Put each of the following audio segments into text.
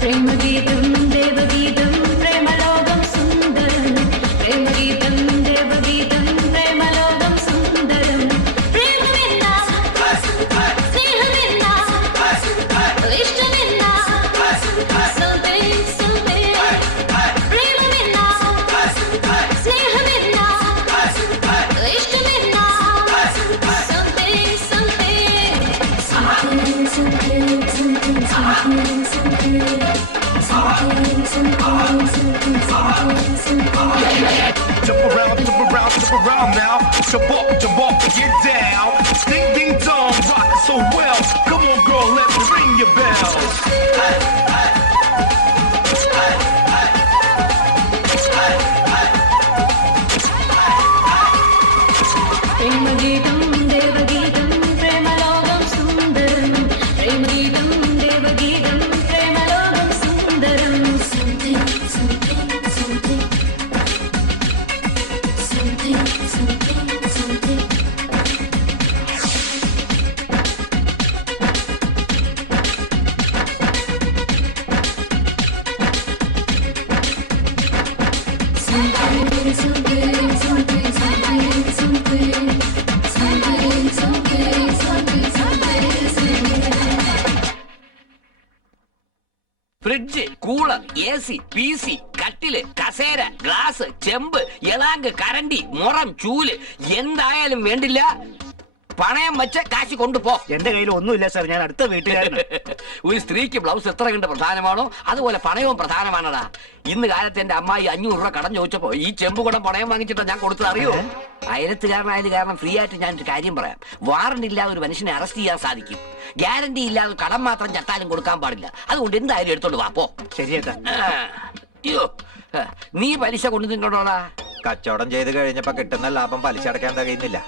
പ്രേമഗീതം ദേവഗീതം പ്രേമലോകം സുന്ദരം പ്രേമഗീതം ദേവഗീതം പ്രേമലോകം സുന്ദരം പ്രേമമെന്ന സ്നേഹമെന്ന ഇഷ്ടമെന്ന സുബേ സുബേ പ്രേമമെന്ന സ്നേഹമെന്ന ഇഷ്ടമെന്ന സുബേ സുബേ Jump around now. Jump up, get down. Ding, ding, dong, rock so well. Come on, girl, let me ring your bells. പ്രേമഗീതം ദേവഗീതം പ്രേമലോകം സുന്ദരം പ്രേമഗീതം ദേവഗീതം പ്രേമലോകം സുന്ദരം ഫ്രിഡ്ജ്, കൂളർ, AC, PC, കട്ടില്, കസേര, ഗ്ലാസ്, ചെമ്പ്, എളാങ്ക്, കരണ്ടി, മുറം, ചൂല് എന്തായാലും വേണ്ടില്ല. പണയം വെച്ച് കാശ് കൊണ്ടുപോ. എന്റെ കയ്യിൽ ഒന്നുമില്ല സാർ, ഞാൻ അടുത്ത വീട്ടുകാരന്. ഒരു സ്ത്രീക്ക് ബ്ലൗസ് എത്ര കണ്ട് പ്രധാനമാണോ അതുപോലെ പണയവും പ്രധാനമാണടാ. ഇന്ന് കാലത്ത് എന്റെ അമ്മായി 500 രൂപ കടം ചോദിച്ചപ്പോ ഈ ചെമ്പ് കൂടെ പണയം വാങ്ങിച്ചിട്ടാ ഞാൻ കൊടുത്തത് അറിയോ? അയലത്തുകാരനായത് കാരണം ഫ്രീ ആയിട്ട് ഞാൻ ഒരു കാര്യം പറയാം. വാറണ്ട് ഇല്ലാതെ ഒരു മനുഷ്യനെ അറസ്റ്റ് ചെയ്യാൻ സാധിക്കും. ഗ്യാരണ്ടി ഇല്ലാതെ കടം മാത്രം ചത്താലും കൊടുക്കാൻ പാടില്ല. അതുകൊണ്ട് എന്തായാലും എടുത്തോണ്ട് വാ പോ. ശരിയേട്ടാ. അയ്യോ, നീ പലിശ കൊണ്ടു നിന്നോടാ? കച്ചവടം ചെയ്ത് കഴിഞ്ഞപ്പോ കിട്ടുന്ന ലാഭം പലിശ അടയ്ക്കാൻ കഴിയുന്നില്ല.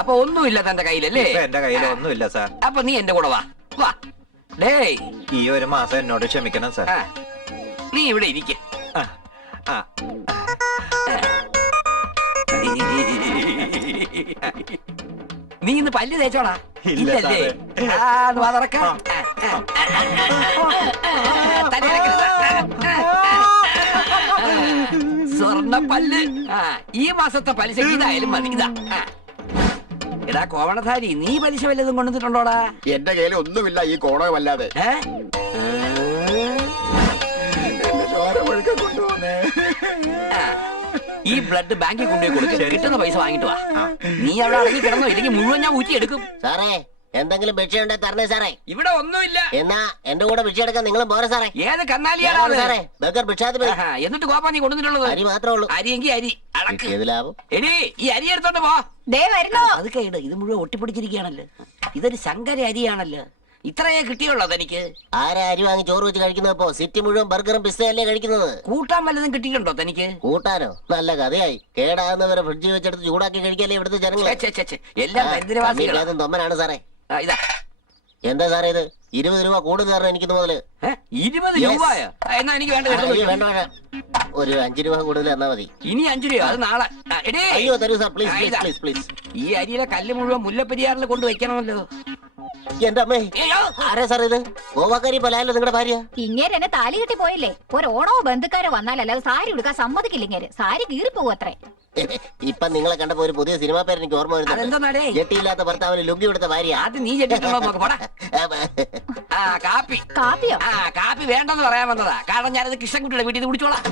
അപ്പൊ ഒന്നുമില്ല തന്റെ കയ്യിലല്ലേ? എന്റെ കയ്യിൽ ഒന്നുമില്ല സാർ. അപ്പൊ നീ എന്റെ കൂടെ വാ. വാ ഡേയ്, ഈ ഒരു മാസം എന്നോട് ക്ഷമിക്കണം സാർ. നീ ഇവിടെ ഇരിക്ക. നീ ഇന്ന് പല്ല് തേച്ചോടാ? ഇല്ലല്ലേ? സ്വർണ്ണ പല്ല്. ഈ മാസത്തെ പലിശ ഇതായാലും മതി. ഇതാ. എടാ കോവണധാരി, നീ പലിശ വല്ലതും കൊണ്ടുവന്നിട്ടുണ്ടോടാ? എന്റെ കയ്യിൽ ഒന്നുമില്ല ഈ കോണകമല്ലാതെ. ഈ ബ്ലഡ് ബാങ്കിൽ കൊണ്ടുപോയി കൊടുക്കും. കിട്ടുന്ന പൈസ വാങ്ങിട്ട് വാ. നീ അവിടെ ഇറങ്ങി കിടന്നോ, ഇല്ലെങ്കിൽ മുഴുവൻ ഞാൻ ഊറ്റി എടുക്കും. സാറേ, എന്തെങ്കിലും ഭിക്ഷ ഉണ്ടെ തരണേ സാറേ. ഇവിടെ ഒന്നുമില്ല. എന്നാ എന്റെ കൂടെ ഭിക്ഷ എടുക്കാൻ നിങ്ങളും പോരെ സാറേ. ഏത് കന്നാലിയാണ് സാറേ? ബർഗർ ഭിക്ഷാധിപതി. എന്നിട്ട് കോപ്പ നീ കൊണ്ടുവന്നിട്ടുള്ളത്? അരി മാത്രമേ ഉള്ളൂ. അരിയെങ്കിൽ അരി അളക്ക്. ഏത് ലാഭം? എടി, ഈ അരി എടുത്തോണ്ട് പോ. അത് കേട്, ഇത് മുഴുവൻ ഒട്ടിപ്പിടിച്ചിരിക്കുകയാണല്ലോ. ഇതൊരു ശങ്കര അരിയാണല്ലോ. ഇത്രയേ കിട്ടിയുള്ളൂ തനിക്ക്? ആരാ അരി വാങ്ങി ചോറ് വെച്ച് കഴിക്കുന്നത്? ഇപ്പോ സിറ്റി മുഴുവൻ ബർഗറും പിസ്സയല്ലേ കഴിക്കുന്നത്. കൂട്ടാൻ വല്ലതും കിട്ടിയിട്ടുണ്ടോ തനിക്ക്? കൂട്ടാനോ? നല്ല കഥയായി. കേടാകുന്നവരെ ഫ്രിഡ്ജിൽ വെച്ചെടുത്ത് ചൂടാക്കി കഴിക്കല്ലേ ഇവിടുത്തെ ജനങ്ങൾ. എല്ലാം ദരിദ്രവാസികളാണ്. തൊമ്മനാണ് സാറേ. ഇതാ. എന്താ സാറേ ഇത്? 20 രൂപ കൂടുതൽ തരണം എനിക്ക് മുതല്. 20 രൂപയോ? എന്നാ എനിക്ക് വേണ്ട. വേണ്ട വേണ്ട, ഒരു 5 രൂപ കൂടുതൽ തന്നാ മതി. ഇനി 5 രൂപ? അത് നാളെ. അയ്യോ തരൂ സാർ, പ്ലീസ് പ്ലീസ് പ്ലീസ്. ഈ അരിയിലെ കല്ല് മുഴുവൻ മുല്ലപ്പെരിയാറിൽ കൊണ്ട് വെക്കണമല്ലോ. എന്റെ അമ്മേ, ആരാ സാർ ഇത്? ഗോവാക്കാരി പോലായല്ലോ നിങ്ങളുടെ ഭാര്യ. ഇങ്ങനെ എന്നെ താലി കെട്ടി പോയില്ലേ? ഒരോണോ ബന്ധുക്കാരോ വന്നാലല്ലാതെ സാരി എടുക്കാൻ സമ്മതിക്കില്ല. ഇങ്ങനെ സാരി കീറിപ്പോകും അത്രേ. ഇപ്പൊ നിങ്ങളെ കണ്ടപ്പോ ഒരു പുതിയ സിനിമാ പേര് എനിക്ക് ഓർമ്മ വരുന്നുണ്ട്. ജെട്ടിയില്ലാത്ത ഭർത്താവിന് ലുങ്കി കൊടുത്ത ഭാര്യ. അത് നീ ജെട്ടിട്ടുണ്ടോ? കാപ്പി. കാപ്പിയോ? കാപ്പി വേണ്ടെന്ന് പറയാൻ വന്നതാ. കാരണം ഞാനത് കൃഷ്ണൻകുട്ടിയുടെ വീട്ടിൽ നിന്ന് കുടിച്ചോളാം.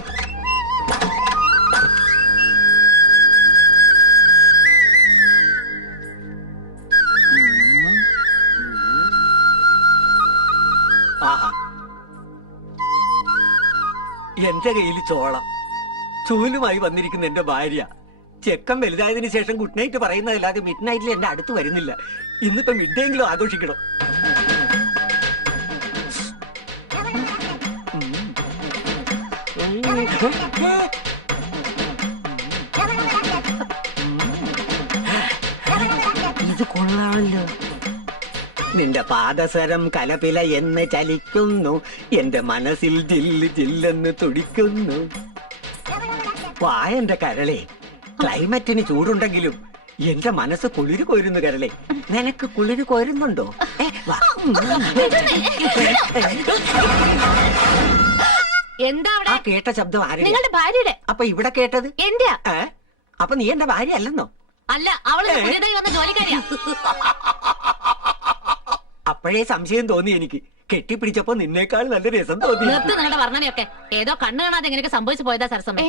എന്റെ കയ്യിൽ ചോളം, ചൂലുമായി വന്നിരിക്കുന്ന എന്റെ ഭാര്യ. ചെക്കൻ വലുതായതിനു ശേഷം ഗുഡ് നൈറ്റ് പറയുന്നതല്ലാതെ മിഡ് നൈറ്റിൽ എന്റെ അടുത്ത് വരുന്നില്ല. ഇന്നിപ്പോ മിഡ് ഡേ എങ്കിലും ആഘോഷിക്കണം. ഇത് കൊള്ളാമല്ലോ. നിന്റെ പാദസരം കലപില എന്ന് ചലിക്കുന്നു, എന്റെ മനസ്സിൽ ജില്ല് ജില്ലെന്ന് തുടിക്കുന്നു. വായന്റെ കരളെ, ക്ലൈമറ്റിന് ചൂടുണ്ടെങ്കിലും എന്റെ മനസ്സ് കുളിര് കോരുന്നു കരളെ. നിനക്ക് കുളിര് കോരുന്നുണ്ടോ? വാ. എന്താ ആ അവിടെ? കേട്ട ശബ്ദം ആരുടെ? നിങ്ങളുടെ ഭാര്യയുടെ. അപ്പൊ ഇവിടെ കേട്ടത് എന്റെയാ? അപ്പൊ നീ എന്റെ ഭാര്യ അല്ലെന്നോ? അല്ല, അവള് പുതിയതായി വന്ന ജോലിക്കാരിയാ. അപ്പോഴേ സംശയം തോന്നി എനിക്ക്. കെട്ടിപ്പിടിച്ചപ്പോ നിന്നേക്കാൾ നല്ല രസം തോന്നി. നിർത്ത് നിങ്ങളുടെ വർണ്ണനയൊക്കെ. ഏതോ കണ്ണു കാണാതെ എങ്ങനെയൊക്കെ സംഭവിച്ചു പോയതാ സരസമ്മ.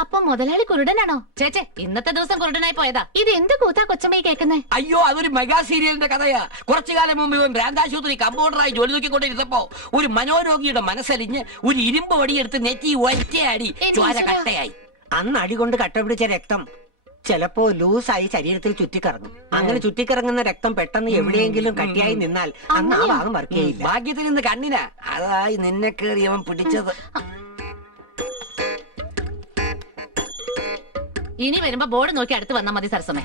അപ്പൊ മുതലാളി കുരുടനാണോ? ചേച്ചേ, ഇന്നത്തെ ദിവസം കുരുടനായി പോയതാ. ഇത് എന്ത് കൂത്താ കൊച്ചമ്മയെ കേൾക്കുന്നേ? അയ്യോ, അതൊരു മെഗാ സീരിയലിന്റെ കഥയാ. കുറച്ചു കാലം മുമ്പ് ഇവൻ ഭ്രാന്താശുപത്രി കമ്പൗണ്ടറായി ജോലി നോക്കിക്കൊണ്ടിരുന്നപ്പോ ഒരു മനോരോഗിയുടെ മനസ്സലിഞ്ഞ് ഒരു ഇരുമ്പ് വടിയെടുത്ത് നെറ്റി ഒറ്റയടി ചോര കട്ടയായി. അന്ന് അടി കൊണ്ട് കട്ട പിടിച്ച രക്തം ചിലപ്പോ ലൂസായി ശരീരത്തിൽ ചുറ്റിക്കറങ്ങും. അങ്ങനെ ചുറ്റിക്കറങ്ങുന്ന രക്തം പെട്ടെന്ന് എവിടെയെങ്കിലും കട്ടിയായി നിന്നാൽ അന്ന് ആ ഭാഗം വർക്ക് ചെയ്യില്ല. ഭാഗ്യത്തിന് ഇന്ന് കണ്ണിനാ. അതായി നിന്നെ കയറി അവൻ പിടിച്ചത്. ഇനി വരുമ്പോ ബോർഡ് നോക്കി അടുത്ത് വന്നാ മതി സരസമ്മേ.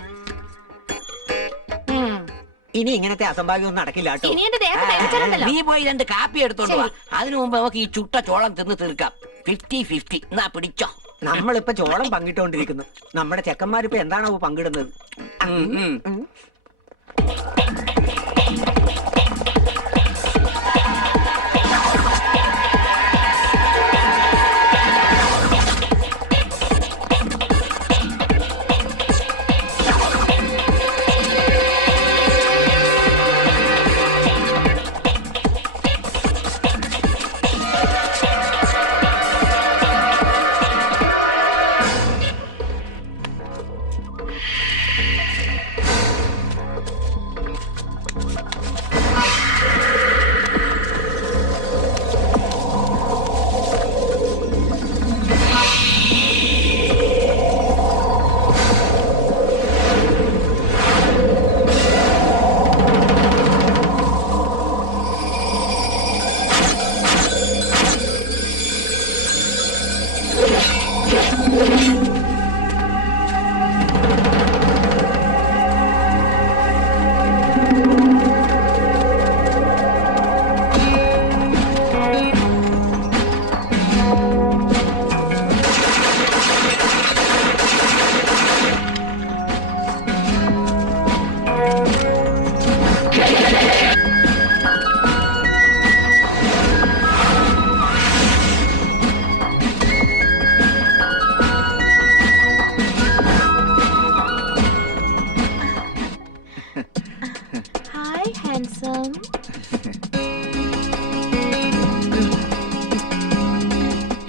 ഇനി ഇങ്ങനത്തെ അസംഭാവ്യം ഒന്നും നടക്കില്ല കേട്ടോ. ഇനി എന്റെ ദേഹത്ത് വേദനിച്ചാലുണ്ടല്ലോ. നീ പോയി 2 കാപ്പി എടുത്തോണ്ട് വാ. അതിനു മുമ്പ് നമുക്ക് ഈ ചുട്ട ചോളം തിന്ന് തീർക്കാം. 50-50. എന്നാ പിടിച്ചോ. നമ്മളിപ്പോ ചോളം പങ്കിട്ടുകൊണ്ടിരിക്കുന്നു. നമ്മുടെ ചെക്കന്മാരിപ്പോ എന്താണോ പങ്കിടുന്നത്?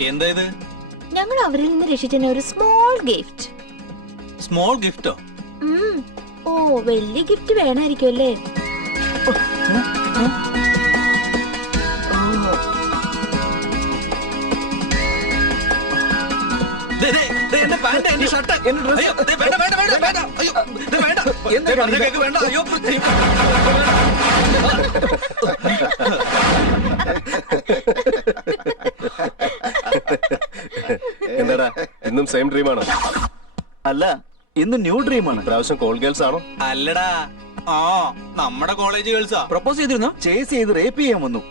എന്താ ഇത്? ഞങ്ങൾ അവരിൽ നിന്ന് രക്ഷിച്ചതിന് ഒരു സ്മോൾ ഗിഫ്റ്റ്. സ്മോൾ ഗിഫ്റ്റോ? ഓ, വലിയ ഗിഫ്റ്റ് വേണമായിരിക്കും അല്ലേ? എന്റെ പാന്റ്, എന്റെ ഷർട്ട്, എന്റെ ഡ്രസ്. വേണ്ട വേണ്ട വേണ്ട വേണ്ട. അയ്യോ, വേണ്ട. എന്താ വേണ്ട? അയ്യോ, എന്താടാ, എന്നും സെയിം ഡ്രീം ആണോ? അല്ല, ഇന്ന് ന്യൂ ഡ്രീം ആണ്. പ്രാവശ്യം കോൾ ഗേൾസ് ആണോ? അല്ലടാ, നമ്മുടെ കോളേജ് ഗേൾസാ. പ്രപ്പോസ് ചെയ്തിരുന്നോ? ചേസ് ചെയ്ത് റേപ്പ് ചെയ്യാൻ വന്നു.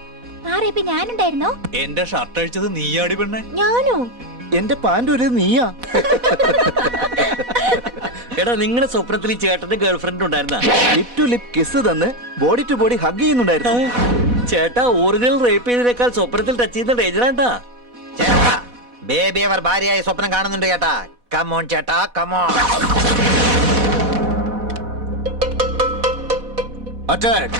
ഞാനുണ്ടായിരുന്നോ? എന്റെ ഷർട്ട് അഴിച്ചത് നീയാടി പെണ്ണെ. ഞാനോ? എന്റെ പാന്റ് ഒരു നീയാ. എടാ, നിങ്ങളുടെ സ്വപ്നത്തിൽ ഈ ചേട്ടന്റെ ഗേൾഫ്രണ്ട് ഉണ്ടായിരുന്ന? ലിപ് ടു ലിപ് കിസ് തന്ന് ബോഡി ടു ബോഡി ഹഗ് ചെയ്യുന്നുണ്ടായിരുന്നു. ചേട്ടാ, ഒറിജിനൽ റേപ്പ് ചെയ്തതിനേക്കാൾ സ്വപ്നത്തിൽ ടച്ച് ചെയ്യുന്ന ഡേഞ്ചറാണ്ടാ. ചേട്ടാ, ബേബി അവർ ഭാര്യയായി സ്വപ്നം കാണുന്നുണ്ട് ചേട്ടാ. കമോൺ ചേട്ടാ, കമോൺ. അറ്റാക്ക്.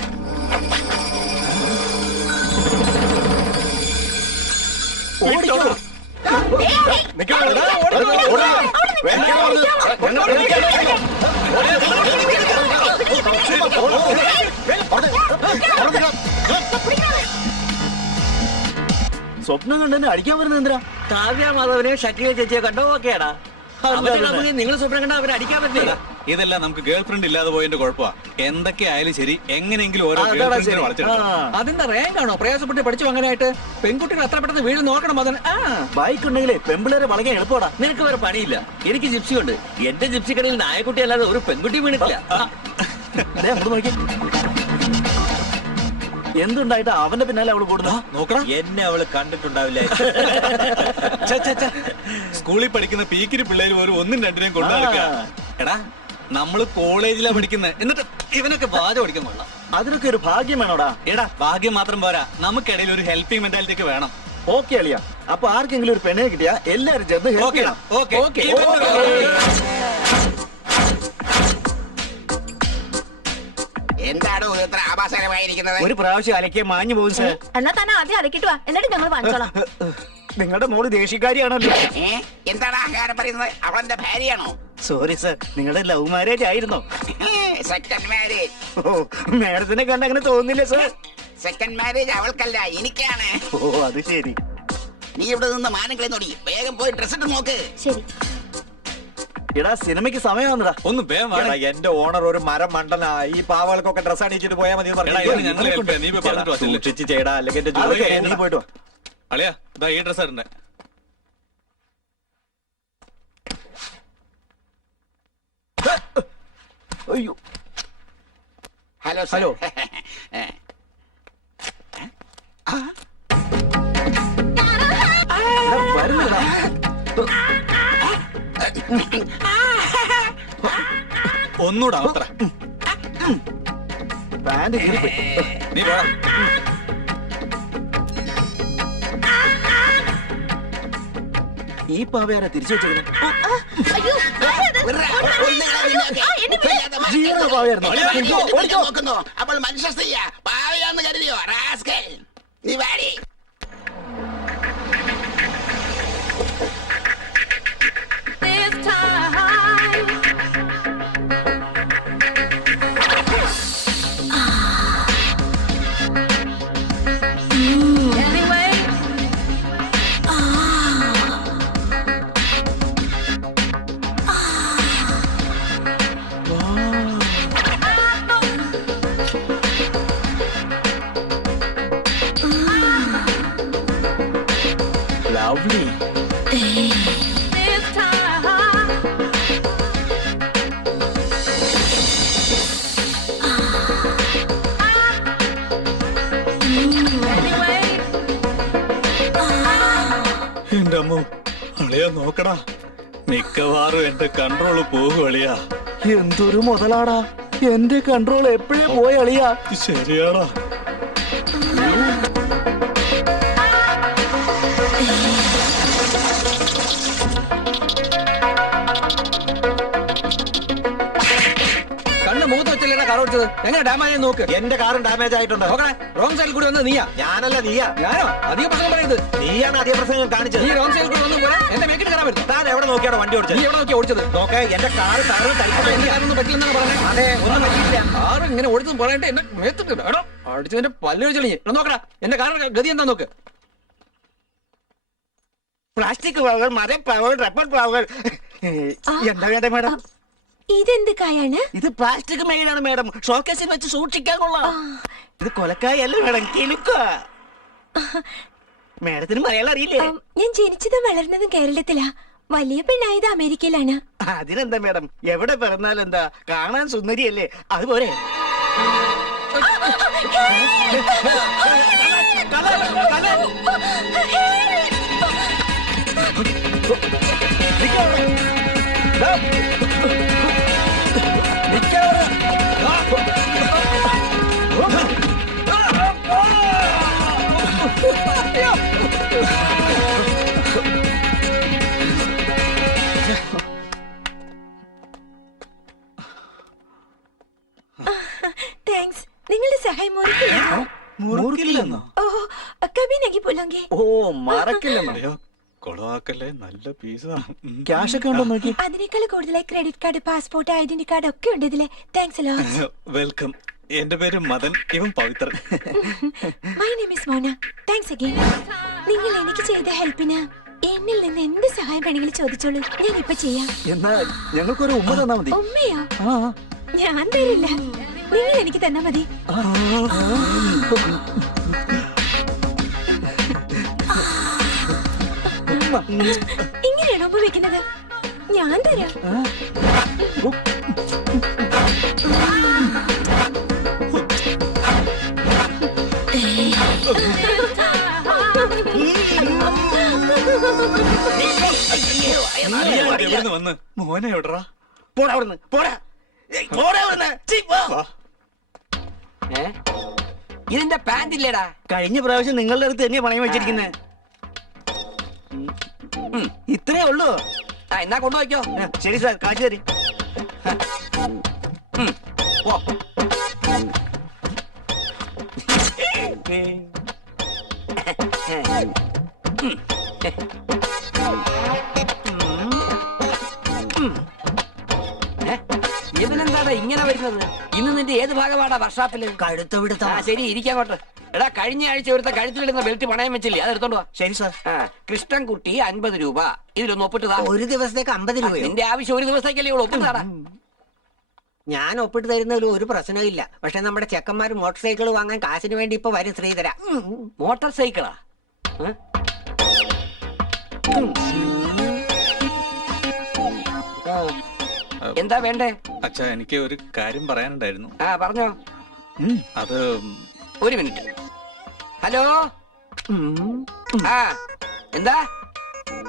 സ്വപ്നം കണ്ടെന്നെ അടിക്കാൻ വരുന്നത് എന്തിനാ? കാവ്യ മാധവനെ ഷട്ടിലെ ചേച്ചിയെ കണ്ടോ? ഓക്കേടാ. നിങ്ങൾ സ്വപ്നം കണ്ട അവരെ അടിക്കാൻ പറ്റില്ല. ഇതെല്ലാം നമുക്ക് ഗേൾ ഫ്രണ്ട് ഇല്ലാതെ പോയതിന്റെ കുഴപ്പമാ. എന്തൊക്കെ ആയാലും ശരി, എങ്ങനെയെങ്കിലും ഓരോ അതിന്റെ റാങ്ക് ആണോ പ്രയാസപ്പെട്ട് പഠിച്ചു അങ്ങനെയായിട്ട്? പെൺകുട്ടികൾ അത്ര പെട്ടെന്ന് വീട് നോക്കണം. അതിന് ബൈക്ക് ഉണ്ടെങ്കിലേ പെമ്പിളേരെ വളകാൻ എളുപ്പമാടാ. നിനക്ക് വേറെ പണിയില്ല. എനിക്ക് ജിപ്സി ഉണ്ട്. എന്റെ ജിപ്സി കടയിൽ നായക്കുട്ടി അല്ലാതെ ഒരു പെൺകുട്ടി വീണിട്ടില്ല. എന്തുണ്ടായിട്ട് അവന്റെ പിന്നാലെ അവള് കൂടുന്നു? നോക്കണം. എന്നെ അവള് കണ്ടിട്ടുണ്ടാവില്ല. സ്കൂളിൽ പഠിക്കുന്ന പീക്കിരി പിള്ളേര് പോലും ഒന്നും രണ്ടിനെയും കൊണ്ടു നടക്കുക. എടാ, നമ്മള് കോളേജിലാ പഠിക്കുന്നത് എന്നിട്ട് ഇവനൊക്കെ വാച പഠിക്കാൻ കൊള്ളാം. അതിനൊക്കെ ഒരു ഭാഗ്യം വേണോടാ. എടാ ഭാഗ്യം മാത്രം പോരാ, നമുക്കിടയിൽ ഒരു ഹെൽപ്പിംഗ് മെന്റാലിറ്റി ഒക്കെ വേണം. ഓക്കെ അളിയാ, അപ്പൊ ആർക്കെങ്കിലും ഒരു പെണ്ണെ കിട്ടിയാ എല്ലാരും ചെന്ന് help ഓക്കെ ചെയ്യണം. Okay okay. എന്താണോ ഇത്ര ആഭാസകരമായിരിക്കുന്നത്? ഒരു പ്രാവശ്യം അലക്കിയ മാഞ്ഞു പോകും സാർ. എന്നാ തന്നെ ആദ്യം അരക്കിട്ട് വാ, എന്നിട്ട് ഞങ്ങൾ വാങ്ങിച്ചോളാം. നിങ്ങളുടെ മോള് ദേഷ്യക്കാരിയാണല്ലോ. എന്താണ് അഹങ്കാരം പറയുന്നത്? അവളെന്റെ ഭാര്യയാണോ? സോറി സാർ, നിങ്ങളുടെ ലവ് മാരേജ് ആയിരുന്നോ? Second marriage. ഓ, മാഡത്തിനെ കണ്ട അങ്ങനെ തോന്നുന്നില്ല സാർ. സെക്കൻഡ് മാരേജ് അവൾക്കല്ല, എനിക്കാണ്. ഓ, അത് ശരി. നീ ഇവിടെ നിന്ന് മാനങ്ങളെ നോടി, വേഗം പോയി ഡ്രസ് ഇട്ട് നോക്ക്. ശരി. എടാ സിനിമയ്ക്ക് സമയമാണെടാ. ഒന്ന് വേഗം വാ. എടാ, എന്റെ ഓണർ ഒരു മരം മണ്ടനാ. ഈ പാവകൾക്കൊക്കെ ഡ്രസ് അടിച്ചിട്ട് പോയാൽ മതി എന്ന് എടാ, ഇത് ഞങ്ങളെ help ചെയ്യാം. നീ പോയി പറഞ്ഞിട്ട് വാ, ചെല്ല്. സൂക്ഷിച്ച് ചെയ്യടാ, അല്ലെങ്കിൽ എന്റെ ജോലി അതൊക്കെ കളയും. നീ പോയിട്ട് വാ. അളിയാ ഇതാ ഈ ഡ്രസ് ഇടണ്ടേ. അയ്യോ, ഹലോ ഹലോ. എടാ, വരുന്നില്ല. ഒന്നൂടാ അത്ര. പാന്റ് കീറിപ്പോയി. നീ പോടാ. ഈ പാവയാരാ തിരിച്ചു വെച്ചത്? ജീവനുള്ള പാവയായിരുന്നു. നോക്കുന്നു അപ്പോൾ മനുഷ്യ സ്ത്രീയ പാവയാന്ന് കരുതിയോ? റാസ്കൽ, നീ വാടി. This time. Anyway. Lovely. This time. Anyway. എന്റെ അമ്മ, അളിയാ നോക്കടാ, മിക്കവാറും എന്റെ കൺട്രോള് പോകും അളിയാ. എന്തൊരു മുതലാടാ, എന്റെ കൺട്രോൾ എപ്പോഴേ പോയ അളിയാ. ശരിയാടാ. കണ്ണ് മുഖത്ത് വെച്ചല്ലേ കാർ ഓടിച്ചത്? എങ്ങനെ ഡാമേജ് നോക്ക്. എന്റെ കാറും ഡാമേജ് ആയിട്ടുണ്ട്. നോക്കണേ, റോങ് സൈഡിൽ കൂടി വന്നത് നീയാ. ഞാനല്ല, നീയാ. ഞാനോ? അധിക പ്രശ്നം പറയരുത്. നീയാണ് അധിക പ്രസംഗം കാണിച്ചത്. ഈ റോങ് സൈഡിൽ കൂടി വന്നു പോലെ എന്റെ മേക്കിട്ട് കയറാൻ പറ്റും. താൻ എവിടെ നോക്കിയാണോ വണ്ടി ഓടിച്ചത്? നീ എവിടെ നോക്കിയാ ഓടിച്ചത്? നോക്കേ, എന്റെ കാറ് തകർന്ന് അപ്പൊ തരിക്കുന്നു. എനിക്ക് കാരൊന്നും പറ്റില്ലെന്നാണ് പറഞ്ഞത്. അതെ, ഒന്നും പറ്റിയില്ല. കാറ് ഇങ്ങനെ ഓടിച്ചത് പറയട്ടെ, എന്നെ മേത്തിട്ട് എടോ അടിച്ചതിന്റെ പല്ല് വെച്ചളി. നോക്കടാ, എന്റെ കാറ് ഗതി എന്താ നോക്ക്. പ്ലാസ്റ്റിക് പ്ലാവുകൾ, മരം പ്ലാവുകൾ, റബ്ബർ പ്ലാവുകൾ. എന്താ വേണ്ട മാഡം? ഇതെന്ത് കായാണ്? ഇത് പ്ലാസ്റ്റിക് മെയ്ഡാണ് മാഡം. ഷോക്കേസിൽ വെച്ച് സൂക്ഷിക്കാൻ കൊള്ളാം. ഇത് കൊലക്കായല്ല മാഡം, കിലുക്ക. മാഡത്തിന് മലയാളം അറിയില്ലേ? ഞാൻ ജനിച്ചതും വളർന്നതും കേരളത്തിലാ. വലിയ പെണ്ണായത് അമേരിക്കയിലാണ്. അതിനെന്താ മാഡം, എവിടെ പിറന്നാലെന്താ, കാണാൻ സുന്ദരിയല്ലേ, അതുപോലെ. താങ്ക്സ്. നിങ്ങളുടെ സഹായം മുറുക്കില്ലെന്നോ? ഓ, കബി നഗി പോലോങ്കെ. ഓ, മറക്കില്ലെന്നോ? കൊളവാക്കല്ലേ, നല്ല പീസാ. ക്യാഷ് ഒക്കെ ഉണ്ടോ നോക്കി. അതിനേക്കാൾ കൂടുതലായി credit card, passport, identity card ഒക്കെ ഉണ്ട് ഇതിലെ. താങ്ക്സ് അല്ലോ. വെൽക്കം. എന്റെ പേര് മദൻ, ഇവൻ Pavithran. My name is Mona. Thanks again. നിങ്ങൾ എനിക്ക് ചെയ്ത ഹെൽപ്പിന് എന്നിൽ നിന്ന് എന്ത് സഹായം വേണമെങ്കിലും ചോദിച്ചോളൂ, ഞാൻ ഇപ്പൊ ചെയ്യാം. എന്നാ ഞങ്ങൾക്കൊരു ഉമ്മ തന്നാ മതി. ഉമ്മയോ? ഞാൻ തരില്ല, നിങ്ങൾ എനിക്ക് തന്നാ മതി. ഇങ്ങനെയാണോ ഉമ്മ വെക്കുന്നത്? ഞാൻ തരാം. എവിടുന്ന് വന്ന് മോനെ എവിടറാ? പോടാ അവിടുന്ന്, പോടാ. ഇതിന്റെ പാന്റ് ഇല്ലേടാ? കഴിഞ്ഞ പ്രാവശ്യം നിങ്ങളുടെ അടുത്ത് തന്നെയാ പണയം വെച്ചിരിക്കുന്നത്. ഇത്രേ ഉള്ളൂ. എന്നാ കൊണ്ടുപോയിക്കോ. ശരി സാർ, കാശ് തരി. ഇവനെന്താടാ ഇങ്ങനെ വരുന്നത്? ഇന്ന് നിന്റെ ഏത് ഭാഗമാടാ വർഷാപ്പില്? കഴുത്തവിടുത്ത. ശരി, ഇരിക്കാങ്ങോട്ട്. എടാ, കഴിഞ്ഞ ആഴ്ച ഒരുത്ത കഴുത്തിലിടുന്ന ബെൽറ്റ് പണയം വെച്ചില്ലേ? അത് എടുത്തോണ്ട് വാ. ശരി സാർ. കൃഷ്ണൻകുട്ടി 50 രൂപ. ഇതിലൊന്ന് ഒപ്പിട്ടതാ. ഒരു ദിവസത്തേക്ക് 50 രൂപയോ? നിന്റെ ആവശ്യം ഒരു ദിവസത്തേക്കല്ലേ ഉള്ളൂ. ഒപ്പിട്ടാടാ. ഞാൻ ഒപ്പിട്ട് തരുന്നതിൽ ഒരു പ്രശ്നമില്ല. പക്ഷെ നമ്മുടെ ചെക്കന്മാര് മോട്ടോർ സൈക്കിൾ വാങ്ങാൻ കാശിന് വേണ്ടി ഇപ്പൊ വരും. ശ്രീധര, മോട്ടോർ സൈക്കിളാ? എന്താ വേണ്ടേ? അച്ഛാ, എനിക്ക് ഒരു കാര്യം പറയാനുണ്ടായിരുന്നു. പറഞ്ഞോ. അത് ഒരു മിനിറ്റ്. ഹലോ. എന്താ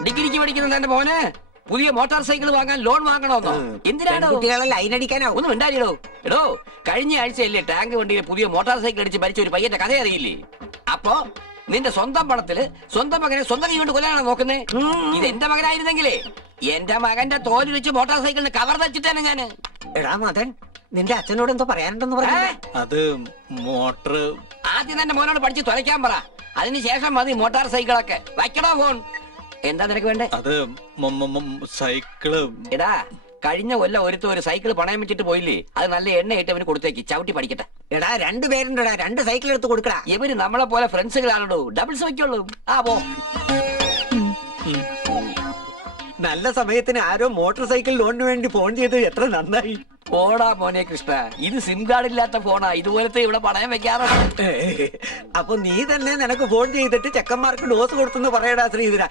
ഡിഗ്രിക്ക് പഠിക്കുന്നത് എന്റെ മോന് പുതിയ മോട്ടോർ സൈക്കിൾ വാങ്ങാൻ ലോൺ വാങ്ങണമെന്നോ? എന്തിനാണോ? കുട്ടികളെ ലൈൻ അടിക്കാനോ? ഒന്നും ഉണ്ടായില്ലോ. എടോ, കഴിഞ്ഞ ആഴ്ചയല്ലേ ടാങ്ക് വണ്ടിയിൽ പുതിയ മോട്ടോർ സൈക്കിൾ അടിച്ച് മരിച്ച ഒരു പയ്യന്റെ കഥ അറിയില്ലേ? അപ്പോ നിന്റെ സ്വന്തം പണത്തില് സ്വന്തം മകനെ സ്വന്തം കൈ കൊണ്ട് കൊല്ലാനാണോ നോക്കുന്നേ? ഇത് എന്റെ മകനായിരുന്നെങ്കിലേ എന്റെ മകന്റെ തോല് വെച്ച് മോട്ടോർ സൈക്കിളിന് കവർ തച്ചിട്ടാണ് ഞാന്. എടാ മദൻ, നിന്റെ അച്ഛനോട് എന്തോ പറയാനുണ്ടെന്ന് പറഞ്ഞു. അത് മോട്ടർ ആദ്യം തന്നെ മോനോട് പഠിച്ച് തുലയ്ക്കാൻ പറ. അതിനുശേഷം മതി മോട്ടോർ സൈക്കിളൊക്കെ. വയ്ക്കണോ ഫോൺ? എന്താ നിനക്ക് വേണ്ടേ? അത് സൈക്കിള്. എടാ, കഴിഞ്ഞ കൊല്ലം ഒരു സൈക്കിൾ പണയം വെച്ചിട്ട് പോയില്ലേ? അത് നല്ല എണ്ണയിട്ട് അവന് കൊടുത്തേക്ക്, ചവിട്ടി പഠിക്കട്ടെ. എടാ, 2 പേരുണ്ടടാ, 2 സൈക്കിൾ എടുത്ത് കൊടുക്കടാ. ഇവര് നമ്മളെ പോലെ ഫ്രണ്ട്സുകളാണോ? ഡബിൾസ് വയ്ക്കുള്ളൂ. പോ. നല്ല സമയത്തിന് ആരോ മോട്ടോർ സൈക്കിൾ ലോണിന് വേണ്ടി ഫോൺ ചെയ്ത് എത്ര നന്നായി. പോടാ മോനെ കൃഷ്ണ, ഇത് സിം കാർഡ് ഇല്ലാത്ത ഫോണാ. ഇതുപോലത്തെ ഇവിടെ പണയം വെക്കാറുണ്ട്. അപ്പൊ നീ തന്നെ നിനക്ക് ഫോൺ ചെയ്തിട്ട് ചെക്കന്മാർക്ക് ഡോസ് കൊടുത്തെന്ന് പറയടാ Sreedhara.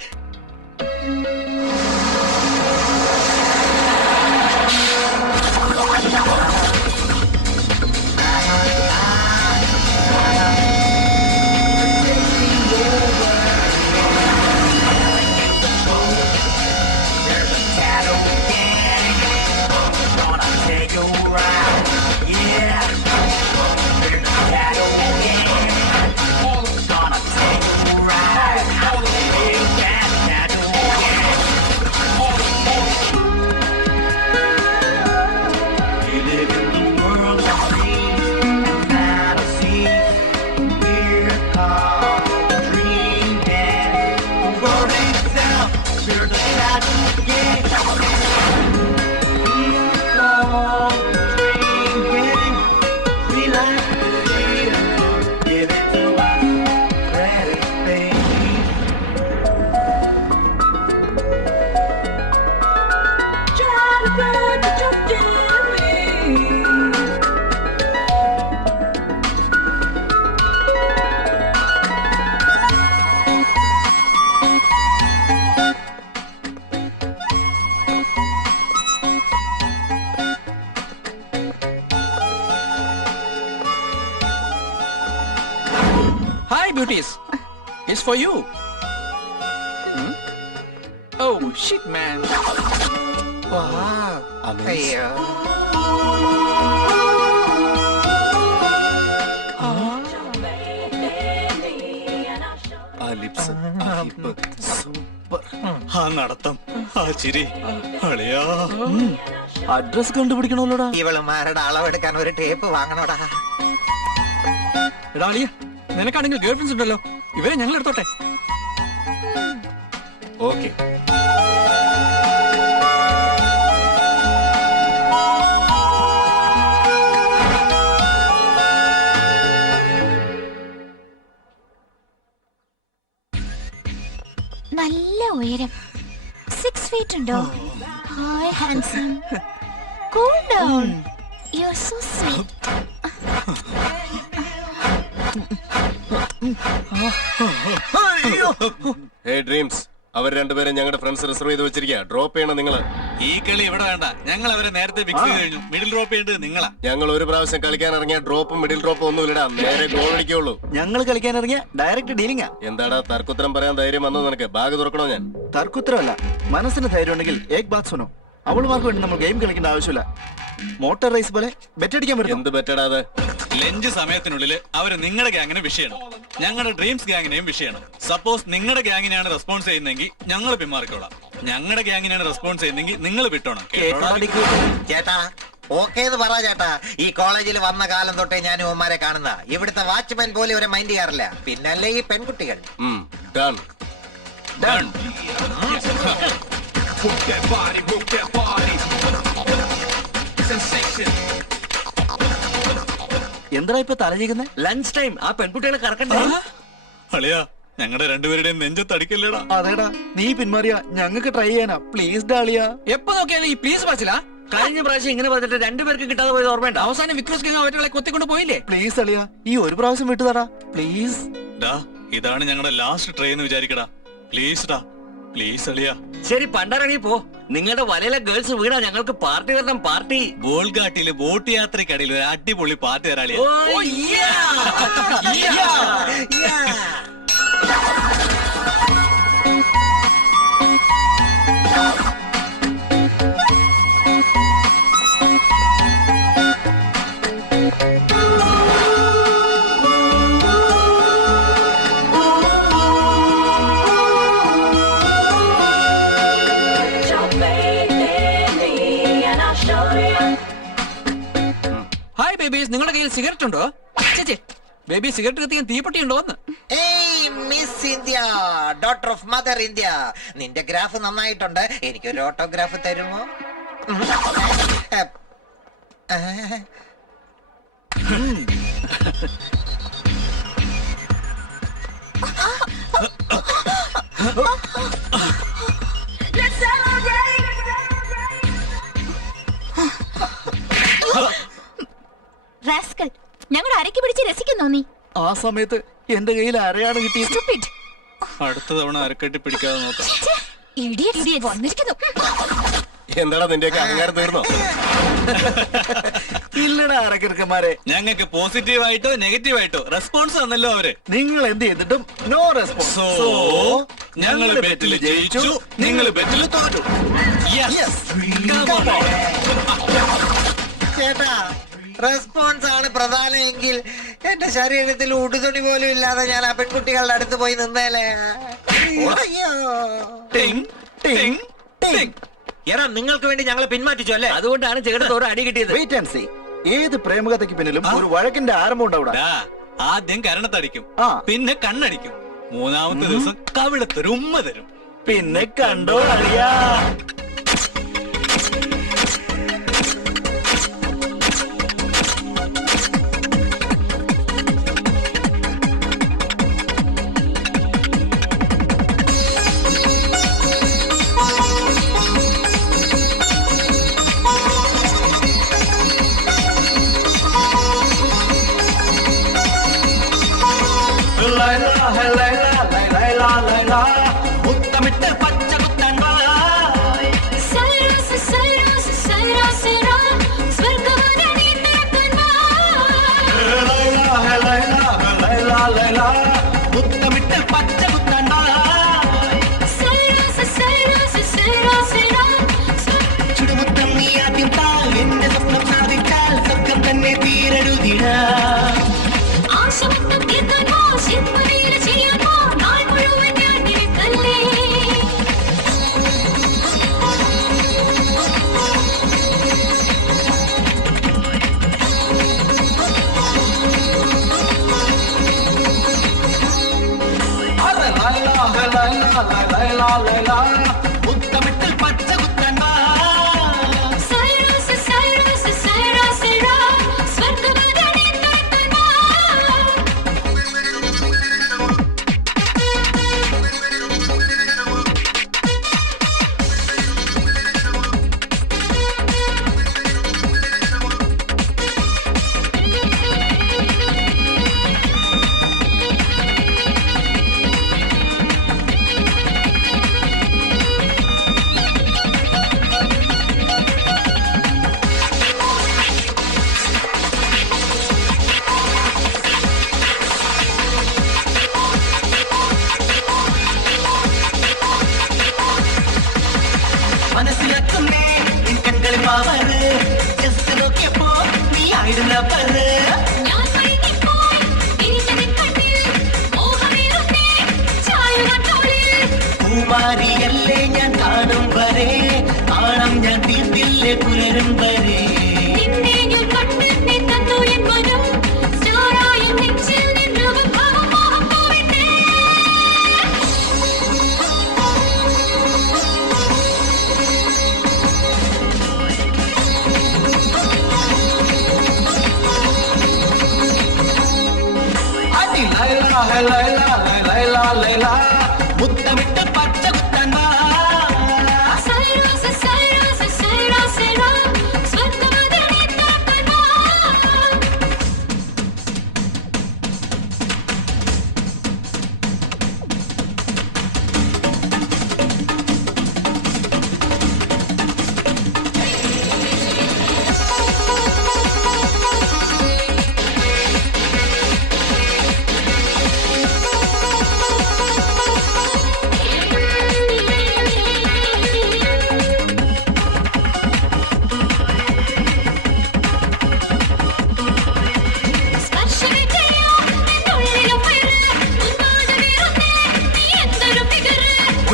Beauties, it's for you. Oh shit, man. Wow. Amazing. ആ ലിപ്സ്, ആ ഹിപ്പ്, സൂപ്പർ. ആ നടത്തം, ആ ചിരി. അളിയാ, അഡ്രസ് കണ്ടുപിടിക്കണല്ലോടാ. ഇവളുമാരുടെ അളവെടുക്കാൻ ഒരു ടേപ്പ് വാങ്ങണോടാ. എടാ അളിയ, നിനക്കാണെങ്കിൽ ഗേൾ ഫ്രണ്ട്സ് ഉണ്ടല്ലോ, ഇവരെ ഞങ്ങൾ എടുത്തോട്ടെ. ഓക്കെ. നല്ല ഉയരം, 6 feet ഉണ്ടോ? Hi handsome, cool down, you are so sweet. Hey dreams, അവർ രണ്ടുപേരും ഞങ്ങളുടെ ഫ്രണ്ട്സ് റിസർവ് ചെയ്ത് വെച്ചിരിക്കുക. ഡ്രോപ്പ് ചെയ്യണം നിങ്ങള്. ഈ കളി ഇവിടെ വേണ്ട, ഞങ്ങൾ അവരെ നേരത്തെ ഫിക്സ് ചെയ്ത് കഴിഞ്ഞു. മിഡിൽ ഡ്രോപ്പ് ചെയ്യേണ്ടത് നിങ്ങളാ. ഞങ്ങൾ ഒരു പ്രാവശ്യം കളിക്കാൻ ഇറങ്ങിയ ഡ്രോപ്പും മിഡിൽ ഡ്രോപ്പും ഒന്നും ഇല്ലടാ, നേരെ ഗോൾ അടിക്കുള്ളൂ. ഞങ്ങൾ കളിക്കാൻ ഇറങ്ങിയ ഡയറക്റ്റ് ഡീലിംഗാ. എന്താടാ തർക്കുത്തരം പറയാൻ ധൈര്യം വന്നത് നിനക്ക്? ബാഗ് തുറക്കണോ ഞാൻ? തർക്കുത്തരമല്ല, മനസ്സിന് ധൈര്യം ഉണ്ടെങ്കിൽ ഏക് ബാത് സുനോ. അവളുമാർക്ക് വേണ്ടി നമ്മൾ ഗെയിം കളിക്കേണ്ട ആവശ്യമില്ല. മോട്ടോർ റേസ് പോലെ ബെറ്റ് അടിക്കാൻ പറ്റും. എന്ത് ബെറ്റടാതെ? ലഞ്ച് സമയത്തിനുള്ളിൽ അവര് നിങ്ങളുടെ ഗ്യാങ്ങിനെ വിഷ് ചെയ്യണം, ഞങ്ങളുടെ ഡ്രീംസ് ഗ്യാങ്ങിനെയും വിഷ് ചെയ്യണം. സപ്പോസ് നിങ്ങളുടെ ഗ്യാങ്ങിനെയാണ് റെസ്പോൺസ് ചെയ്യുന്നെങ്കിൽ ഞങ്ങൾ പിന്മാറിക്കോളാം, ഞങ്ങളുടെ ഗ്യാങ്ങിനെയാണ് റെസ്പോൺസ് ചെയ്യുന്നെങ്കിൽ നിങ്ങൾ വിട്ടോണം. ചേട്ടാ ഓക്കെ എന്ന് പറ ചേട്ടാ. ഈ കോളേജിൽ വന്ന കാലം തൊട്ടേ ഞാൻ ഉമ്മാരെ കാണുന്ന. ഇവിടുത്തെ വാച്ച്മാൻ പോലെ ഒരു മൈൻഡ് ചെയ്യാറില്ല. പിന്നല്ലേ ഈ പെൺകുട്ടികൾ. Done. Done. Work that body, work that body. Sensation. എന്താ ഇപ്പൊ തലചീകുന്നേ? ലഞ്ച് ടൈം, ആ പെൺകുട്ടികളെ കറക്കണ്ടേ? അളിയാ ഞങ്ങളുടെ രണ്ടുപേരുടെയും നെഞ്ചത്തടിക്കല്ലേടാ. അതേടാ, നീ പിന്മാറിയാ ഞങ്ങൾക്ക് ട്രൈ ചെയ്യാനാ. പ്ലീസ് ഡാളിയാ. എപ്പോ നോക്കിയാലും ഈ പ്ലീസ് പറച്ചില്ല. കഴിഞ്ഞ പ്രാവശ്യം ഇങ്ങനെ പറഞ്ഞിട്ട് രണ്ടുപേർക്ക് കിട്ടാതെ പോയത് ഓർമ്മയുണ്ട്. അവസാനം വിക്രോസ് ഗംഗ അവറ്റകളെ കൊത്തിക്കൊണ്ട് പോയില്ലേ? പ്ലീസ് അളിയാ, ഈ ഒരു പ്രാവശ്യം വിട്ടുതടാ പ്ലീസ്. ഡാ ഇതാണ് ഞങ്ങളുടെ ലാസ്റ്റ് ട്രെയിൻ എന്ന് വിചാരിക്കടാ. പ്ലീസ് ഡാ, പ്ലീസ് അളിയാ. ശരി പണ്ടാറങ്ങി പോ. നിങ്ങളുടെ വലയിലെ ഗേൾസ് വീണാ ഞങ്ങൾക്ക് പാർട്ടി തരണം. പാർട്ടി ബോൾഗാട്ടിയിലെ ബോട്ട് യാത്രക്കടിയിൽ ഒരു അടിപൊളി പാർട്ടി തരാളിയാ. ഹായ് ബേബീസ്, നിങ്ങളുടെ കയ്യിൽ സിഗരറ്റ് ഉണ്ടോ? ചേച്ചി ബേബി സിഗരറ്റ് കത്തിക്കാൻ തീപ്പെട്ടി ഉണ്ടോന്ന്? ഏയ് miss India, daughter of mother India, നിന്റെ ഗ്രാഫ് നന്നായിട്ടുണ്ട്. എനിക്കൊരു ഓട്ടോഗ്രാഫ് തരുമോ? Let's celebrate. റാസ്കൽ, ഞങ്ങളുടെ അരക്കി പിടിച്ച് രസിക്കുന്നോ നീ? ആ സമയത്ത് എന്റെ കയ്യിൽ അരയാണ് കിട്ടിയത്. അടുത്ത തവണ അരക്കെട്ടി പിടിക്കാതെ നോക്കാം. വന്നിരിക്കുന്നു. എന്താടാ നിന്റെയൊക്കെ അഹങ്കാരം തീർന്നോ? ഇല്ലടാ അരക്കിറക്കന്മാരെ, ഞങ്ങൾക്ക് പോസിറ്റീവായിട്ടോ നെഗറ്റീവായിട്ടോ റെസ്പോൺസ് തന്നല്ലോ അവര്. നിങ്ങൾ എന്ത് ചെയ്തിട്ടും നോ റെസ്പോൺസ്. സോ ഞങ്ങൾ ബെറ്റിൽ ജയിച്ചു, നിങ്ങൾ ബെറ്റിൽ തോറ്റു. ചേട്ടാ റെസ്പോൺസ് ആണ് പ്രധാനമെങ്കിൽ എന്റെ ശരീരത്തിൽ ഉടുതുണി പോലും ഇല്ലാതെ ഞാൻ ആ പെൺകുട്ടികളുടെ അടുത്ത് പോയി നിന്നേലേ. അയ്യോ. എടാ നിങ്ങൾക്ക് വേണ്ടി ഞങ്ങളെ പിന്മാറ്റിച്ചു അല്ലേ? അതുകൊണ്ടാണ് ചേട്ടൻ ഒരു അടി കിട്ടിയത്. Wait and see. ഏത് പ്രേമകഥയ്ക്ക് പിന്നിലും ഒരു വഴക്കിന്റെ ആരംഭം ഉണ്ടാവും. ആദ്യം കരണത്തടിക്കും, പിന്നെ കണ്ണടിക്കും, മൂന്നാമത്തെ ദിവസം കവിളത്തൊരു ഉമ്മ തരും. പിന്നെ കണ്ടോ അറിയാ. മുത്തമിട്ട് പച്ച കുത്താൻ വാ. മുത്തമിട്ട് പച്ച കുത്താൻ വാ. ചുടുമുത്തം നീ ആദ്യം താ. എന്റെ സ്വപ്നം സാധിച്ചാൽ സ്വർഗം തന്നെ തീരരുതിടാ. മുത്തമിട്ട് പച്ച കുത്താൻ വാ. മനസ്സിലെത്തുന്നേ പവറ് ജസ്റ്റ് നോക്കിയപ്പോ നീ ആയിരുന്ന പറ് കുമാരിയല്ലേ ഞാൻ കാണും വരെ കാണാം ഞാൻ തീർത്തില്ലേ പുലരും വരെ മുത്തമിട്ട് പച്ച കുത്താൻ വാ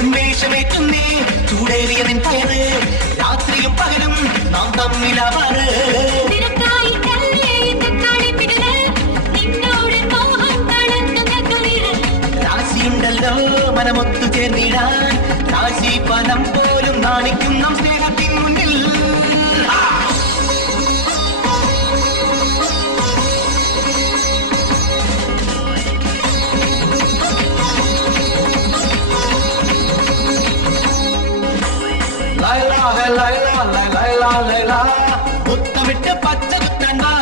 ഉന്മേഷമേറ്റുന്നേ ചൂടേറിയ നിൻ പേര് രാത്രിയും പകലും നാം തമ്മിലവറ് രാശിയുണ്ടല്ലോ മനമൊത്തു ചേർന്നിടാൻ രാശി പനം പോലും നാണിക്കും നാം സ്നേഹത്തിൻ മുന്നിൽ മുത്തമിട്ട് പച്ച കുത്താൻ വാ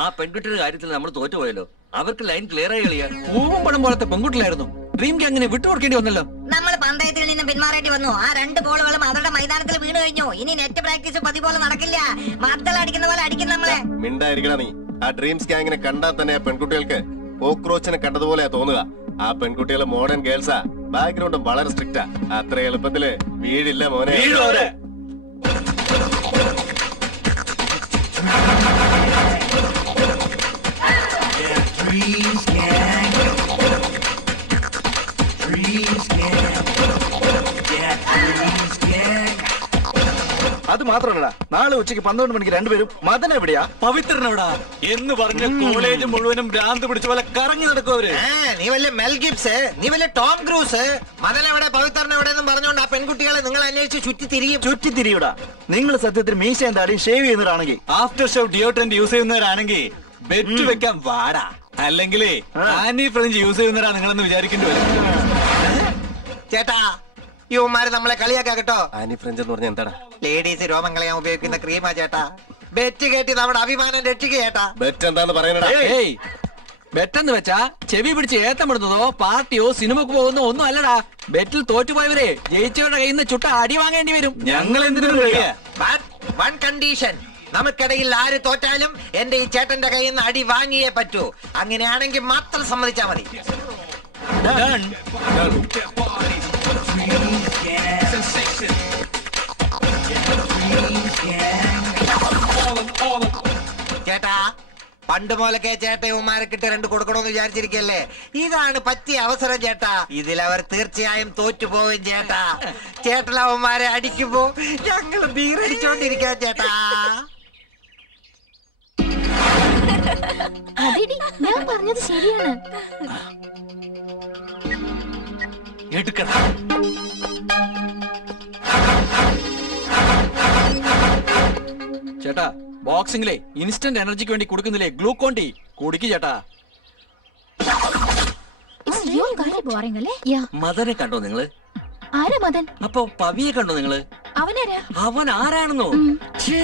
ആ പെൺകുട്ടിയുടെ കാര്യത്തിൽ നമ്മൾ തോറ്റുപോയല്ലോ. അവർക്ക് ലൈൻ ക്ലിയർ ആയി കളിയാ. പൂവും പണം പോലത്തെ പെൺകുട്ടിലായിരുന്നു. ഡ്രീം ഗ്യാങ്ങിനെ വിട്ടുകൊടുക്കേണ്ടി വന്നല്ലോ. നമ്മൾ പന്തയത്തിൽ നിന്ന് പിന്മാറേണ്ടി വന്നു. ആ 2 ബോളുകളും അവരുടെ മൈതാനത്തിൽ വീണ് കഴിഞ്ഞു. ഇനി നെറ്റ് പ്രാക്ടീസ് പതിപോലെ നടക്കില്ല. മദ്ദൾ അടിക്കുന്ന പോലെ അടിക്കും നമ്മളെ. മിണ്ടായിരിക്കണ നീ. ആ ഡ്രീംസ് ഗ്യാങ്ങിനെ കണ്ടാൽ തന്നെ ആ പെൺകുട്ടികൾക്ക് കോക്രോച്ചിനെ കണ്ടതുപോലെയാ തോന്നുക. ആ പെൺകുട്ടികള് മോഡേൺ ഗേൾസാ. ബാക്ക്ഗ്രൗണ്ടും വളരെ സ്ട്രിക്റ്റാ. അത്ര എളുപ്പത്തില് വീഴില്ല മോനെ. അത് മാത്രമല്ല, നാളെ ഉച്ചയ്ക്ക് 12 മണിക്ക് രണ്ടുപേരും മദൻ എവിടെയാ? പവിത്രനവിടാ എന്ന് പറഞ്ഞ കോളേജ് മുഴുവനും ഭ്രാന്ത് പിടിച്ച പോലെ കറങ്ങി നടക്കും അവര്. നീ വല്ല മെൽ ഗിബ്സ്, നീ വല്ല ടോം ക്രൂസ്, മദൻ എവിടെ പവിത്രൻ എവിടെ എന്ന് പറഞ്ഞുകൊണ്ട് ആ പെൺകുട്ടികളെ നിങ്ങൾ അന്വേഷിച്ച് ചുറ്റിത്തിരിയൂടാ. നിങ്ങൾ സത്യത്തിൽ മീശയും താടിയും ഷേവ് ചെയ്യുന്നവരാണെങ്കിൽ, ആഫ്റ്റർ ഷോ ഡിയോഡ്രന്റ് യൂസ് ചെയ്യുന്നവരാണെങ്കിൽ ബെറ്റ് വെക്കാൻ വാടാ. അല്ലെങ്കിലേ ആനി ഫ്രഞ്ച് യൂസ് ചെയ്യുന്നവരാ നിങ്ങളെന്ന് വിചാരിക്കേണ്ടി വരും. ചേട്ടാ, യുവമാര് നമ്മളെ കളിയാക്കാ കേട്ടോ. ആനി ഫ്രഞ്ച് എന്ന് പറഞ്ഞാൽ എന്താടാ? ലേഡീസ് രോമം കളയാൻ ഉപയോഗിക്കുന്ന ക്രീമാ ചേട്ടാ. ബെറ്റ് കേട്ടി നമ്മുടെ അഭിമാനം രക്ഷിക്കുക ചേട്ടാ. ബെറ്റ് എന്താന്ന് പറയണടാ? ബെറ്റെന്ന് വെച്ചാ ചെവി പിടിച്ച് ഏത്തമിടുന്നതോ പാർട്ടിയോ സിനിമക്ക് പോകുന്നോ ഒന്നും അല്ലടാ. ബെറ്റിൽ തോറ്റുപോയവരെ ജയിച്ചവരുടെ കയ്യിൽ നിന്ന് ചുട്ട അടി വാങ്ങേണ്ടി വരും. ഞങ്ങൾ എന്തിനു വൺ കണ്ടീഷൻ, നമുക്കിടയിൽ ആര് തോറ്റാലും എന്റെ ഈ ചേട്ടന്റെ കയ്യിൽ നിന്ന് അടി വാങ്ങിയേ പറ്റൂ. അങ്ങനെയാണെങ്കിൽ മാത്രം സമ്മതിച്ചാ മതി. ചേട്ടാ, പണ്ട് പോലൊക്കെ ചേട്ടയന്മാരെക്കിട്ട് 2 കൊടുക്കണമെന്ന് വിചാരിച്ചിരിക്കല്ലേ? ഇതാണ് പറ്റിയ അവസരം ചേട്ടാ. ഇതിലവർ തീർച്ചയായും തോറ്റുപോകും ചേട്ടാ. ചേട്ടനവന്മാരെ അടിക്കുമ്പോ ഞങ്ങൾ ബീറടിച്ചോണ്ടിരിക്കാം ചേട്ടാ. അതെടി, ഞാൻ പറഞ്ഞത് ശരിയാണ്. എടുക്കണം. ചേട്ടാ, ബോക്സിംഗിലെ ഇൻസ്റ്റന്റ് എനർജിക്ക് വേണ്ടി കൊടുക്കുന്നില്ലേ ഗ്ലൂക്കോൺ ഡി, കുടിക്ക് ചേട്ടാ. ബോറിംഗ് അല്ലേ? മദനെ കണ്ടോ നിങ്ങള്? ആരാ മദൻ? അപ്പൊ പവിയെ കണ്ടോ നിങ്ങള്? അവനാരാ? അവൻ ആരാണെന്നോ? ഛേ.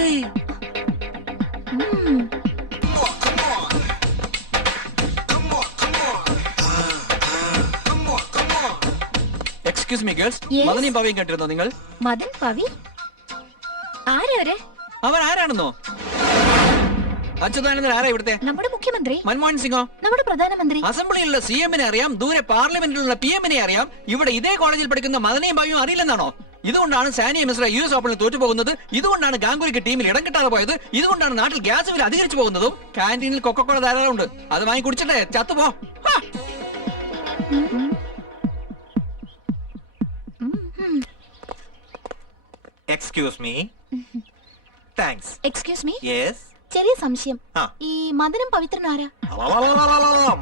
Excuse me girls, Yes. മദനെയും പവിയും കണ്ടിരുന്നോ നിങ്ങൾ? മദൻ, പവി, ആരവര്? അവൻ ആരാണെന്നോ? അച്യുതാനന്ദൻ ആരാ ഇവിടുത്തെ? നമ്മുടെ മുഖ്യമന്ത്രി. മൻമോഹൻ സിംഗോ? നമ്മുടെ പ്രധാനമന്ത്രി. അസംബ്ലിയിലുള്ള CM-നെ അറിയാം, ദൂരെ പാർലമെന്റിലുള്ള PM-നെ അറിയാം. ഇവിടെ ഇതേ കോളേജിൽ പഠിക്കുന്ന മദനെയും പവിയും അറിയില്ലെന്നാണോ? ഇതുകൊണ്ടാണ് സാനിയ മിശ്ര US ഓപ്പണിൽ തോറ്റുപോകുന്നത്. ഇതുകൊണ്ടാണ് ഗാംഗുലിക്ക് ടീമിൽ ഇടം കിട്ടാതെ പോയത്. ഇതുകൊണ്ടാണ് നാട്ടിൽ ഗ്യാസ് വില അധികരിച്ചു പോകുന്നതും. കാന്റീനിൽ കൊക്കക്കോള ധാരാളം ഉണ്ട്. അത് വാങ്ങി കുടിച്ചിട്ടേ ചത്തുപോ. Excuse me. Thanks. Excuse me. Yes. ചെറിയ സംശയം. ആ. ഈ മദനും പവിത്രനും ആരാ?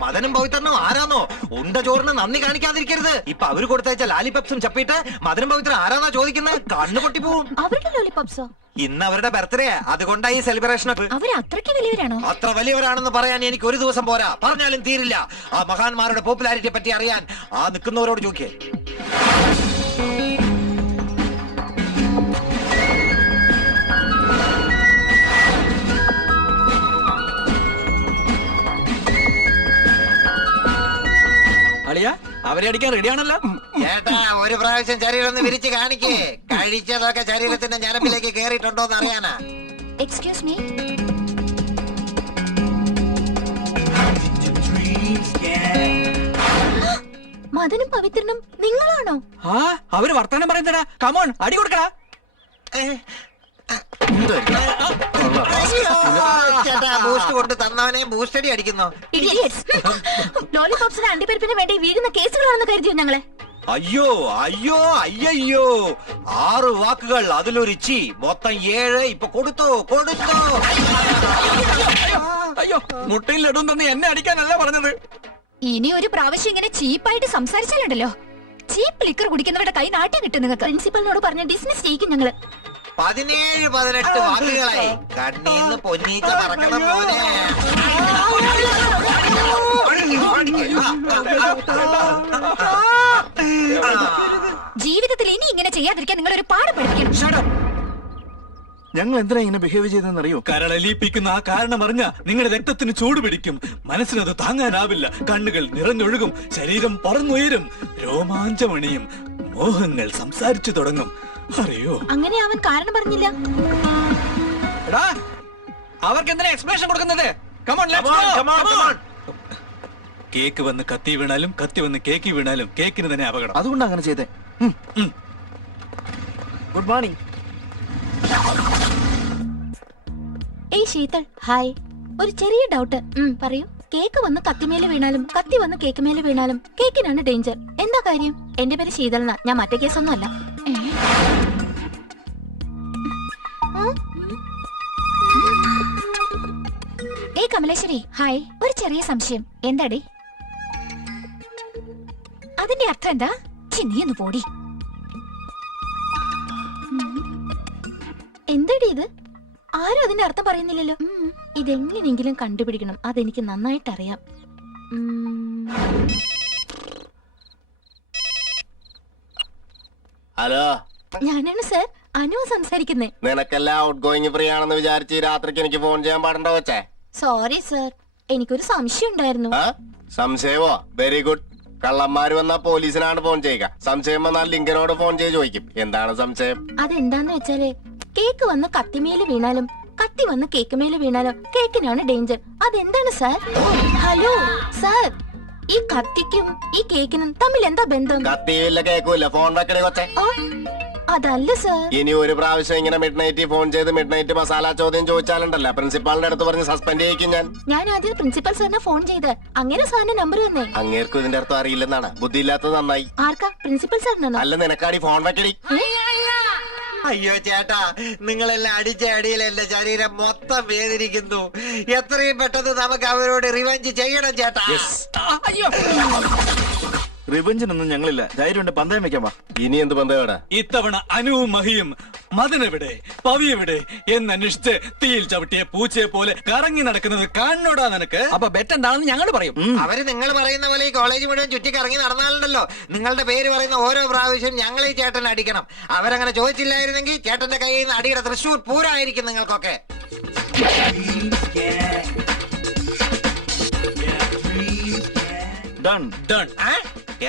മദനും പവിത്രനും ആരാന്നോ? ഉണ്ട ചോറിന് നന്ദി കാണിക്കാതിരിക്കരുത്. ഇപ്പൊ അവര് കൊടുത്തയച്ച ലാലിപപ്സും ചപ്പിട്ട് മദനും പവിത്രൻ ആരാന്നാ ചോദിക്കുന്നത്? കണ്ണു പൊട്ടിപ്പോവും. അവരുടെ ലോലിപോപ്സോ? ഇന്ന് അവരുടെ ബർത്ത്ഡേ, അതുകൊണ്ടായി സെലിബ്രേഷൻ. അവര് അത്രയ്ക്ക് വലിയവരാണോ? അത്ര വലിയവരാണെന്ന് പറയാൻ എനിക്ക് ഒരു ദിവസം പോരാ, പറഞ്ഞാലും തീരില്ല. ആ മഹാന്മാരുടെ പോപ്പുലാരിറ്റിയെ പറ്റി അറിയാൻ ആ നിൽക്കുന്നവരോട് ചോദിക്കേ. അളിയ, അവരെ അടിക്കാൻ റെഡിയാണല്ലോ. ചേട്ടാ, ഒരു പ്രാവശ്യം ശരീരം ഒന്ന് വിരിച്ച് കാണിക്കേ. കഴിച്ചതൊക്കെ ശരീരത്തിന്റെ ഞരമ്പിലേക്ക് കേറിയിട്ടുണ്ടോന്ന് അറിയാനാ. Excuse me. മദനും പവിത്രനും നിങ്ങളാണോ? ആ, അവര് വർത്താനം പറയുന്നടാ. കമോൺ, അടി കൊടുക്കടാ. ചേട്ടാ, ബൂസ്റ്റ് കൊണ്ട് തന്നവനെ ബൂസ്റ്റ് അടി അടിക്കുന്നു. ലോലിപോപ്സിന് അണ്ടിപ്പരിപ്പിന് വേണ്ടി വീഴുന്ന കേസുകളാണെന്ന് കരുതിയോ ഞങ്ങളെ? അയ്യോ അയ്യോ അയ്യോ, 6 വാക്കുകൾ, അതിലൊരു ചി, മൊത്തം 7. ഇപ്പൊ കൊടുത്തോ കൊടുത്തോ. അയ്യോ, മുട്ടയിൽ ലഡും തന്നെ എന്നെ അടിക്കാനല്ല പറഞ്ഞത്. ഇനി ഒരു പ്രാവശ്യം ഇങ്ങനെ ചീപ്പായിട്ട് സംസാരിച്ചാലുണ്ടല്ലോ, ചീപ്പ് ലിക്കർ കുടിക്കുന്നവരുടെ കൈ നാട്ടി കിട്ടും. നിങ്ങൾക്ക് പ്രിൻസിപ്പലിനോട് പറഞ്ഞ് ഡിസ്മിസ് ചെയ്യിക്കും ഞങ്ങള്. 17-18 വാക്കുകളായി. കണ്ണീന്ന് പൊന്നീച്ച പറക്കണം പോലെ. ജീവിതത്തിൽ ഇനി ഇങ്ങനെ ചെയ്യാതിരിക്കാൻ നിങ്ങൾ ഒരു പാഠം പഠിക്കണം. ഞങ്ങൾ എന്തിനാ ഇങ്ങനെ ബിഹേവ് ചെയ്തെന്നറിയോ? കരളലിയിപ്പിക്കുന്ന ആ കാരണം അറിഞ്ഞ നിങ്ങളുടെ രക്തത്തിന് ചൂട് പിടിക്കും, മനസ്സിനത് താങ്ങാനാവില്ല, കണ്ണുകൾ നിറഞ്ഞൊഴുകും, ശരീരം പറന്നുയരും, രോമാഞ്ചമണിയും, മോഹങ്ങൾ സംസാരിച്ചു തുടങ്ങും. അറിയോ? അങ്ങനെ അവൻ കാരണം പറഞ്ഞില്ല. എടാ, അവർക്ക് എന്തിനാ എക്സ്പ്ലനേഷൻ കൊടുക്കുന്നത്? കമോൺ, കേക്ക് വന്ന് കത്തി വീണാലും കത്തി വന്ന് കേക്ക് വീണാലും കേക്കിന് തന്നെ അപകടം. അതുകൊണ്ട് അങ്ങനെ ചെയ്തേ. Good morning. ഏയ് ശീതൾ, ഹായ്. ഒരു ചെറിയ ഡൗട്ട്. പറയൂ. കേക്ക് വന്ന് കത്തിമേല് വീണാലും കത്തി വന്ന് കേക്ക് മേല് വീണാലും കേക്കിനാണ് ഡേഞ്ചർ. എന്താ കാര്യം? എന്റെ പേര് ശീതൾ എന്നാ. ഞാൻ മറ്റേ കേസൊന്നും അല്ല. ഏയ് കമലേശ്വരി, ഹായ്. ഒരു ചെറിയ സംശയം. എന്താടി? അതിന്റെ അർത്ഥം എന്താ? നീ ഒന്ന് പോടി. എന്താടി ഇത്? ആരും അതിന്റെ അർത്ഥം പറയുന്നില്ലല്ലോ. ഇതെങ്ങനെയെങ്കിലും കണ്ടുപിടിക്കണം. അതെനിക്ക് നന്നായിട്ട് അറിയാം. ഹലോ, ഞാനാണ് സർ, അനു സംസാരിക്കുന്നേ. നിനക്കെല്ലാം ഔട്ട് ഗോയിങ് ഫ്രീ ആണെന്ന് വിചാരിച്ച് രാത്രിക്ക് എനിക്ക് ഫോൺ ചെയ്യാൻ പാടണ്ടോ വെച്ചേ? സോറി സർ, എനിക്കൊരു സംശയം ഉണ്ടായിരുന്നു. സംശയമോ? Very good. കള്ളന്മാര് വന്നാ പോലീസിനാണ് ഫോൺ ചെയ്യുക. സംശയം വന്നാൽ ലിങ്കനോട് ഫോൺ ചെയ്ത് ചോദിക്കും. എന്താണ് സംശയം? അതെന്താന്ന് വെച്ചാല്, കേക്ക് വന്ന് കത്തിമേല് വീണാലും കത്തി വന്ന് കേക്ക് മേല് വീണാലും കേക്കിനാണ് ഡേഞ്ചർ. അതെന്താണ് സാർ? ഹലോ സാർ, ഈ കത്തിക്കും ഈ കേക്കിനും തമ്മിൽ എന്താ ബന്ധം? കത്തിയില്ല കേക്കുമില്ല, ഫോൺ വെക്കണേ കൊച്ചേ. അതല്ല സാർ. ഇനി ഒരു പ്രാവശ്യം ഇങ്ങനെ മിഡ് നൈറ്റ് ഫോൺ ചെയ്ത് മിഡ് നൈറ്റ് മസാല ചോദ്യം ചോദിച്ചാലുണ്ടല്ല, പ്രിൻസിപ്പാളിന്റെ അടുത്ത് പറഞ്ഞ് സസ്പെൻഡ് ചെയ്യിക്കും ഞാൻ. ഞാൻ ആദ്യം പ്രിൻസിപ്പൽ സാറിനെ ഫോൺ ചെയ്ത് അങ്ങനെ സാറിന്റെ നമ്പർ തന്നെ. അങ്ങേർക്കും ഇതിന്റെ അർത്ഥം അറിയില്ലെന്നാണ്. ബുദ്ധിയില്ലാത്തത് നന്നായി. ആർക്കാ? പ്രിൻസിപ്പൽ സാറിനാണോ? അല്ല, നിനക്കാടി ഫോൺ വെക്കടി. അയ്യോ ചേട്ടാ, നിങ്ങളെല്ലാം അടിച്ച അടിയിൽ എന്റെ ശരീരം മൊത്തം വേദനിക്കുന്നു. എത്രയും പെട്ടെന്ന് നമുക്ക് അവരോട് റിവെഞ്ച് ചെയ്യണം ചേട്ടാ. അയ്യോ, റിവഞ്ചിനൊന്നും ഞങ്ങളില്ല. ധൈര്യം പന്തയം വെക്കാൻ വാ. ഇനി എന്ത് പന്തയടാ? ഇത്തവണ അനുവും മഹിയും മദനെവിടെ പവിയെവിടെ എന്നന്വേഷിച്ച് തീയിൽ ചവിട്ടിയ പൂച്ചയെ പോലെ കറങ്ങി നടക്കുന്നത് കാണോടാ നിനക്ക്. അപ്പൊ ബെറ്റ് എന്താണെന്ന് ഞങ്ങൾ പറയും. അവര് നിങ്ങൾ പറയുന്ന പോലെ ഈ കോളേജ് മുഴുവൻ ചുറ്റി കറങ്ങി നടന്നാലുണ്ടല്ലോ, നിങ്ങളുടെ പേര് പറയുന്ന ഓരോ പ്രാവശ്യം ഞങ്ങൾ ഈ ചേട്ടൻ അടിക്കണം. അവരങ്ങനെ ചോദിച്ചില്ലായിരുന്നെങ്കിൽ ചേട്ടന്റെ കയ്യിൽ നിന്ന് അടിയുടെ തൃശ്ശൂർ പൂരമായിരിക്കും നിങ്ങൾക്കൊക്കെ.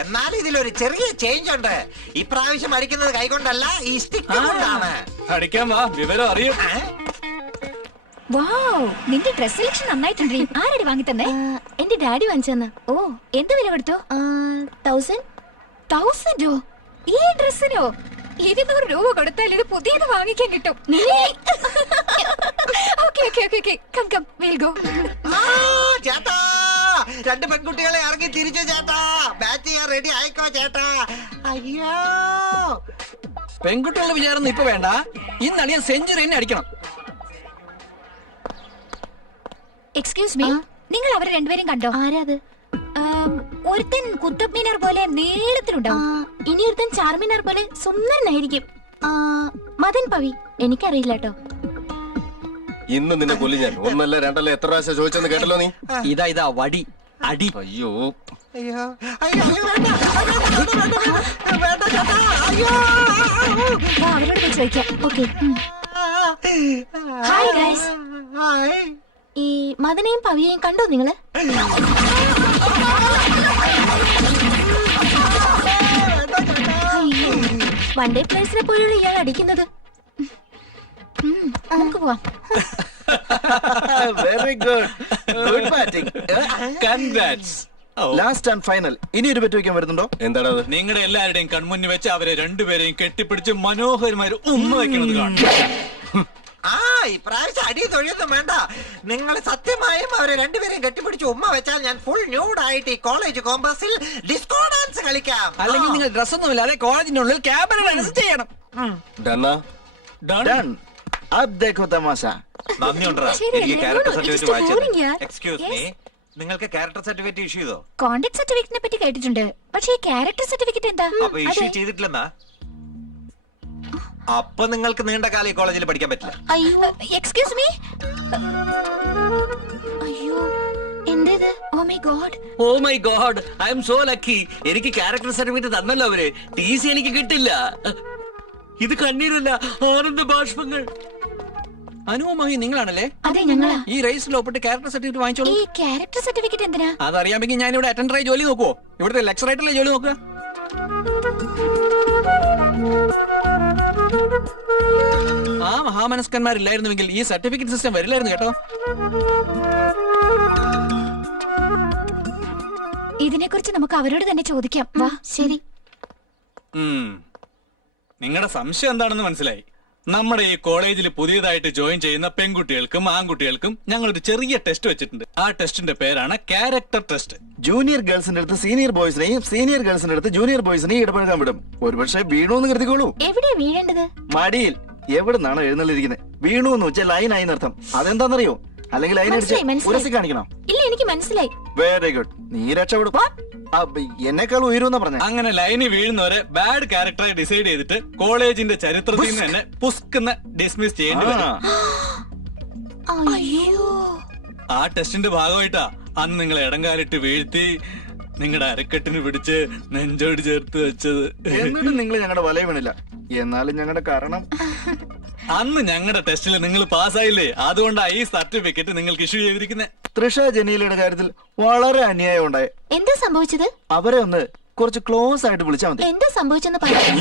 എന്നാൽ ഇതിലൊരു ചെറിയ ചേഞ്ച് ഉണ്ട്. ഇപ്രാവശ്യം അടിക്കുന്നത് കൈകൊണ്ടല്ല, ഈ സ്റ്റിക്ക് കൊണ്ടാണ്. അടിക്കാൻ വാ, വിവരം അറിയും. വാവ്, നിന്റെ ഡ്രസ് സെലക്ഷൻ നന്നായിട്ടുണ്ട്. ആരടി വാങ്ങി തന്നെ? എന്റെ ഡാഡി വാങ്ങിച്ചെന്ന്. ഓ, എന്ത് വില കൊടുത്തു? 1000 ഈ ഡ്രസ്സിനോ? 200 രൂപ കൊടുത്താൽ ഇത് പുതിയത് വാങ്ങിക്കാൻ കിട്ടും. ചേട്ടാ, 2 പെൺകുട്ടികളെ ഇറങ്ങി തിരിച്ചു ചേട്ടാ. ബാറ്റ് ചെയ്യാൻ റെഡി ആയിക്കോ ചേട്ടാ. അയ്യോ, പെൺകുട്ടികളുടെ വിചാരം ഇപ്പൊ വേണ്ട. ഇന്ന് അടിയാൻ സെഞ്ചുറി തന്നെ അടിക്കണം. എക്സ്ക്യൂസ് മീ, നിങ്ങൾ അവരെ രണ്ടുപേരും കണ്ടോ? ആരാത്? ഒരുത്തൻ കുത്തബ് മിനാർ പോലെ നീളത്തിലുണ്ടാവും. ഇനി ഒരുത്തൻ ചാർമിനാർ പോലെ സുന്ദരനായിരിക്കും. മദൻ പവി. എനിക്കറിയില്ല കേട്ടോ. ഇന്ന് നിന്നെ കൊല്ലി ഞാൻ. ഒന്നല്ല രണ്ടല്ല എത്ര പ്രാവശ്യം ചോദിച്ചെന്ന് കേട്ടല്ലോ നീ. ഇതാ വടി അടി. അയ്യോ അയ്യോ, അയ്യോ, വേണ്ട, വേണ്ട ചേട്ടാ. അയ്യോ, അവരോട് പോയി ചോദിക്കാം. ഓക്കെ. Hi guys. ഈ മദനെയും പവിയെയും കണ്ടോ നിങ്ങള്? വൺ ഡേ പ്ലേസിനെ പോലുള്ള ഇയാൾ അടിക്കുന്നത്. നമുക്ക് പോവാം. Very good, good batting. Congrats. Last and final. ഇനി ഒരു ബെറ്റ് വയ്ക്കാൻ വരുന്നുണ്ടോ? എന്താണത്? നിങ്ങളുടെ എല്ലാവരുടെയും കൺമുന്നിൽ വെച്ച് അവരെ രണ്ടുപേരെയും കെട്ടിപ്പിടിച്ച് മനോഹരമായി ഉമ്മ വയ്ക്കണത് കാണും. ഇപ്രാവശ്യം അടി തൊഴിയൊന്നും വേണ്ട. നിങ്ങൾ സത്യമായും അവരെ രണ്ടുപേരെയും കെട്ടിപ്പിടിച്ച് ഉമ്മ വെച്ചാൽ ഞാൻ ഫുൾ ന്യൂഡായിട്ട് ഈ കോളേജ് കോമ്പസിൽ ഡിസ്കോ ഡാൻസ് കളിക്കാം. അല്ലെങ്കിൽ നിങ്ങൾ ഡ്രസ്സൊന്നും ഇല്ലാതെ കോളേജിനുള്ളിൽ ക്യാബിനെ ഡാൻസ് ചെയ്യണം. Done. अब देखो तमाशा. നന്ദിയുണ്ടാ. എനിക്ക് ക്യാരക്ടർ സർട്ടിഫിക്കറ്റ് വായിച്ചു. എക്സ്ക്യൂസ് മീ, നിങ്ങൾക്ക് ക്യാരക്ടർ സർട്ടിഫിക്കറ്റ് ഇഷ്യൂ ചെയ്തോ? കോണ്ടാക്ട് സർട്ടിഫിക്കറ്റിനെ പറ്റി കേട്ടിട്ടുണ്ട്, പക്ഷേ ഈ ക്യാരക്ടർ സർട്ടിഫിക്കറ്റ് എന്താ? അപ്പൊ ഇഷ്യൂ ചെയ്തിട്ടില്ലെന്നാ? അപ്പൊ നിങ്ങൾക്ക് നീണ്ട കാലം ഈ കോളേജിൽ പഠിക്കാൻ പറ്റില്ല. അയ്യോ, എക്സ്ക്യൂസ് മീ. അയ്യോ, എന്തേത്? Oh my God. Oh my God, I am so lucky. എനിക്ക് ക്യാരക്ടർ സർട്ടിഫിക്കറ്റ് തന്നല്ലോ അവര്. TC എനിക്ക് കിട്ടില്ല. ഇത് കണ്ണീരല്ല, ആനന്ദ ബാഷ്പങ്ങൾ. അനുവുമായി നിങ്ങളാണല്ലേ? അതെ, ഞങ്ങളാ. ഈ റേസിൽ ഒപ്പിട്ട് ക്യാരക്ടർ സർട്ടിഫിക്കറ്റ് വാങ്ങിച്ചോളൂ. ഈ ക്യാരക്ടർ സർട്ടിഫിക്കറ്റ് എന്തിനാ? അതറിയാമെങ്കിൽ ഞാൻ ഇവിടെ അറ്റൻഡറായി ജോലി നോക്കുവോ? ഇവിടുത്തെ ലെക്ചർ ആയിട്ടുള്ള ജോലി നോക്കുക. ആ മഹാമനസ്കന്മാരില്ലായിരുന്നുവെങ്കിൽ ഈ സർട്ടിഫിക്കറ്റ് സിസ്റ്റം വരില്ലായിരുന്നു കേട്ടോ. ഇതിനെക്കുറിച്ച് നമുക്ക് അവരോട് തന്നെ ചോദിക്കാം. വാ. ശരി. നിങ്ങളുടെ സംശയം എന്താണെന്ന് മനസ്സിലായി. നമ്മുടെ ഈ കോളേജിൽ പുതിയതായിട്ട് ജോയിൻ ചെയ്യുന്ന പെൺകുട്ടികൾക്കും ആൺകുട്ടികൾക്കും ഞങ്ങൾ ഒരു ചെറിയ ടെസ്റ്റ് വെച്ചിട്ടുണ്ട്. ആ ടെസ്റ്റിന്റെ പേരാണ് ക്യാരക്ടർ ടെസ്റ്റ്. ജൂനിയർ ഗേൾസിന്റെ അടുത്ത് സീനിയർ ബോയ്സിനെയും സീനിയർ ഗേൾസിന്റെ അടുത്ത് ജൂനിയർ ബോയ്സിനെയും ഇടപഴകാൻ വിടും. ഒരുപക്ഷെ വീണൂന്ന് കരുതിക്കോളൂ. എവിടെയാ വീഴേണ്ടത്? മടിയിൽ. എവിടെ നിന്നാണ് എഴുന്നള്ളിരിക്കുന്നത്? വീണു എന്ന് വെച്ചാൽ ലൈനായി നടത്തം. അതെന്താണെന്നറിയോ? അല്ലെങ്കിൽ ലൈൻ അടിച്ച് ഉരസി കാണിക്കണം. ഇല്ല, എനിക്ക് മനസ്സിലായി. വെരി ഗുഡ്, നീ രക്ഷപ്പെടും. എന്നെക്കാൾ ഉയരുമെന്നാ പറഞ്ഞ. അങ്ങനെ ലൈനിൽ വീഴുന്നവരെ ബാഡ് ക്യാരക്ടറായി ഡിസൈഡ് ചെയ്തിട്ട് കോളേജിന്റെ ചരിത്രത്തിൽ നിന്ന് തന്നെ പുസ്കുന്ന ഡിസ്മിസ് ചെയ്യേണ്ടി വരും. അയ്യോ, ആ ടെസ്റ്റിന്റെ ഭാഗമായിട്ടാ അന്ന് നിങ്ങൾ ഇടങ്കാലിട്ട് വീഴ്ത്തി നിങ്ങളുടെ അരക്കെട്ടിന് പിടിച്ച് നെഞ്ചോട് ചേർത്ത് വെച്ചത്. എന്നിട്ടും നിങ്ങൾ ഞങ്ങളുടെ വലയ വീണില്ല. എന്നാലും ഞങ്ങളുടെ കാരണം അന്ന് ഞങ്ങളുടെ ടെസ്റ്റിൽ നിങ്ങൾ പാസ്സായില്ലേ, അതുകൊണ്ടാ ഈ സർട്ടിഫിക്കറ്റ് നിങ്ങൾക്ക് ഇഷ്യൂ ചെയ്തിരിക്കുന്നത്. തൃഷ ജനീലയുടെ കാര്യത്തിൽ വളരെ അന്യായം ഉണ്ടായി. എന്താ സംഭവിച്ചത്? അവരെ ഒന്ന് കുറച്ച് ക്ലോസ് ആയിട്ട് വിളിച്ചാൽ മതി. എന്താ സംഭവിച്ചെന്ന് പറയാം.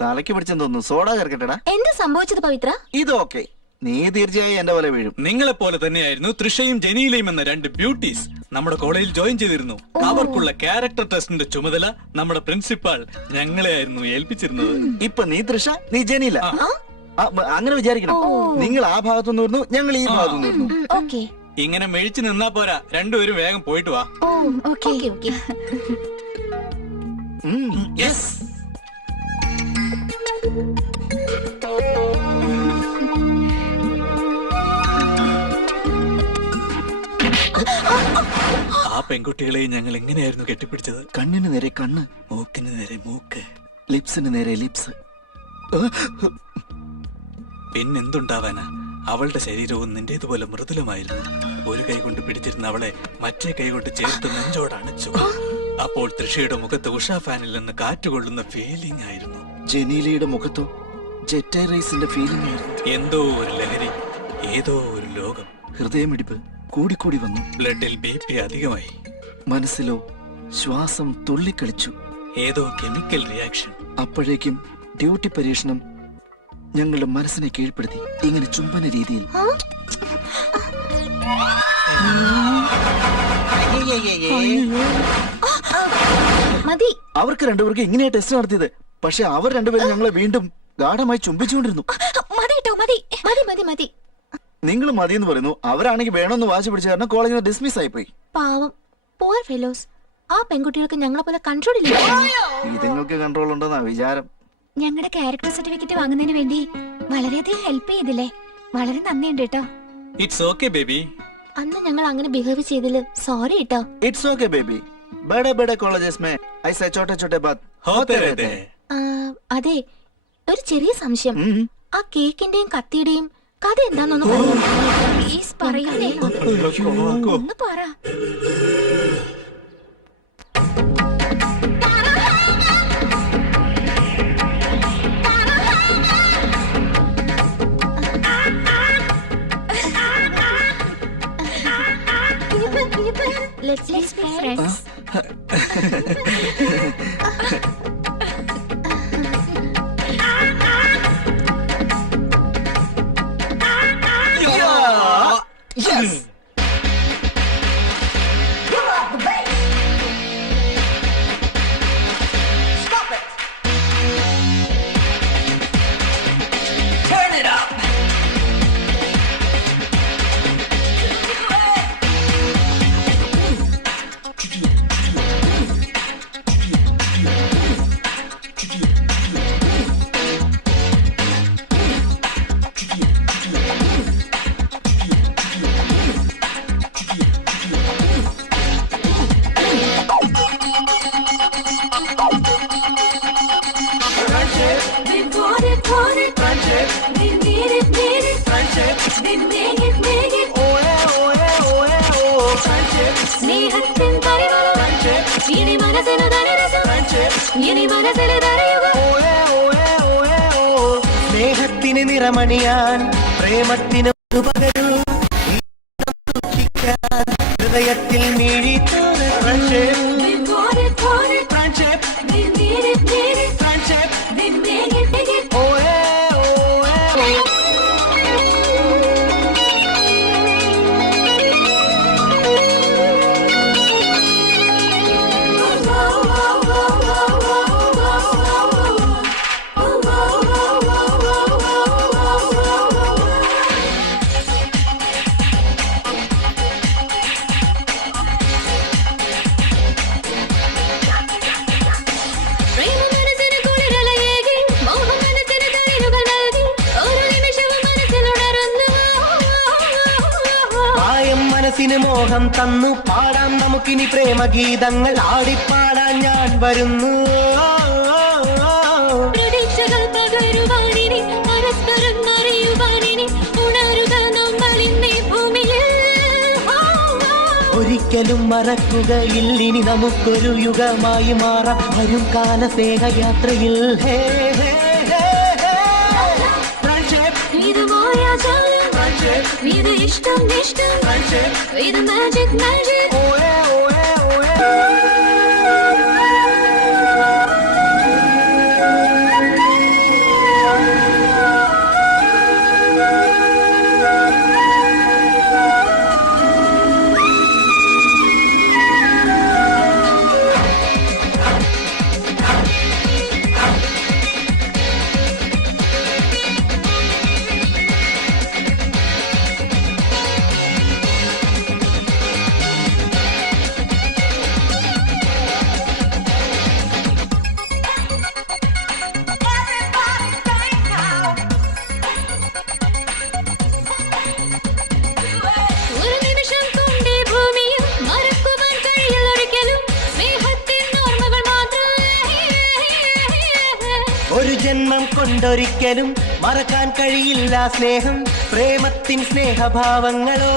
തലയ്ക്ക് പിടിച്ചെന്ന് തോന്നുന്നു. സോഡ ചേർക്കട്ടെടാ. എന്താ സംഭവിച്ചത് പവിത്ര? ഇതൊക്കെ നീ തീർച്ചയായും എന്റെ പോലെ വീഴും. നിങ്ങളെ പോലെ തന്നെയായിരുന്നു തൃഷയും ജനീലയും എന്ന 2 ബ്യൂട്ടീസ് നമ്മുടെ കോളേജിൽ ജോയിൻ ചെയ്തിരുന്നു. അവർക്കുള്ള ക്യാരക്ടർ ടെസ്റ്റിന്റെ ചുമതല നമ്മുടെ പ്രിൻസിപ്പാൾ ഞങ്ങളെ ആയിരുന്നു ഏൽപ്പിച്ചിരുന്നത്. ഇപ്പൊ നീ തൃഷ, നീ ജനീല. അങ്ങനെ വിചാരിക്കണം. നിങ്ങൾ ആ ഭാഗത്തുനിന്ന് വരുന്നു, ഞങ്ങൾ ഈ ഭാഗത്തുനിന്ന് വരുന്നു. ഇങ്ങനെ മെഴിച്ചു നിന്നാ പോരാ, രണ്ടുപേരും വേഗം പോയിട്ട് വാ. യെസ്. ആ പെൺകുട്ടികളെ ഞങ്ങൾ എങ്ങനെയായിരുന്നു കെട്ടിപ്പിടിച്ചത്? കണ്ണിന് നേരെ കണ്ണ്, മൂക്കിന് നേരെ മൂക്ക്, ലിപ്സിന് നേരെ ലിപ്സ്. പിന്നെന്തുണ്ടാവാനാ? അവളുടെ ശരീരവും നിന്റേതുപോലെ മൃദുലമായിരുന്നു. ഒരു കൈ കൊണ്ട് പിടിച്ചിരുന്ന അവളെ മറ്റേ കൈ കൊണ്ട് ചേർത്ത് നെഞ്ചോടണച്ചു. അപ്പോൾ തൃഷയുടെ മുഖത്ത് ഉഷാ ഫാനിൽ നിന്ന് കാറ്റുകൊള്ളുന്ന ഫീലിംഗ് ആയിരുന്നു. ജനീലയുടെ മുഖത്തോ ജെറ്റ് റൈസിന്റെ ഫീലിംഗ് ആയിരുന്നു. എന്തോ ഒരു ലഹരി, ഏതോ ഒരു ലോകം. ഹൃദയമിടിപ്പ് കൂടിക്കൂടി വന്നു. ബ്ലഡിൽ BP അധികമായി. മനസ്സിലോ ശ്വാസം തുള്ളിക്കളിച്ചു. ഏതോ കെമിക്കൽ റിയാക്ഷൻ. അപ്പോഴേക്കും ഡ്യൂട്ടി പരീക്ഷണം ഞങ്ങളുടെ മനസ്സിനെ കീഴ്പ്പെടുത്തി. ഇങ്ങനെ ചുംബന രീതിയിൽ. മതി. അവർക്ക് രണ്ടുപേർക്ക് ഇങ്ങനെയാ ടെസ്റ്റ് നടത്തിയത്. പക്ഷെ അവർ രണ്ടുപേരും ഞങ്ങളെ വീണ്ടും ഗാഠമായി ചുംബിച്ചുകൊണ്ടിരുന്നു. മതി കേട്ടോ, മതി മതി മതി മതി. നിങ്ങൾ മതിയെന്ന് പറയുന്നു. അവരാണെങ്കിൽ വേണമെന്ന് വാശി പിടിച്ച കാരണം കോളേജിൽ നിന്ന് ഡിസ്മിസ് ആയിപ്പോയി. പാവം പൂവർ ഫെലോസ്. ആ പെൺകുട്ടികൾക്ക് ഞങ്ങളെ പോലെ കൺട്രോൾ ഇല്ല. ഇതുങ്ങൾക്ക് കൺട്രോൾ ഉണ്ടെന്നാ വിചാരം. ഞങ്ങളുടെ ക്യാരക്ടർ സർട്ടിഫിക്കറ്റ് വാങ്ങുന്നതിന് വേണ്ടി വളരെയധികം ഹെൽപ്പ് ചെയ്തില്ലേ? വളരെ നന്ദിയുണ്ട് കേട്ടോ. It's okay baby. അന്ന് ഞങ്ങൾ അങ്ങനെ ബിഹേവ് ചെയ്തതില് സോറി കേട്ടോ. It's okay baby. ബഡേ ബഡേ കോളേജസ് മേ ഐസേ ചോട്ടെ ചോട്ടെ ബാത് ഹോത്തെ രഹത്തെ. അതെ, ഒരു ചെറിയ സംശയം. ആ കേക്കിന്റെയും കത്തിയുടെയും കഥ എന്താണെന്നൊന്ന് പ്ലീസ് പറയൂലേ? ഒന്ന് പറ. Let's be friends. Yes. Stop it. Turn it up. സ്നേഹത്തിന് നിറമണിയാൻ പ്രേമത്തിന് പകരൂ ഹൃദയത്തിൽ മിഴി മനസ്സിന് മോഹം തന്നു പാടാം നമുക്കിനി പ്രേമഗീതങ്ങൾ ആടിപ്പാടാൻ ഞാൻ വരുന്നു. പ്രതീക്ഷകൾ പകരുവാനിനി പരസ്പരം അറിയുവാനിനി ഉണരുക നമ്മളിന്നീ ഭൂമിയിൽ. ഒരിക്കലും മറക്കുകയില്ലിനി നമുക്കൊരു യുഗമായി മാറാം വരും കാല സ്നേഹയാത്രയിൽ. ഇത് മായാജാലം, ഇത് ഇഷ്ടം ഇഷ്ടം, ഇത് മാജിക് മാജിക്. ജന്മം കൊണ്ടൊരിക്കലും മറക്കാൻ കഴിയില്ല സ്നേഹം, പ്രേമത്തിൻ സ്നേഹഭാവങ്ങളോ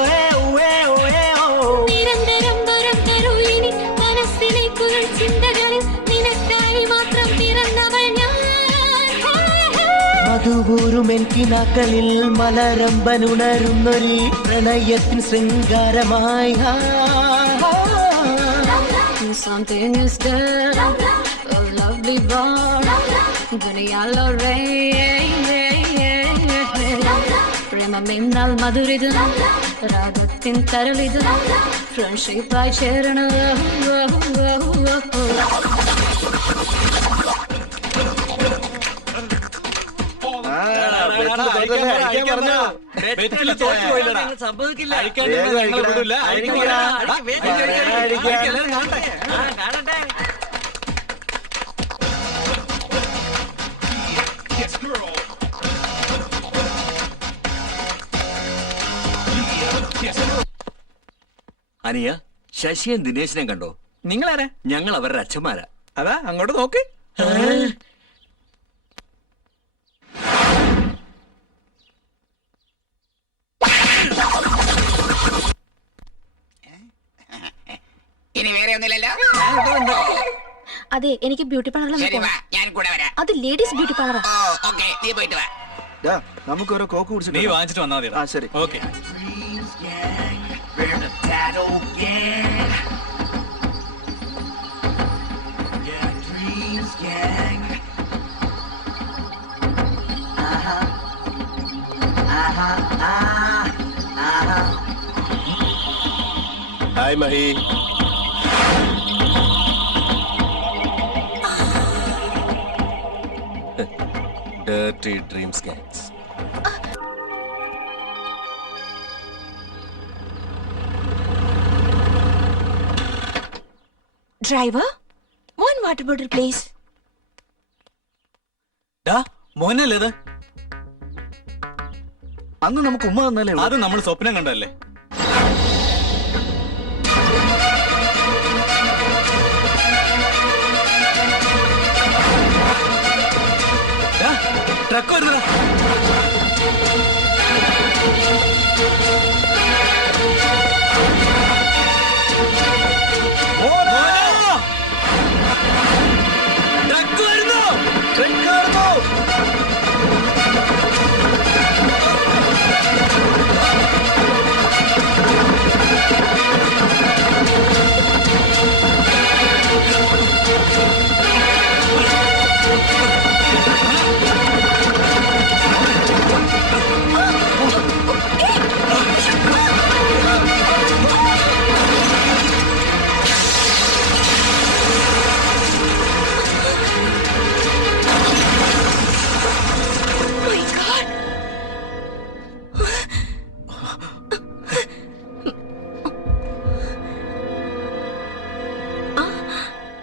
നിരന്തരം വരം തരൂ ഇനി മനസ്സിലെ കുളിർ ചിന്തകളിൽ നിനക്കായി മാത്രം പിറന്നവൾ ഞാൻ. മധുപൂരുമെൻ കിനാക്കളിൽ മലരമ്പനുണരുന്നൊരു പ്രണയത്തിൻ ശൃംഗാരമായി. Something is there, a lovely bar, ദുനിയാലോ പ്രേമമെന്നാൽ മധുരിത്, രാഗത്തിൻ തരളിത്, ഫ്രണ്ട്ഷിപ്പായി ചേരണം. സംഭവിക്കില്ല. അനിയ, ശശിയും ദിനേശിനെ കണ്ടോ? നിങ്ങളാരാ? ഞങ്ങൾ അവരുടെ അച്ഛന്മാരാ. അതാ അങ്ങോട്ട് നോക്ക്. ഇനി വേറെ ഒന്നുമില്ലല്ലോ. അതെ, എനിക്ക് ബ്യൂട്ടി ശരി, വാ, പാർലർ. ഞാൻ കൂടെ വരാം. അത് ലേഡീസ് ബ്യൂട്ടി പാർലർ. ഓക്കെ, നീ പോയിട്ട് വാ. നമുക്ക് ഓരോ കോക്ക് കുടിച്ചിട്ട് നീ വാങ്ങിച്ചിട്ട് വന്നാൽ മതി. ആ ശരി. Okay. Hi Mahi. Dirty Dreams Gangs. Driver, one water bottle please. മോനല്ലേ ഇത്? അന്ന് നമുക്ക് ഉമ്മ തന്നല്ലേ? അത് നമ്മൾ സ്വപ്നം കണ്ടല്ലേ. ട്രക്ക് വരുന്നതാ. ട്രക്ക് വരുന്നു. ട്രക്ക് വരുന്നു.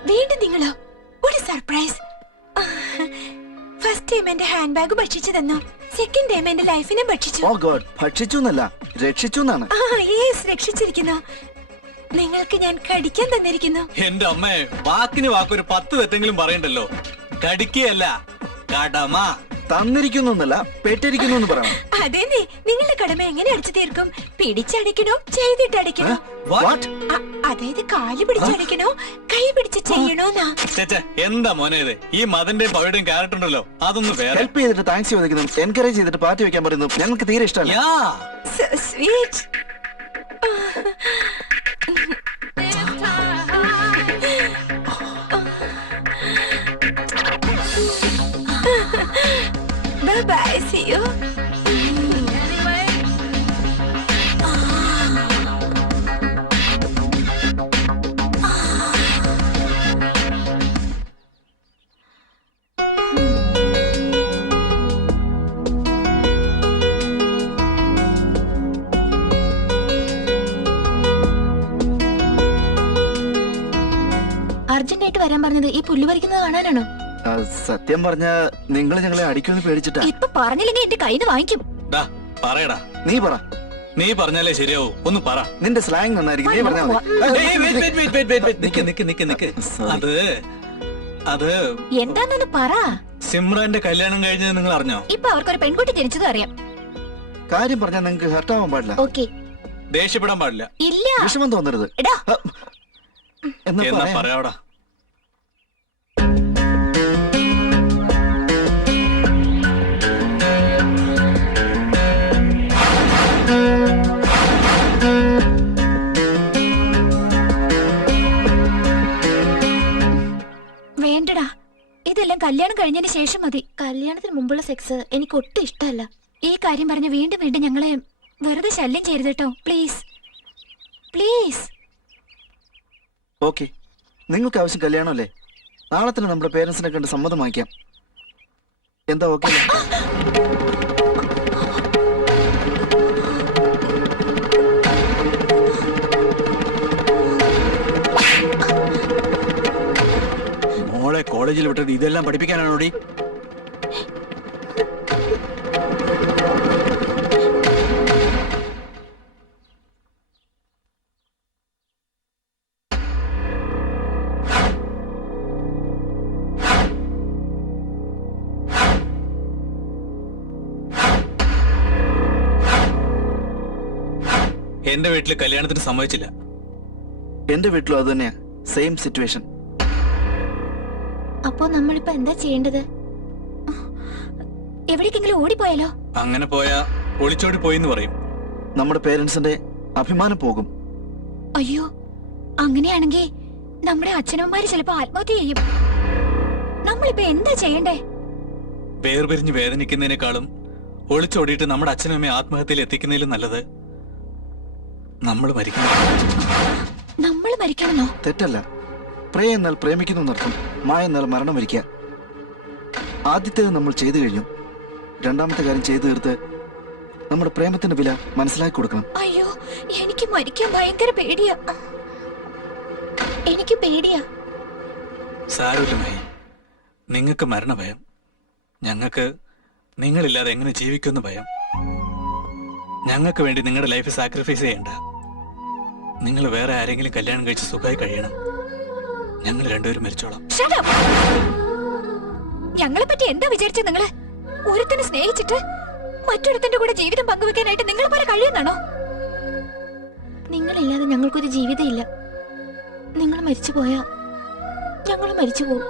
വീണ്ടും നിങ്ങളോ? ഒരു സർപ്രൈസ്. ഫസ്റ്റ് ടൈം എന്റെ ഹാൻഡ് ബാഗ് ഭക്ഷിച്ചു തന്നു, സെക്കൻഡ് ടൈം എന്റെ ലൈഫിനെ ഭക്ഷിച്ചു. ഓ ഗോഡ്, ഭക്ഷിച്ചു എന്നല്ല, രക്ഷിച്ചു എന്നാണ്. രക്ഷിച്ചിരിക്കുന്നു. നിങ്ങൾക്ക് ഞാൻ കടിക്കാൻ തന്നിരിക്കുന്നു. എന്റെ അമ്മേ, വാക്കിന് വാക്കൊരു 10 തെറ്റെങ്കിലും പറയണ്ടല്ലോ. കടിക്കുകയല്ല, കടമ. തന്നിരിക്കുന്നു എന്നല്ല, പെട്ടിരിക്കുന്നു എന്ന് പറയണം. അതേന്നേ, നിങ്ങളുടെ കടമ എങ്ങനെ അടിച്ചു തീർക്കും? പിടിച്ചടിക്കണോ, ചെയ്തിട്ടടിക്കണോ? അതായത് കാല് പിടിച്ചടിക്കണോ, കൈ പിടിച്ച് ചെയ്യണോന്നാ? എന്താ മോനെ ഇത്? ഈ മതന്റെയും പവയുടെയും ക്യാരക്ടർ ഉണ്ടല്ലോ, അതൊന്ന് വേറെ. ഹെൽപ്പ് ചെയ്തിട്ട് താങ്ക്സ് ചോദിക്കുന്നു, എൻകറേജ് ചെയ്തിട്ട് പാർട്ടി വെക്കാൻ പറയുന്നു. ഞങ്ങൾക്ക് തീരെ ഇഷ്ടമല്ല. Sweet. Bye bye, see you. അർജന്റായിട്ട് വരാൻ പറഞ്ഞത് ഈ പുല്ല് പറിക്കുന്നത് കാണാനാണോ? സത്യം പറഞ്ഞ നിങ്ങൾ ഞങ്ങളെ അടിക്കുമെന്ന് പേടിച്ചിട്ടാ. ഇപ്പൊ പറഞ്ഞില്ലെങ്കിൽ എന്റെ കയ്യിൽ വാങ്ങിക്കും. പറയടാ. നീ പറ. നീ പറഞ്ഞാലേ ശരിയാവൂ. ഒന്ന് പറ. നിന്റെ സ്ലാങ് നന്നായിരിക്കും, നീ പറഞ്ഞാ മതി. അത് എന്താന്നൊന്ന് പറ. സിമ്രാന്റെ കല്യാണം കഴിഞ്ഞത് നിങ്ങൾ അറിഞ്ഞോ? ഇപ്പൊ അവർക്കൊരു പെൺകുട്ടി ജനിച്ചതും അറിയാം. കാര്യം പറഞ്ഞാൽ നിങ്ങൾക്ക് ഹർട്ടാവാൻ പാടില്ല. ഓക്കെ. ദേഷ്യപ്പെടാൻ പാടില്ല. ഇല്ല. വിഷമം തോന്നരുത്. എന്നാ പറയാടാ. വേണ്ടടാ, ഇതെല്ലാം കല്യാണം കഴിഞ്ഞതിന് ശേഷം മതി. കല്യാണത്തിന് മുമ്പുള്ള സെക്സ് എനിക്ക് ഒട്ടും ഇഷ്ടമല്ല. ഈ കാര്യം പറഞ്ഞ് വീണ്ടും വീണ്ടും ഞങ്ങളെ വെറുതെ ശല്യം ചെയ്യരുത് കേട്ടോ, പ്ലീസ് പ്ലീസ്. ഓക്കെ, നിങ്ങൾക്ക് ആവശ്യം കല്യാണമല്ലേ? നാളെ തന്നെ നമ്മുടെ പേരൻസിനെ കണ്ട് സമ്മതം വാങ്ങിക്കാം. എന്താ ഓക്കെ? മോളെ കോളേജിൽ വിട്ടത് ഇതെല്ലാം പഠിപ്പിക്കാനാണോടി? എന്റെ വീട്ടില് കല്യാണത്തിന് സമ്മതിച്ചില്ല. എന്റെ വീട്ടിലും അത് തന്നെയാ, സെയിം സിറ്റുവേഷൻ. അപ്പോ നമ്മളിപ്പോ എന്താ ചെയ്യേണ്ടത്? എവിടേക്കെങ്കിലും ഓടിപ്പോയാലോ? അങ്ങനെ പോയാ ഒളിച്ചോടി പോയിന്ന് പറയും. നമ്മുടെ പേരൻസിന്റെ അഭിമാനം പോകും. അയ്യോ, അങ്ങനെയാണെങ്കിൽ നമ്മുടെ അച്ഛനമ്മമാര് ചിലപ്പോ ആത്മഹത്യ ചെയ്യും. നമ്മളിപ്പോ എന്താ ചെയ്യണ്ടേ? വേർപിരിഞ്ഞ് വേദനിക്കുന്നതിനേക്കാളും ഒളിച്ചോടിയിട്ട് നമ്മുടെ അച്ഛനും അമ്മയെ ആത്മഹത്യയിൽ എത്തിക്കുന്നതിലും നല്ലത് നമ്മൾ മരിക്കണം. നമ്മൾ മരിക്കണമെന്നോ? തെറ്റല്ല. പ്രേ എന്നാൽ പ്രേമിക്കുന്നു എന്നർത്ഥം, മായ എന്നാൽ മരണം വരിക്കുക. ആദ്യത്തേത് നമ്മൾ ചെയ്തു കഴിഞ്ഞു. രണ്ടാമത്തെ കാര്യം ചെയ്തു തീർത്ത് നമ്മുടെ പ്രേമത്തിന്റെ വില മനസ്സിലാക്കി കൊടുക്കണം. അയ്യോ, എനിക്ക് മരിക്കാൻ ഭയങ്കര പേടിയാ. എനിക്ക് പേടിയാ. സാരമില്ല മൈ, നിങ്ങൾക്ക് മരണഭയം, ഞങ്ങൾക്ക് നിങ്ങളില്ലാതെ എങ്ങനെ ജീവിക്കുമെന്ന് ഭയം. ഞങ്ങൾക്ക് വേണ്ടി നിങ്ങളുടെ ലൈഫ് സാക്രിഫൈസ് ചെയ്യണ്ട. നിങ്ങൾ വേറെ ആരെങ്കിലും കല്യാണം കഴിച്ച് സുഖമായി കഴിയണം. ഞങ്ങൾ രണ്ടുപേരും മരിച്ചോളാം. ഞങ്ങളെ പറ്റി എന്താ വിചാരിച്ചത് നിങ്ങള്? ഒരുത്തനെ സ്നേഹിച്ചിട്ട് മറ്റൊരുത്തന്റെ കൂടെ ജീവിതം പങ്കുവെക്കാനായിട്ട് നിങ്ങൾ പോലെ കഴിയുന്നാണോ? നിങ്ങളില്ലാതെ ഞങ്ങൾക്കൊരു ജീവിതം ഇല്ല. നിങ്ങൾ മരിച്ചു പോയാ ഞങ്ങൾ മരിച്ചു പോകും.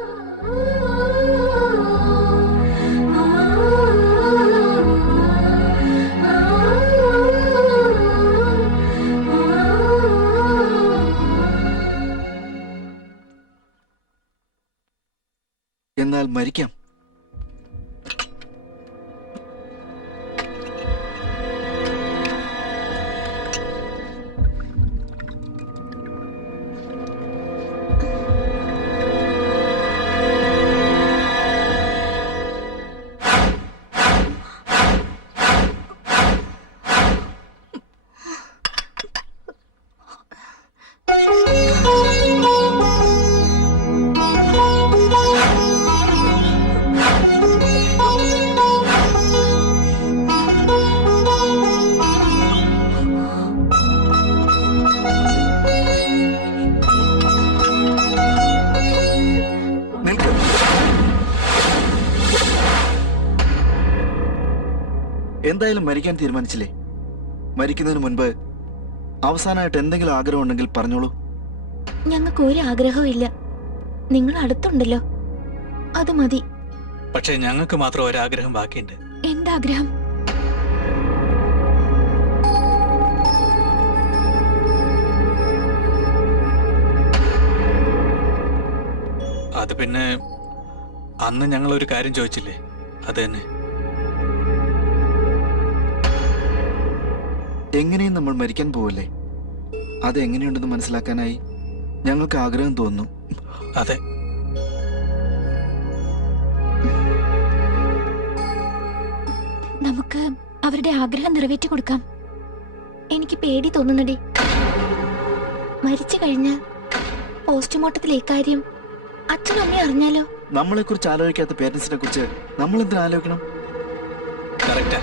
എന്നാൽ മരിക്കാം. എന്തായാലും മരിക്കാൻ തീരുമാനിച്ചില്ലേ? മരിക്കുന്നതിന് മുൻപ് അവസാനമായിട്ട് എന്തെങ്കിലും ആഗ്രഹം ഉണ്ടെങ്കിൽ പറഞ്ഞോളൂ. ഞങ്ങൾക്ക് ഒരു ആഗ്രഹവും ഇല്ല. നിങ്ങൾ അടുത്തുണ്ടല്ലോ, അത് മതി. പക്ഷേ ഞങ്ങൾക്ക് മാത്രം ഒരാഗ്രഹം ബാക്കിയുണ്ട്. എന്താഗ്രഹം? അത് പിന്നെ അന്ന് ഞങ്ങൾ ഒരു കാര്യം ചോദിച്ചില്ലേ, അത് തന്നെ. എങ്ങനെയും നമ്മൾ മരിക്കാൻ പോവല്ലേ? അത് എങ്ങനെയുണ്ടെന്ന് മനസ്സിലാക്കാനായി ഞങ്ങൾക്ക് ആഗ്രഹം തോന്നുന്നു. അതെ, നമുക്ക് അവരുടെ ആഗ്രഹം നിറവേറ്റി കൊടുക്കാം. എനിക്ക് പേടി തോന്നുന്നടി. മരിച്ചു കഴിഞ്ഞ് പോസ്റ്റ്മോർട്ടത്തിൽ ഇക്കാര്യം അച്ഛനും അമ്മയും അറിഞ്ഞാലോ? നമ്മളെ കുറിച്ച് ആലോചിക്കാത്ത പേരൻസിനെ കുറിച്ച് നമ്മൾ എന്തിനാ ആലോചിക്കണം? കറക്റ്റാ.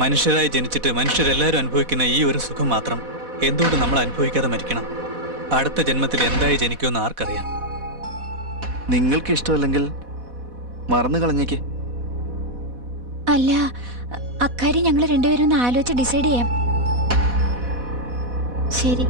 മനുഷ്യരായി ജനിച്ചിട്ട് മനുഷ്യരെല്ലാവരും അനുഭവിക്കുന്ന ഈ ഒരു സുഖം മാത്രം എന്തുകൊണ്ട് നമ്മൾ അനുഭവിക്കാതെ മരിക്കണം? അടുത്ത ജന്മത്തിൽ എന്തായി ജനിക്കുമെന്ന് ആർക്കറിയാം? നിങ്ങൾക്ക് ഇഷ്ടമല്ലെങ്കിൽ മറന്നു കളഞ്ഞേക്ക്. അല്ല, അക്കാര്യം ഞങ്ങൾ രണ്ടുപേരും ഒന്ന് ആലോചിച്ച് ഡിസൈഡ് ചെയ്യാം. ശരി.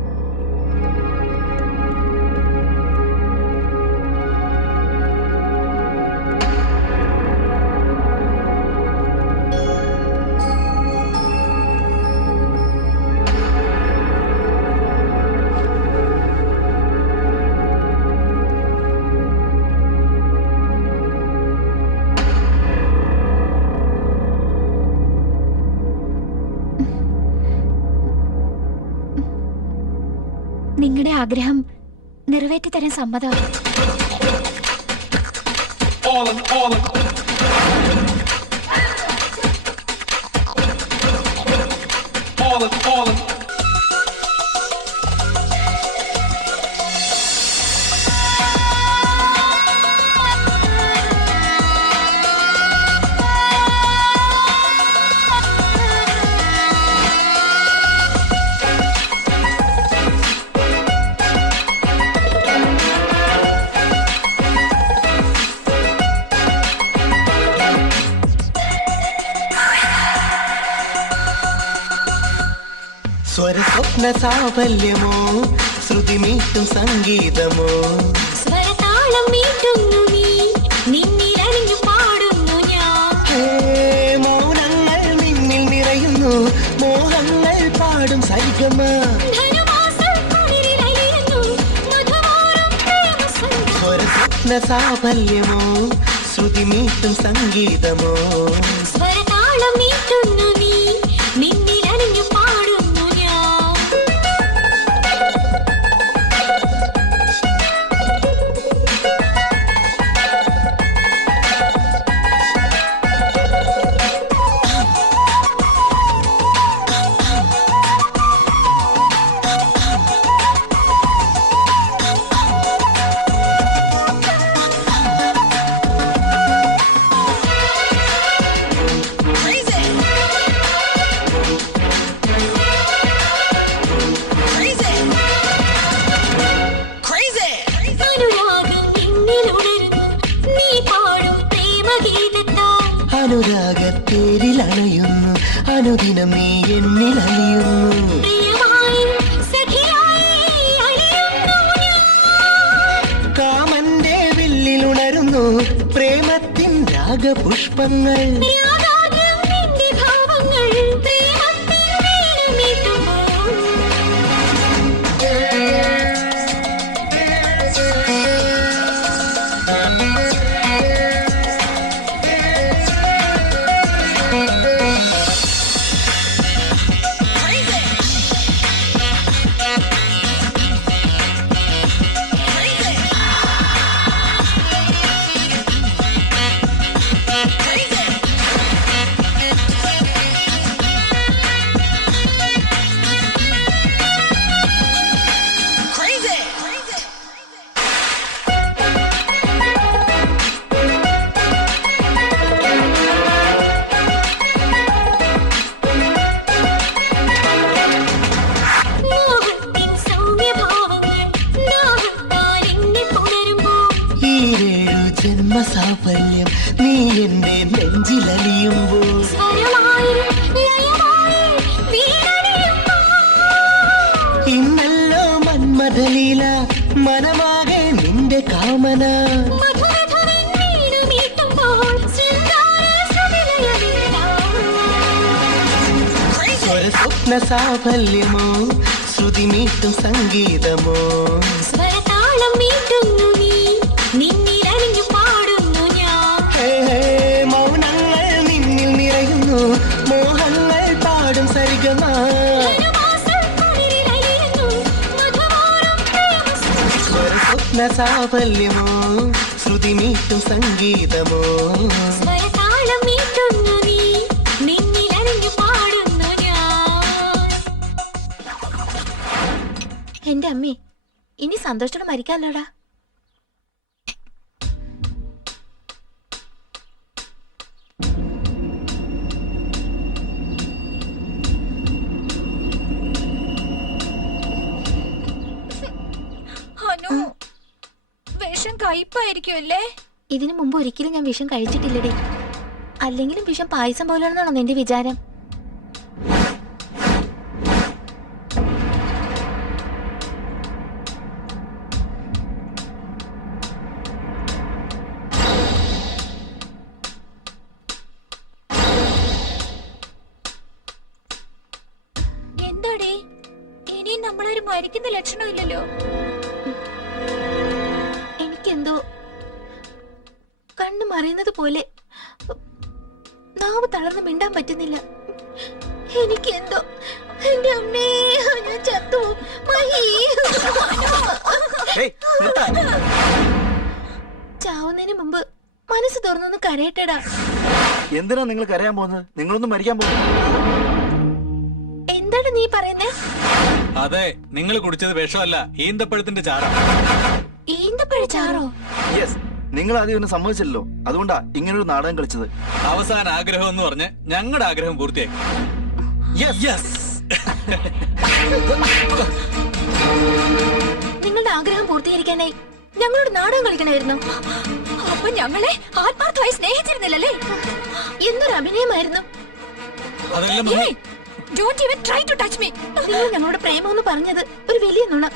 നിങ്ങളുടെ ആഗ്രഹം നിറവേറ്റി തരാൻ സമ്മതമാണ്. സ്വരസ്വപ്ന സാഫല്യമോ ശ്രുതി മീട്ടും സംഗീതമോ സ്വരതാളം മീട്ടുന്നു നീ, നിന്നിലണിഞ്ഞു പാടുന്നു ഞാൻ. മൗനങ്ങൾ നിന്നിൽ നിറയുന്നു, മോഹങ്ങൾ പാടും സരിഗമ. സ്വരസ്വപ്ന സാഫല്യമോ ശ്രുതി മീട്ടും സംഗീതമോ സ്വരതാളം മീട്ടുന്നു നീ, നിന്നിലണിഞ്ഞു പാടുന്നു ഞാൻ. അനുരാഗത്തേരിൽ അണയുന്നു, അനുദിനം നീ എന്നിൽ അലിയുന്നു. കാമന്റെ വില്ലിൽ ഉണരുന്നു പ്രേമത്തിൻ രാഗപുഷ്പങ്ങൾ. ജന്മസാഫല്യം നീ എന്റെ നെഞ്ചിലലിയുമ്പോൾ ഇന്നല്ലോ മന്മഥലീല മനമാകെ നിന്റെ കാമന. സ്വരസ്വപ്ന സാഫല്യമോ ശ്രുതി മീട്ടും സംഗീതമോ സ്വരതാളം മീട്ടുന്നു നീ, നിന്നിലണിഞ്ഞു പാടുന്നു ഞാൻ. മൗനങ്ങൾ നിന്നിൽ നിറയുന്നു, മോഹങ്ങൾ പാടും സരിഗമ. സ്വരസ്വപ്ന സാഫല്യമോ ശ്രുതി മീട്ടും സംഗീതമോ സ്വരതാളം മീട്ടുന്നു നീ, നിന്നിലണിഞ്ഞു പാടുന്നു ഞാൻ. എന്റെ അമ്മേ, ഇനി സന്തോഷത്തോടെ മരിക്കാല്ലോടാ. വിഷം കയ്പായിരിക്കുമല്ലേ? ഇതിനു മുമ്പ് ഒരിക്കലും ഞാൻ വിഷം കഴിച്ചിട്ടില്ലടി. അല്ലെങ്കിലും വിഷം പായസം പോലെയാണെന്നാണോ നിന്റെ വിചാരം? എന്താടേ ഇനിയും നമ്മളാരും മരിക്കുന്ന ലക്ഷണമില്ലല്ലോ. എനിക്കെന്തോ കണ്ണു മറിയുന്നത് പോലെ, നാവ് തളർന്ന് മിണ്ടാൻ പറ്റുന്നില്ല. എനിക്കെന്തോ എന്റെ അമ്മേ, ഞാൻ ചത്തു. ചാവുന്നതിന് മുമ്പ് മനസ്സ് തുറന്നൊന്ന് കരയട്ടെടാ. എന്തിനാ നിങ്ങൾ കരയാൻ പോകുന്നത്? നിങ്ങളൊന്നും മരിക്കാൻ പോകുന്നു. എന്താണ് നീ പറയുന്നേ? അതെ, നിങ്ങൾ കുടിച്ചത് വിഷമല്ല, ഈന്തപ്പഴത്തിന്റെ ചാറാ. ഈന്തപ്പഴ ചാറോ? യെസ്, നിങ്ങൾ ആദ്യം എന്നെ സമ്മതിച്ചില്ലല്ലോ, അതുകൊണ്ടാ ഇങ്ങനൊരു നാടകം കളിച്ചത്. അവസാന ആഗ്രഹം എന്ന് പറഞ്ഞ് ഞങ്ങളുടെ ആഗ്രഹം പൂർത്തിയാക്കി. നിങ്ങളുടെ ആഗ്രഹം പൂർത്തീകരിക്കാനായി ഞങ്ങളോട് നാടകം കളിക്കണമായിരുന്നു. അപ്പൊ ഞങ്ങളെ ആത്മാർത്ഥമായി സ്നേഹിച്ചിരുന്നില്ലല്ലേ? എന്തൊരു അഭിനയമായിരുന്നു. Don't even try to touch me. നിങ്ങൾ ഞങ്ങളുടെ പ്രേമമെന്ന് പറഞ്ഞത് ഒരു വലിയ നുണ.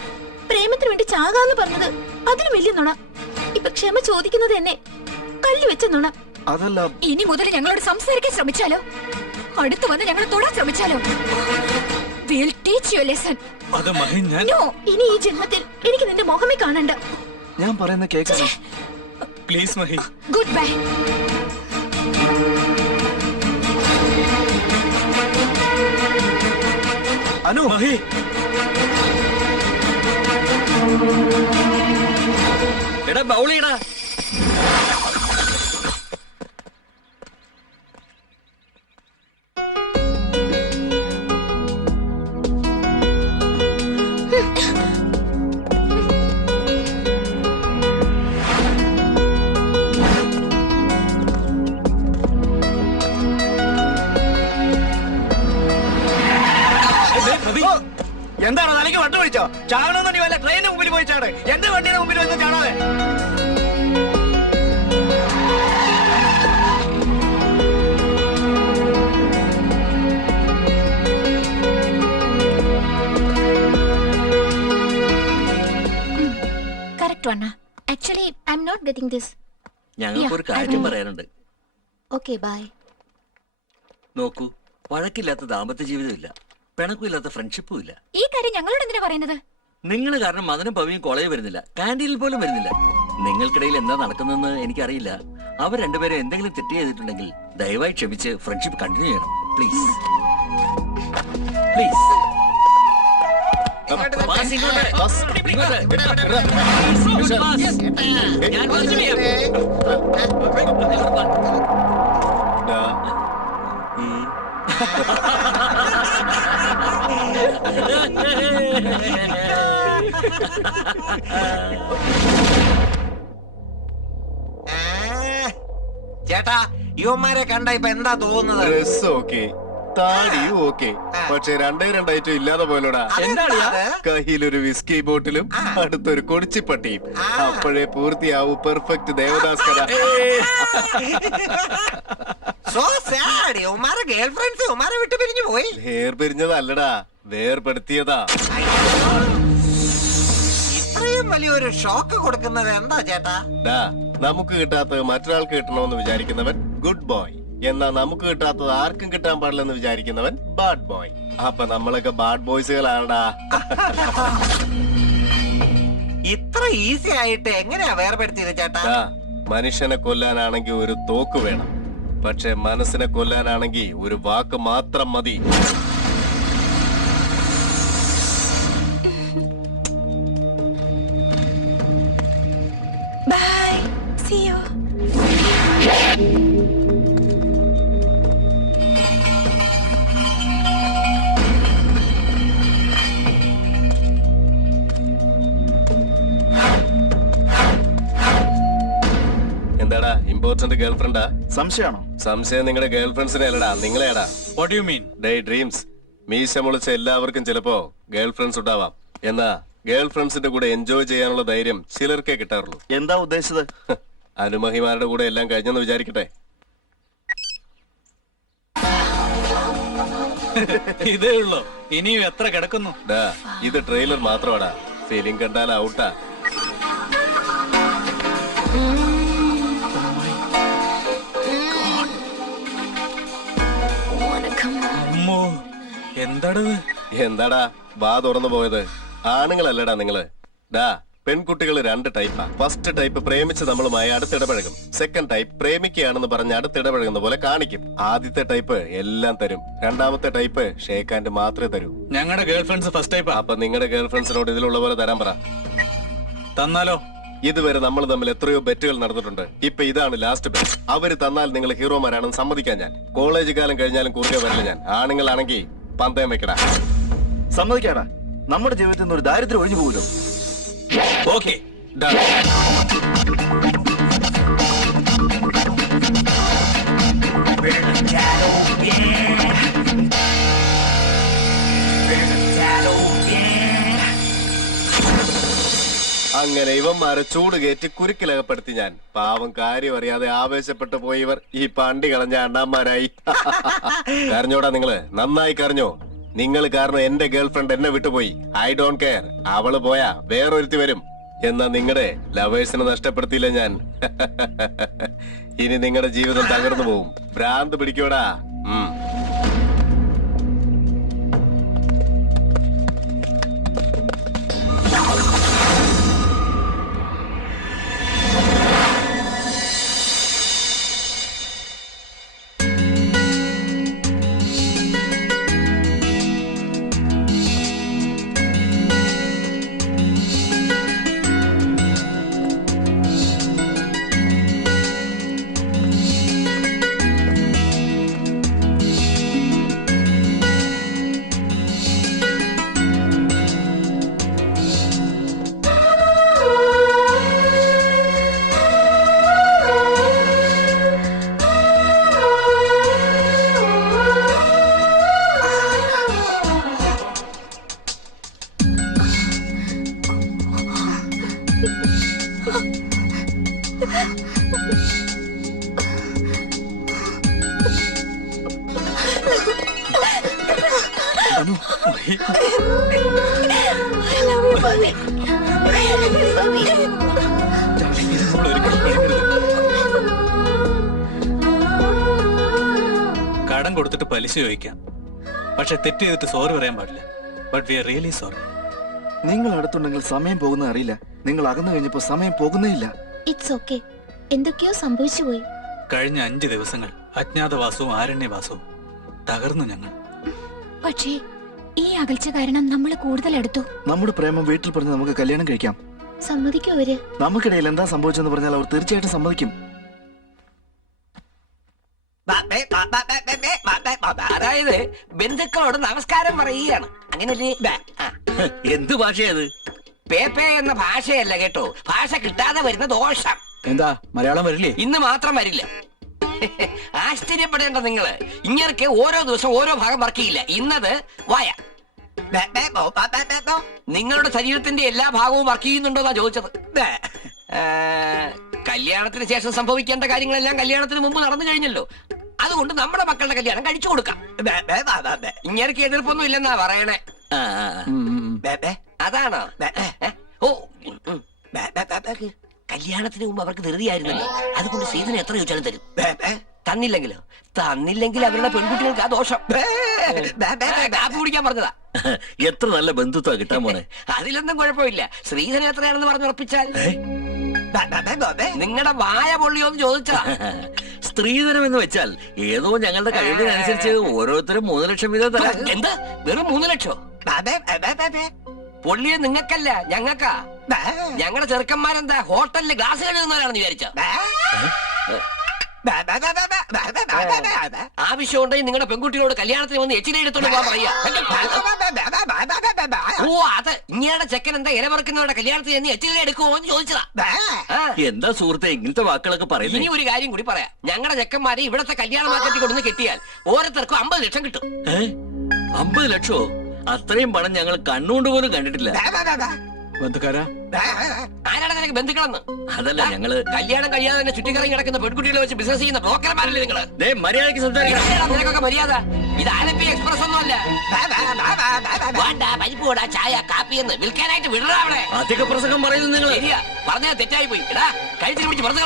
പ്രേമത്തിന് വേണ്ടി ചാകാന്ന് പറഞ്ഞത് അതിന് വലിയ നുണ. ഇപ്പൊ ക്ഷമ ചോദിക്കുന്നത് എന്നെ കള്ളി വെച്ച നുണ. അതല്ല, ഇനി മുതൽ ഞങ്ങളോട് സംസാരിക്കാൻ ശ്രമിച്ചാലോ, അടുത്ത് വന്ന് ഞങ്ങളെ തൊടാൻ ശ്രമിച്ചാലോ, we'll teach you a lesson. No, ഇനി ഈ ജന്മത്തിൽ എനിക്ക് നിന്റെ മുഖമേ കാണണ്ട. ഞാൻ പറയുന്ന കേൾക്കാം. Please Mahi. Good bye. Anu, Mahi, എടാ ബൗളിടാ. എന്താണ് തലയ്ക്ക് വട്ടം പിടിച്ചോ? ചാകണമെന്ന് നീ വല്ല ട്രെയിനിന് മുമ്പിൽ പോയി ചാട്. എന്റെ വണ്ടിയുടെ മുമ്പിൽ വന്ന് ചാടാതെ. Correct one. Actually, I'm not getting this. ഞങ്ങൾക്കൊരു കാര്യം പറയാനുണ്ട്. Okay, bye. നോക്കൂ, വഴക്കില്ലാത്ത ദാമ്പത്യ ജീവിതമില്ല, പിണക്കില്ലാത്ത ഫ്രണ്ട്ഷിപ്പും ഇല്ല. ഈ കാര്യം ഞങ്ങളോട് എന്തിനാ പറയുന്നത്? നിങ്ങൾ കാരണം മദനും പവിയും കോളേജിൽ വരുന്നില്ല, കാന്റീനിൽ പോലും വരുന്നില്ല. നിങ്ങൾക്കിടയിൽ എന്താ നടക്കുന്നതെന്ന് എനിക്കറിയില്ല. അവർ രണ്ടുപേരും എന്തെങ്കിലും തെറ്റ് ചെയ്തിട്ടുണ്ടെങ്കിൽ ദയവായി ക്ഷമിച്ച് ഫ്രണ്ട്ഷിപ്പ് കണ്ടിന്യൂ ചെയ്യണം. Please please. ചേട്ടാ, യുവന്മാരെ കണ്ട ഇപ്പൊ എന്താ തോന്നുന്നത്? ഡ്രസ് ഓക്കെ, താടിയും ഓക്കെ, പക്ഷെ രണ്ടേ രണ്ടായിട്ടും ഇല്ലാതെ പോലോടാ. കയ്യിലൊരു വിസ്കി ബോട്ടിലും അടുത്തൊരു കൊടിച്ചിപ്പട്ടിയും. അപ്പോഴേ പൂർത്തിയാവൂ പെർഫെക്റ്റ് ദേവദാസ് കഥ. വിട്ടു പിരിഞ്ഞു പോയി. വേർപിരിഞ്ഞതല്ലടാ, വേർപെടുത്തിയതാ. ഇത്രയും വലിയൊരു ഷോക്ക് കൊടുക്കുന്നത് എന്താ ചേട്ടാ? നമുക്ക് കിട്ടാത്തത് മറ്റൊരാൾക്ക് കിട്ടണമെന്ന് വിചാരിക്കുന്നവൻ ഗുഡ് ബോയ്, എന്നാ നമുക്ക് കിട്ടാത്തത് ആർക്കും കിട്ടാൻ പാടില്ലെന്ന് വിചാരിക്കുന്നവൻ ബാഡ് ബോയ്. അപ്പൊ നമ്മളൊക്കെ ബാഡ് ബോയ്സുകളാണടാ. ഇത്ര ഈസി ആയിട്ട് എങ്ങനെയാ വേർപെടുത്തിയത് ചേട്ടാ? മനുഷ്യനെ കൊല്ലാനാണെങ്കിൽ ഒരു തോക്ക് വേണം, പക്ഷെ മനസ്സിനെ കൊല്ലാനാണെങ്കിൽ ഒരു വാക്ക് മാത്രം മതി. Bye. See you. എന്താടാ, ഇമ്പോർട്ടന്റ് ഗേൾഫ്രണ്ടാ? സംശയമാണോ? സംശയം നിങ്ങളുടെ ഗേൾഫ്രണ്ട്സിനെ അല്ലടാ, നിങ്ങളെടാ. What do you mean? Dreams. മീശ മുളിച്ച എല്ലാവർക്കും ചിലപ്പോ ഗേൾഫ്രണ്ട്സ് ഉണ്ടാവാം, എന്നാ ഗേൾഫ്രണ്ട്സിന്റെ കൂടെ എൻജോയ് ചെയ്യാനുള്ള ധൈര്യം ചിലർക്കേ കിട്ടാറുള്ളൂ. എന്താ ഉദ്ദേശിച്ചത്? അനുമഹിമാരുടെ കൂടെ എല്ലാം കഴിഞ്ഞെന്ന് വിചാരിക്കട്ടെ. ഇതേ ഉള്ളോ? ഇനിയും എത്ര കിടക്കുന്നു? ഇത് ട്രെയിലർ മാത്രമാടാ. ഫിലിം കണ്ടാൽ ഔട്ടാ. അമ്മോ, എന്താടാ വാ തുറന്നു പോയത്? ആണുങ്ങളല്ലടാ നിങ്ങള്. ഡാ, പെൺകുട്ടികൾ 2 ടൈപ്പാ. ഫസ്റ്റ് ടൈപ്പ് പ്രേമിച്ച് നമ്മളുമായി അടുത്തിടപഴകും. സെക്കൻഡ് ടൈപ്പ് പ്രേമിക്കുകയാണെന്ന് പറഞ്ഞ് അടുത്തിടപഴകുന്ന പോലെ കാണിക്കും. ആദ്യത്തെ ടൈപ്പ് എല്ലാം തരും. രണ്ടാമത്തെ ടൈപ്പ് ഷേക്ക് ഹാൻഡ് മാത്രമേ തരൂ. ഞങ്ങളുടെ ഗേൾഫ്രണ്ട്സ് ഫസ്റ്റ് ടൈപ്പാ. അപ്പൊ നിങ്ങളുടെ ഗേൾഫ്രണ്ട്സിനോട് ഇതിലുള്ള പോലെ തരാൻ പറ. തന്നാലോ? ഇതുവരെ നമ്മൾ തമ്മിൽ എത്രയോ ബെറ്റുകൾ നടന്നിട്ടുണ്ട്. ഇപ്പൊ ഇതാണ് ലാസ്റ്റ് ബെറ്റ്. അവര് തന്നാൽ നിങ്ങൾ ഹീറോമാരാണെന്ന് സമ്മതിക്കാൻ ഞാൻ. കോളേജ് കാലം കഴിഞ്ഞാലും കുറുകെ വരില്ല ഞാൻ. ആണുങ്ങളാണെങ്കിൽ പന്തയം വെക്കടാ. സമ്മതിക്കാടാ. നമ്മുടെ ജീവിതത്തിൽ നിന്ന് ഒരു ദാരിദ്ര്യം ഒഴിഞ്ഞു പോകുമല്ലോ. ഓക്കെ. അങ്ങനെ ഇവന്മാരെ ചൂട് കയറ്റി കുരുക്കിലകപ്പെടുത്തി ഞാൻ. പാവം കാര്യം അറിയാതെ ആവേശപ്പെട്ടു പോയിവർ ഈ പണ്ടി കളഞ്ഞ അണ്ണാന്മാരായി. കരഞ്ഞോടാ നിങ്ങള്, നന്നായി കരഞ്ഞോ. നിങ്ങൾ കാരണം എന്റെ ഗേൾഫ്രണ്ട് എന്നെ വിട്ടുപോയി. I don't care. അവള് പോയാ വേറൊരുത്തി വരും. എന്നാ നിങ്ങളുടെ ലവേഴ്സിനെ നഷ്ടപ്പെടുത്തിയില്ല ഞാൻ. ഇനി നിങ്ങളുടെ ജീവിതം തകർന്നു പോവും. ഭ്രാന്ത് പിടിക്കോടാ. കടം കൊടുത്തിട്ട് പലിശ ചോദിക്കാം, പക്ഷെ തെറ്റ് ചെയ്തിട്ട് സോറി പറയാൻ പാടില്ല. But we are really sorry. നിങ്ങൾ അടുത്തുണ്ടെങ്കിൽ സമയം പോകുന്ന അറിയില്ല. നിങ്ങൾ അകന്നു കഴിഞ്ഞപ്പോ സമയം പോകുന്നേ ഇല്ല. It's okay. എന്തൊക്കെയോ സംഭവിച്ചു പോയി. കഴിഞ്ഞ 5 ദിവസങ്ങൾ അജ്ഞാതവാസവും ആരണ്യവാസവും തകർന്നു ഞങ്ങൾ. പക്ഷേ ഈ അകൽച്ച കാരണം നമ്മൾ കൂടുതൽ അടുത്തു. നമ്മുടെ പ്രേമം വീട്ടിൽ പറഞ്ഞ് നമുക്ക് കല്യാണം കഴിക്കാം. സമ്മതിക്കും അവര്? നമുക്കിടയിൽ എന്താ സംഭവിച്ചെന്ന് പറഞ്ഞാൽ അവർ തീർച്ചയായിട്ടും സമ്മതിക്കും. അതായത് ബന്ധുക്കളോട് നമസ്കാരം പറയുകയാണ്. അങ്ങനല്ലേ? എന്ത് ഭാഷയത്? പേപ്പേ എന്ന ഭാഷയല്ല കേട്ടോ, ഭാഷ കിട്ടാതെ വരുന്ന ദോഷം. എന്താ മലയാളം വരില്ലേ? ഇന്ന് മാത്രം വരില്ല. ആശ്ചര്യപ്പെടേണ്ട നിങ്ങള്. ഇങ്ങനെ ഓരോ ദിവസം ഓരോ ഭാഗം വർക്ക് ചെയ്യില്ല. ഇന്നത് വായ. നിങ്ങളുടെ ശരീരത്തിന്റെ എല്ലാ ഭാഗവും വർക്ക് ചെയ്യുന്നുണ്ടോന്നാ ചോദിച്ചത്. കല്യാണത്തിന് ശേഷം സംഭവിക്കേണ്ട കാര്യങ്ങളെല്ലാം കല്യാണത്തിന് മുമ്പ് നടന്നു കഴിഞ്ഞല്ലോ. അതുകൊണ്ട് നമ്മുടെ മക്കളുടെ കല്യാണം കഴിച്ചു കൊടുക്കാം. ഇങ്ങനെ എതിർപ്പൊന്നും ഇല്ലെന്നാ പറയണേ. അതാണോ? ഓ, കല്യാണത്തിന് മുമ്പ് അവർക്ക് ധൃതിയായിരുന്നല്ലോ. അതുകൊണ്ട് സീസൺ എത്ര ചോദിച്ചാലും തരും. തന്നില്ലെങ്കിലോ? തന്നില്ലെങ്കിൽ അവരുടെ പെൺകുട്ടികൾക്ക് ആ ദോഷം. കാപ്പി കുടിക്കാൻ പറഞ്ഞതാ. എത്ര നല്ല ബന്ധുത്വ കിട്ടാൻ പോണെ. അതിലൊന്നും കുഴപ്പമില്ല. ശ്രീധരൻ എത്രയാണെന്ന് പറഞ്ഞുറപ്പിച്ചാൽ. നിങ്ങളുടെ വായ പൊള്ളിയോന്ന് ചോദിച്ചാ. സ്ത്രീധനം എന്ന് വെച്ചാൽ ഏതോ ഞങ്ങളുടെ കഴിവിനനുസരിച്ച് ഓരോരുത്തരും 3 ലക്ഷം വീതം തരാം. എന്താ വെറും 3 ലക്ഷം? പൊള്ളിയത് നിങ്ങൾക്കല്ല, ഞങ്ങൾക്കാ. ഞങ്ങളുടെ ചെറുക്കന്മാരെന്താ ഹോട്ടലില് ഗ്ലാസ് കഴുകുന്നവരാണെന്ന് വിചാരിച്ച. ആവശ്യമുണ്ടെങ്കിൽ നിങ്ങളുടെ പെൺകുട്ടികളോട് കല്യാണത്തിന് വന്ന് എച്ചിരി എടുത്തോണ്ട് പോകാൻ പറയാ. ഓ, അത് ഇങ്ങയുടെ ചെക്കൻ എന്താ ഇലപറക്കുന്നവരുടെ കല്യാണത്തിന് എന്ന് എച്ചിരി എടുക്കുമോ എന്ന് ചോദിച്ചതാ. എന്താ സുഹൃത്തെ ഇങ്ങനത്തെ വാക്കുകളൊക്കെ പറയുന്നത്? ഇനി ഒരു കാര്യം കൂടി പറയാം. ഞങ്ങളുടെ ചെക്കന്മാരെ ഇവിടത്തെ കല്യാണ മാർക്കറ്റിൽ കൊണ്ടുവന്ന് കെട്ടിയാൽ ഓരോരുത്തർക്കും 50 ലക്ഷം കിട്ടും. 50 ലക്ഷോ? അത്രയും പണം ഞങ്ങൾ കണ്ണുകൊണ്ട് പോലും കണ്ടിട്ടില്ല. ബന്ധുക്കാരാ? ആരാണ് നിനക്ക് ബന്ധുക്കളെന്ന്? അതല്ല, ഞങ്ങള് കല്യാണം കഴിയാതെ തന്നെ ചുറ്റിക്കറങ്ങി കിടക്കുന്ന പെൺകുട്ടികളെ വെച്ച് ബിസിനസ് ചെയ്യുന്ന ബ്രോക്കർമാരല്ലേ നിങ്ങള്? മര്യാദയ്ക്ക് സംസാരിക്കണം. നിനക്കൊക്കെ മര്യാദ. ഇത് ആലപ്പി എക്സ്പ്രസ് ഒന്നുമല്ല. വേണ്ട, പരിപ്പ് കൂടാ, ചായ, കാപ്പി എന്ന് വിൽക്കാനായിട്ട് വിടടാ അവിടെ. അധിക പ്രസംഗം പറയുന്നത് നിങ്ങൾ ശരിയാ. പറഞ്ഞത് തെറ്റായി പോയി. എടാ, കഴുത്തിൽ പിടിച്ച് പറഞ്ഞു.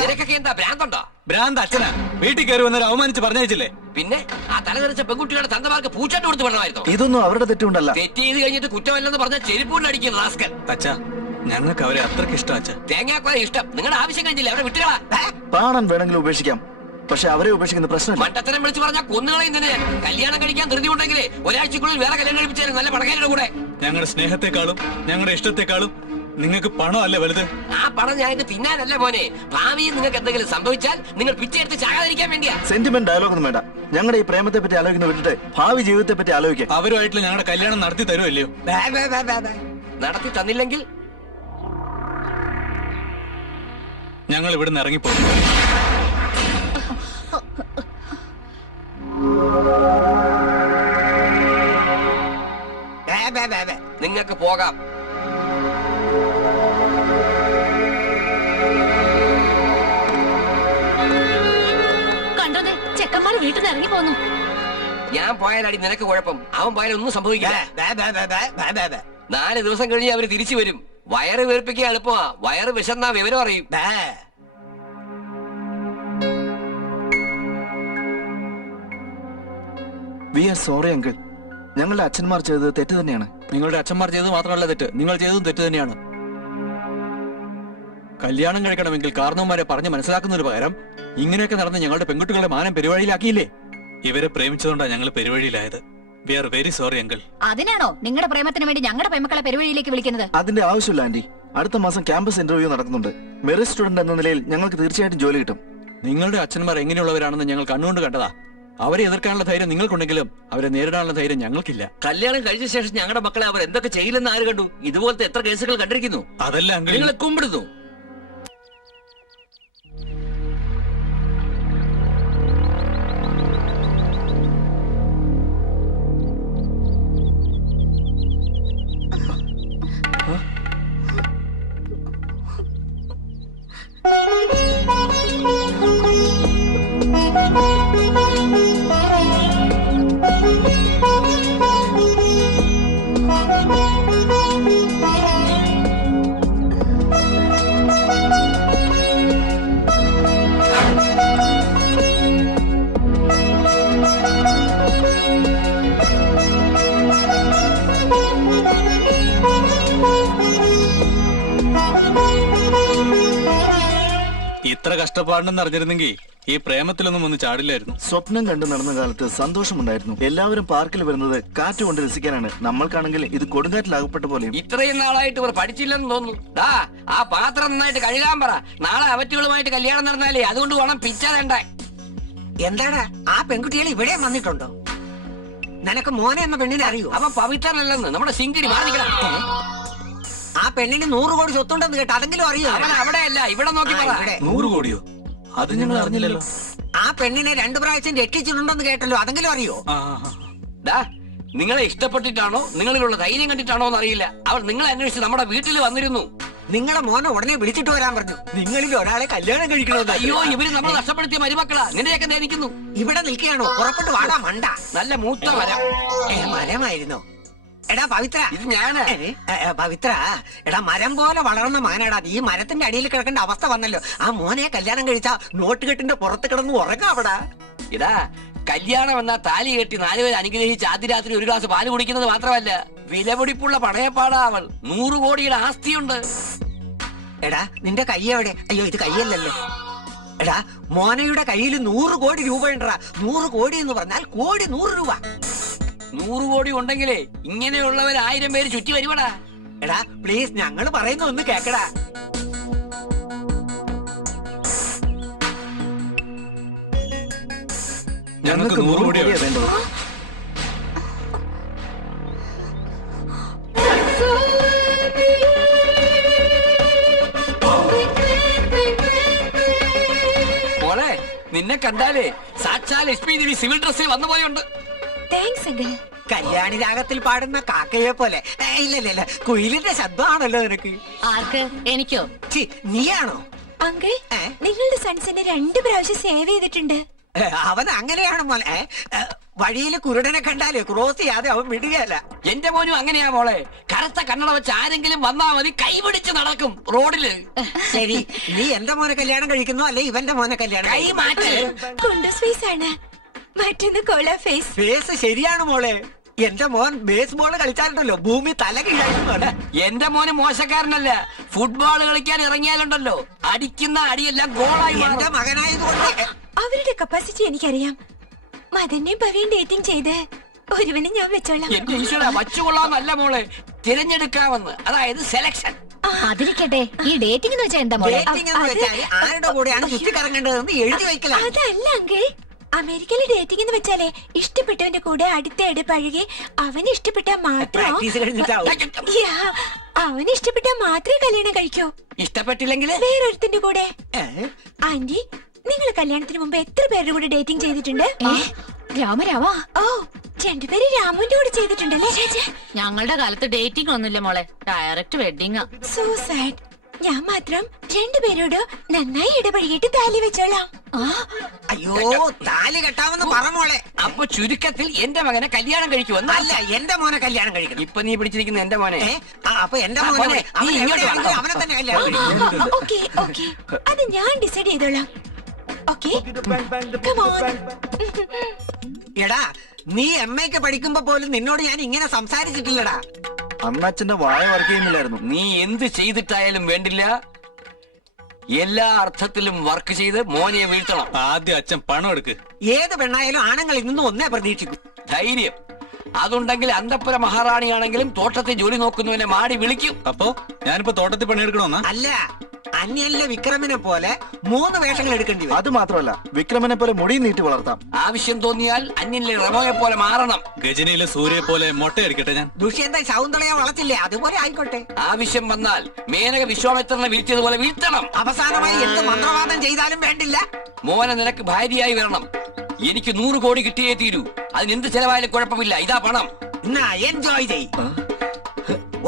നിനക്കൊക്കെ എന്താ ഭ്രാന്തുണ്ടോ? ഭ്രാന്ത് അച്ഛനാ. വീട്ടിൽ കയറി വന്നൊരു അവമാനിച്ച് പറഞ്ഞയച്ചില്ലേ? പിന്നെ ആ തലതെറിച്ച പെൺകുട്ടികളുടെ തന്തമാർക്ക് പൂച്ചാട്ട് കൊടുത്ത് വിടണമായിരുന്നു. ഇതൊന്നും അവരുടെ തെറ്റുണ്ടല്ല. തെറ്റ് ചെയ്ത് കഴിഞ്ഞിട്ട് കുറ്റമല്ലെന്ന് പറഞ്ഞ ചെരുപ്പുകൊണ്ട് അടിക്കും റാസ്കൽ. അച്ഛാ, ഞങ്ങൾക്ക് അവരെ അത്രക്ക് ഇഷ്ടം. അച്ഛാ, തേങ്ങാക്കൊല ഇഷ്ടം. നിങ്ങളുടെ ആവശ്യം കഴിഞ്ഞില്ല, അവരെ വിട്ടുകളാ. പാടാൻ വേണമെങ്കിലും ഉപേക്ഷിക്കാം, പക്ഷെ അവരെ ഉപേക്ഷിക്കുന്ന പ്രശ്നം മണ്ടത്തരം വിളിച്ചു പറഞ്ഞാൽ കൊന്നുകളയും തന്നെ. കല്യാണം കഴിക്കാൻ ധൃതി ഉണ്ടെങ്കിലേ ഒരാഴ്ചക്കുള്ളിൽ വേറെ കല്യാണം കഴിപ്പിച്ചാലും നല്ല പടകാരുടെ കൂടെ. ഞങ്ങളുടെ സ്നേഹത്തെക്കാളും ഞങ്ങളുടെ ഇഷ്ടത്തെക്കാളും നിങ്ങൾക്ക് പണം അല്ലേ വലുത്? ആ പണം ഞങ്ങൾക്ക് തിന്നാനല്ല മോനെ. ഭാവിയിൽ നിങ്ങൾക്ക് എന്തെങ്കിലും സംഭവിച്ചാൽ നിങ്ങൾ പിച്ചെടുത്ത് ചാകാതിരിക്കാൻ വേണ്ടിയാ. സെന്റിമെന്റ് ഡയലോഗ് ഒന്നും വേണ്ട. ഞങ്ങളുടെ ഈ പ്രേമത്തെ പറ്റി ആലോചിക്കുന്ന വിട്ടിട്ട് ഭാവി ജീവിതത്തെ പറ്റി ആലോചിക്കാം. അവരുമായിട്ടുള്ള ഞങ്ങളുടെ കല്യാണം നടത്തി തരുമല്ലയോ? നടത്തി തന്നില്ലെങ്കിൽ ഞങ്ങൾ ഇവിടുന്ന് ഇറങ്ങിപ്പോകും. നിങ്ങൾക്ക് പോകാം. കണ്ടോന്നെ, ചെക്കന്മാര് വീട്ടിൽ നിന്ന് ഇറങ്ങി പോന്നു. ഞാൻ പോയാലടി നിനക്ക് കുഴപ്പം. അവൻ പോയാലും ഒന്നും സംഭവിക്കില്ല. 4 ദിവസം കഴിഞ്ഞ് അവര് തിരിച്ചു വരും. വയറ് വീർപ്പിക്കാൻ എളുപ്പമാ. വയറ് വിശന്നാ വിവരം അറിയും. We are sorry uncle. ഞങ്ങളുടെ അച്ഛന്മാർ ചെയ്തത് തെറ്റ് തന്നെയാണ്. നിങ്ങളുടെ അച്ഛന്മാർ ചെയ്തത് മാത്രമല്ല തെറ്റ്, നിങ്ങൾ ചെയ്തതും തെറ്റ് തന്നെയാണ്. കല്യാണം കഴിക്കണമെങ്കിൽ കാരണവന്മാരെ പറഞ്ഞ് മനസ്സിലാക്കുന്നതിന് പകരം ഇങ്ങനെയൊക്കെ നടന്ന് ഞങ്ങളുടെ പെൺകുട്ടികളെ മാനം പെരുവഴിയിലാക്കിയില്ലേ? ഇവരെ പ്രേമിച്ചതുകൊണ്ടാണ് ഞങ്ങൾ പെരുവഴിയിലായത്. We are very sorry uncle. അതിനാണോ നിങ്ങളുടെ പ്രേമത്തിന് വേണ്ടി ഞങ്ങളുടെ പെൺമക്കളെ പെരുവഴിയിലേക്ക് വിളിക്കുന്നത്? അതിന്റെ ആവശ്യമില്ല ആന്റി. അടുത്ത മാസം ക്യാമ്പസ് ഇന്റർവ്യൂ നടക്കുന്നുണ്ട്. മെറിറ്റ് സ്റ്റുഡന്റ് എന്ന നിലയിൽ ഞങ്ങൾക്ക് തീർച്ചയായിട്ടും ജോലി കിട്ടും. നിങ്ങളുടെ അച്ഛന്മാർ എങ്ങനെയുള്ളവരാണെന്ന് ഞങ്ങൾ കണ്ണുകൊണ്ട് കണ്ടതാ. അവരെ എതിർക്കാനുള്ള ധൈര്യം നിങ്ങൾക്കുണ്ടെങ്കിലും അവരെ നേരിടാനുള്ള ധൈര്യം ഞങ്ങൾക്കില്ല. കല്യാണം കഴിച്ച ശേഷം ഞങ്ങളുടെ മക്കളെ അവർ എന്തൊക്കെ ചെയ്യില്ലെന്ന് ആര് കണ്ടു? ഇതുപോലത്തെ എത്ര കേസുകൾ കണ്ടിരിക്കുന്നു. അതല്ല അങ്കിൾ, നിങ്ങളെ കുമ്പിടുന്നു. ഇത്ര കഷ്ടപ്പാടെന്ന് അറിഞ്ഞിരുന്നെങ്കിൽ ഈ പ്രേമത്തിലൊന്നും ഒന്ന് ചാടില്ലായിരുന്നു. സ്വപ്നം കണ്ടു നടന്ന കാലത്ത് സന്തോഷമുണ്ടായിരുന്നു. എല്ലാവരും പാർക്കിൽ വരുന്നത് കാറ്റ് കൊണ്ട് രസിക്കാനാണ്. നമ്മൾക്കാണെങ്കിൽ ഇത് കൊടുങ്കാറ്റിലാകപ്പെട്ട പോലെയും. ഇത്രയും നാളായിട്ട് ഇവർ പഠിച്ചില്ലെന്ന് തോന്നുന്നു. ആ പാത്രം നന്നായിട്ട് കഴുകാൻ പറ. നാളെ അവറ്റുകളുമായിട്ട് കല്യാണം നടന്നാലേ അതുകൊണ്ട് വേണം പിച്ച വേണ്ട. എന്താണ് ആ പെൺകുട്ടികൾ ഇവിടെ വന്നിട്ടുണ്ടോ? നിനക്ക് മോനെ എന്ന പെണ്ണിനെ അറിയൂ? അവൻ പവിത്രനല്ലെന്ന് നമ്മുടെ സിംഗിടി മാറിക്കണം. ആ പെണ്ണിന് 100 കോടി സ്വത്തുണ്ടെന്ന് കേട്ടോ, അതെങ്കിലും അറിയോ? അവൻ അവിടെയല്ല, ഇവിടെ നോക്കി പറ. 100 കോടിയോ? അത് ഞങ്ങൾ അറിഞ്ഞില്ലല്ലോ. ആ പെണ്ണിനെ 2 പ്രാവശ്യം രക്ഷിച്ചിട്ടുണ്ടെന്ന് കേട്ടല്ലോ, അതെങ്കിലും അറിയോ? നിങ്ങളെ ഇഷ്ടപ്പെട്ടിട്ടാണോ നിങ്ങളിലുള്ള ധൈര്യം കണ്ടിട്ടാണോ എന്നറിയില്ല. അവൾ നിങ്ങളെ അന്വേഷിച്ച് നമ്മുടെ വീട്ടിൽ വന്നിരുന്നു. നിങ്ങളുടെ മോനെ ഉടനെ വിളിച്ചിട്ട് വരാൻ പറഞ്ഞു. നിങ്ങളിൽ ഒരാളെ കല്യാണം കഴിക്കണോ? അയ്യോ, ഇവര് നമ്മൾ നഷ്ടപ്പെടുത്തിയ മരുമക്കളാ. നിന്നെയൊക്കെ ധരിക്കുന്നു. ഇവിടെ നിൽക്കുകയാണോ? പുറപ്പെട്ട് വാടാ മണ്ട. നല്ല മൂത്ത മരം. മരമായിരുന്നോ? എടാ പവിത്ര, ഇത് ഞാന്. പവിത്ര, എടാ മരം പോലെ വളർന്ന മാനാടാ. ഈ മരത്തിന്റെ അടിയിൽ കിടക്കേണ്ട അവസ്ഥ വന്നല്ലോ. ആ മോനെ കല്യാണം കഴിച്ച നോട്ടുകെട്ടിന്റെ പുറത്ത് കിടന്ന് ഉറങ്ങാവടാ. ഇടാ, കല്യാണം എന്നാ താലി കെട്ടി 4 പേര് അനുഗ്രഹിച്ച് ആദ്യ രാത്രി 1 ഗ്ലാസ് പാല് കുടിക്കുന്നത് മാത്രമല്ല, വിലപിടിപ്പുള്ള പണയപ്പാടാ അവൾ. 100 കോടിയുടെ ആസ്തിയുണ്ട്. എടാ നിന്റെ കൈ എവിടെ? അയ്യോ, ഇത് കൈയല്ലല്ലോ. എടാ മോനയുടെ കയ്യിൽ 100 കോടി രൂപ ഉണ്ടടാ. 100 കോടി എന്ന് പറഞ്ഞാൽ കോടി 100 രൂപ. 100 കോടി ഉണ്ടെങ്കിലേ ഇങ്ങനെയുള്ളവർ 1000 പേര് ചുറ്റി വരുവാടാ. എടാ പ്ലീസ്, ഞങ്ങൾ പറയുന്ന ഒന്ന് കേക്കടാ. ഞങ്ങൾക്ക് 100 കോടിയാ വേണ്ടത്. നിന്നെ കണ്ടാലേ സാക്ഷാൽ SP ദേവി സിവിൽ ഡ്രസ്സിൽ വന്ന പോലെയുണ്ട്. Thanks uncle. കല്യാണി രാഗത്തിൽ പാടുന്ന കാക്കയെ പോലെ. ഇല്ല കുയിലിന്റെ ശബ്ദമാണല്ലോ നിനക്ക്. ആർക്ക്? എനിക്കോ? നീയാണോ? അങ്കിൾ, നിങ്ങളുടെ സൺസിനെ 2 പ്രാവശ്യം സേവ് ചെയ്തിട്ടുണ്ട്. അവൻ അങ്ങനെയാണ് മോനെ. വഴിയിൽ കുരുടനെ കണ്ടാലേ ക്രോസ് ചെയ്യാതെ അവൻ വിടുകയല്ല. എന്റെ മോനും അങ്ങനെയാ മോളെ. കറുത്ത കണ്ണട വെച്ച് ആരെങ്കിലും വന്നാ മതി കൈപിടിച്ച് നടക്കും റോഡില്. ശരി, നീ എന്റെ മോനെ കല്യാണം കഴിക്കുന്നു അല്ലെ ഇവന്റെ മോനെ കല്യാണം? കൈ മാറ്റി. കുണ്ടൂസ് ഫേസ് ആണ്, മറ്റൊന്ന് കോള ഫേസ്. ഫേസ് ശരിയാണ് മോളെ. എന്റെ മോൻ ബേസ് ബോൾ കളിച്ചാലുണ്ടല്ലോ ഭൂമി തല കീഴായിരുന്നു. എന്റെ മോന് മോശക്കാരനല്ല. ഫുട്ബോൾ കളിക്കാൻ ഇറങ്ങിയാലുണ്ടല്ലോ അടിക്കുന്ന അടിയെല്ലാം ഗോളായി. എന്റെ മകനായതുകൊണ്ട് അവരുടെ കപ്പാസിറ്റി എനിക്കറിയാം. മദനെ ഭവ്യം ഡേറ്റിംഗ് ചെയ്ത് ഒരുവനെ ഞാൻ വെച്ചോളാം. എന്റെ ഈശ്വര, വച്ചുകൊള്ളാന്നല്ല മോളെ, തിരഞ്ഞെടുക്കാമെന്ന്. അതായത് സെലക്ഷൻ. അതിരിക്കട്ടെ, ഈ ഡേറ്റിംഗ് എന്ന് വെച്ചാൽ എന്താ മോളെ? ഡേറ്റിംഗ് എന്ന് വെച്ചാൽ ആരുടെ കൂടെയാണ് ചുറ്റിക്കറങ്ങേണ്ടതെന്ന് എഴുതി വെക്കലാണ്. അതല്ല അങ്കിൾ, അമേരിക്കയിലെ ഡേറ്റിംഗ് എന്ന് വെച്ചാലേ ഇഷ്ടപ്പെട്ടവന്റെ കൂടെ അടുത്തിടെ പഴകി അവന് ഇഷ്ടപ്പെട്ടാൽ മാത്രം അവന് ഇഷ്ടപ്പെട്ടാൽ മാത്രമേ കല്യാണം കഴിക്കൂ. ഇഷ്ടപ്പെട്ടില്ലെങ്കിൽ വേറൊരുത്തിന്റെ കൂടെ. ആന്റി, നിങ്ങൾ കല്യാണത്തിന് മുമ്പ് എത്ര പേരുടെ കൂടെ ഡേറ്റിംഗ് ചെയ്തിട്ടുണ്ട്? രാമരാമ. ഓ, 2 പേര് രാമുവിന്റെ കൂടെ ചെയ്തിട്ടുണ്ടല്ലേ? ഞങ്ങളുടെ കാലത്ത് ഡേറ്റിംഗ് ഒന്നുമില്ല മോളെ, ഡയറക്റ്റ് വെഡിങ്. So sad. ഞാൻ മാത്രം 2 പേരോട് നന്നായി ഇടപഴകിയിട്ട് താലി വെച്ചോളാം. അയ്യോ, താലി കെട്ടാമെന്ന് പറഞ്ഞോളെ. അപ്പൊ ചുരുക്കത്തിൽ എന്റെ മകനെ കല്യാണം കഴിക്കുമെന്ന്? അല്ല, എന്റെ മോനെ കല്യാണം കഴിക്കണം. ഇപ്പൊ നീ പിടിച്ചിരിക്കുന്ന എന്റെ മോനെ. അപ്പൊ എന്റെ മോനെ അവനെ തന്നെ കല്യാണം കഴിക്കണം. ഓക്കെ ഓക്കെ, അത് ഞാൻ ഡിസൈഡ് ചെയ്തോളാം. ഓക്കെ, എടാ, നീ MA പഠിക്കുമ്പോ പോലും നിന്നോട് ഞാൻ ഇങ്ങനെ സംസാരിച്ചിട്ടില്ലടാ. അമ്മച്ചന്റെ വായ വർക്ക് ചെയ്യുന്നില്ലായിരുന്നു. നീ എന്ത് ചെയ്തിട്ടായാലും വേണ്ടില്ല, എല്ലാ അർത്ഥത്തിലും വർക്ക് ചെയ്ത് മോനെ വീഴ്ത്തണം. ആദ്യം അച്ഛൻ പണം എടുക്ക്. ഏത് പെണ്ണായാലും ആണുങ്ങളിൽ നിന്നും ഒന്നേ പ്രതീക്ഷിക്കും, ധൈര്യം. അതുണ്ടെങ്കിൽ അന്തപ്പുര മഹാറാണിയാണെങ്കിലും തോട്ടത്തിൽ ജോലി നോക്കുന്നവനെ മാടി വിളിക്കും. അപ്പോ ഞാനിപ്പോ തോട്ടത്തിൽ പണിയെടുക്കണമെന്നാ? അല്ല, അന്യനിലെ വിക്രമിനെ പോലെ 3 വേഷങ്ങൾ എടുക്കേണ്ടി വരും. അത് മാത്രമല്ല, വിക്രമനെ പോലെ മുടി നീട്ടി വളർത്താം. ആവശ്യം തോന്നിയാൽ അന്യനിലെ റമോയെ പോലെ മാറണം. ഗജനിയിലെ സൂര്യയെ പോലെ മൊട്ടയടിക്കട്ടെ ഞാൻ. ദുഷ്യന്ത ശൗന്തളയെ വളർത്തില്ലേ, അതുപോലെ ആയിക്കോട്ടെ. ആവശ്യം വന്നാൽ മേനക വിശ്വാമിത്രനെ വീഴ്ത്തിയതുപോലെ വീഴ്ത്തണം. അവസാനമായി എന്ത് മന്ത്രവാദം ചെയ്താലും വേണ്ടില്ല. മോനെ നിനക്ക് ഭാര്യയായി വരണം. എനിക്ക് 100 കോടി കിട്ടിയേ തീരൂ. അതിനെന്ത് ചെലവായാലും കുഴപ്പമില്ല. ഇതാ പണം. എന്നാ എൻജോയ് ചെയ്.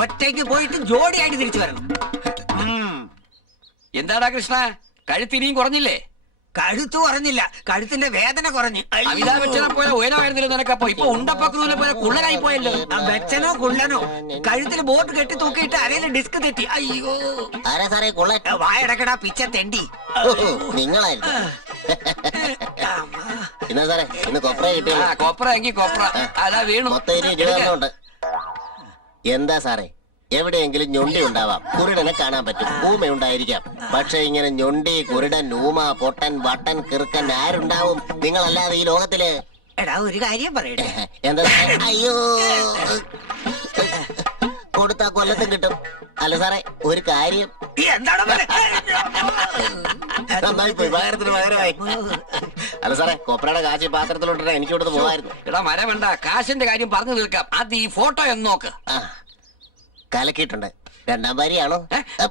ഒറ്റയ്ക്ക് പോയിട്ട് ജോഡിയായിട്ട് തിരിച്ചു വരണം. എന്താടാ കൃഷ്ണ, കഴുത്തിനിയും കുറഞ്ഞില്ലേ? കഴുത്തു കുറഞ്ഞില്ല, കഴുത്തിന്റെ വേദന കുറഞ്ഞു. അമിതാഭ് പോലെ ഉയരമായിരുന്നില്ല നിനക്കപ്പോ. ഇപ്പൊ ഉണ്ടപ്പക്കുള്ള പോലെ കുള്ളനായി പോയല്ലോ. വെച്ചനോ കുള്ളനോ, കഴുത്തിൽ ബോട്ട് കെട്ടി തൂക്കിയിട്ട് അരയില് ഡിസ്ക് തെറ്റി. അയ്യോ, ആരാ സാറേ കുള്ളൻ? വായടക്കടാ പിച്ച തെണ്ടി. നിങ്ങളായിരുന്നു. എന്നാ സാറേ, ഇന്ന് കൊപ്ര കിട്ടിയ കൊപ്ര എങ്കിൽ കൊപ്ര. അതാ വീണു. മൊത്തം 20 രൂപ. എന്താ സാറേ, എവിടെയെങ്കിലും ഞൊണ്ടി ഉണ്ടാവാം, കുരുടനെ കാണാൻ പറ്റും, ഊമയുണ്ടായിരിക്കാം. പക്ഷെ ഇങ്ങനെ ഞൊണ്ടി, കുരുടൻ, ഊമ, പൊട്ടൻ, വട്ടൻ, കിറുക്കൻ ആരുണ്ടാവും നിങ്ങളല്ലാതെ ഈ ലോകത്തില്? എടാ, ഒരു കാര്യം പറയട്ടെ. എന്താ? അയ്യോ, കൊടുത്താ കൊല്ലത്തും കിട്ടും. അല്ല സാറേ, ഒരു കാര്യം. നന്നായി പോയി, പകരത്തിന് പകരമായി. അല്ല സാറേ, കൊപ്രയുടെ കാശി പാത്രത്തിലോട്ട് എനിക്ക് ഇവിടുന്ന് പോകായിരുന്നു. എടാ മരം വേണ്ട, കാശിന്റെ കാര്യം പറഞ്ഞു തീർക്കാം. അത് ഈ ഫോട്ടോ എന്ന് നോക്ക്. കലക്കിയിട്ടുണ്ട്. 2ാം ഭാര്യയാണോ?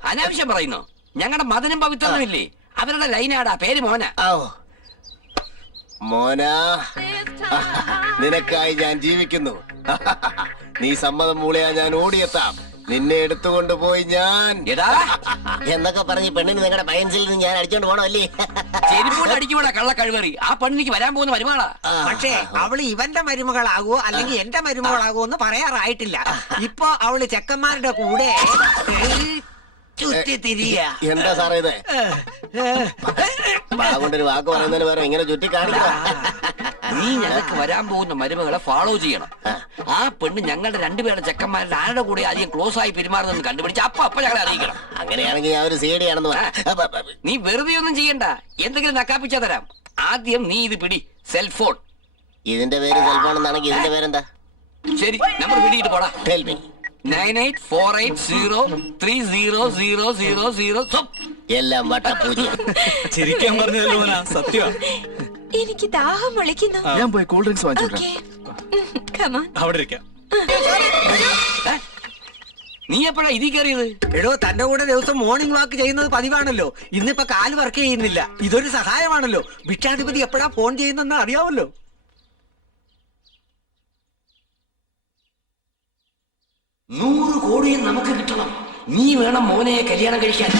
അനാവശ്യം പറയുന്നു. ഞങ്ങളുടെ മദനും പവിത്രനും ഇല്ലേ, അവരുടെ ലൈനാടാ. പേര് മോന. മോനാ, നിനക്കായി ഞാൻ ജീവിക്കുന്നു. നീ സമ്മതം മൂളിയാ ഞാൻ ഓടിയെത്താം. നിന്നെ എടുത്തുകൊണ്ട് പോയി ഞാൻ എന്നൊക്കെ പറഞ്ഞ് പെണ്ണിന് നിങ്ങളുടെ പയൻസിൽ നിന്ന് ഞാൻ അടിച്ചോണ്ട് പോണോ അല്ലേ? ചെരിപ്പോട്ട് അടിക്കുമ്പോഴാ കള്ള കഴിവറി. ആ പെണ്ണിക്ക് വരാൻ പോകുന്ന മരുമകളാ. പക്ഷേ അവള് ഇവന്റെ മരുമകളാകുമോ അല്ലെങ്കിൽ എന്റെ മരുമകളാകുമോ എന്ന് പറയാറായിട്ടില്ല. ഇപ്പൊ അവള് ചെക്കന്മാരുടെ കൂടെ ചുറ്റി തിരിയ. എന്താ സാറേ ഇത്? കൊണ്ടൊരു വാക്ക് പറയുന്നതിന് വേറെ ഇങ്ങനെ ചുറ്റി കാണിക്കുക. നീ ഞങ്ങൾക്ക് വരാൻ പോകുന്ന മരുമകളെ ഫോളോ ചെയ്യണം. ആ പെണ്ണ് ഞങ്ങളുടെ 2 പേരുടെ ചെക്കന്മാരുടെ ആരുടെ കൂടെ അധികം ക്ലോസ് ആയി പെരുമാറുന്നെന്ന് കണ്ടുപിടിച്ച് അപ്പൊ ഞങ്ങളെ അറിയിക്കണം. അങ്ങനെയാണെങ്കിൽ ഞാൻ ഒരു CD ആണെന്ന് നീ വെറുതെ ഒന്നും ചെയ്യണ്ട, എന്തെങ്കിലും നക്കാപ്പിച്ചാ തരാം. ആദ്യം നീ ഇത് പിടി, സെൽഫോൺ. ഇതിന്റെ പേര് സെൽഫോൺ എന്നാണെങ്കിൽ ഇതിന്റെ പേരെന്താ? ശരി, നമ്പർ പിടിയിട്ട് പോടാ. 9848030000. എല്ലാം വട്ടപ്പൂജ. ചിരിക്കാൻ പറഞ്ഞല്ലോ സത്യം. എനിക്ക് ദാഹം വിളിക്കുന്നു. ഞാൻ പോയി കൂൾ ഡ്രിങ്ക്സ് വാങ്ങിച്ചു. അവിടെ ഇരിക്കാം. നീ എപ്പോഴാ ഇതിൽ കയറിയത്? എടോ, തന്റെ കൂടെ ദിവസം മോർണിംഗ് വാക്ക് ചെയ്യുന്നത് പതിവാണല്ലോ. ഇന്നിപ്പോ കാല് വർക്ക് ചെയ്യുന്നില്ല. ഇതൊരു സഹായമാണല്ലോ. ഭിക്ഷാധിപതി എപ്പോഴാ ഫോൺ ചെയ്യുന്നെന്ന് അറിയാമല്ലോ. 100 കോടിയും നമുക്ക് കിട്ടണം. നീ വേണം മോനെ കല്യാണം കഴിക്കാൻ.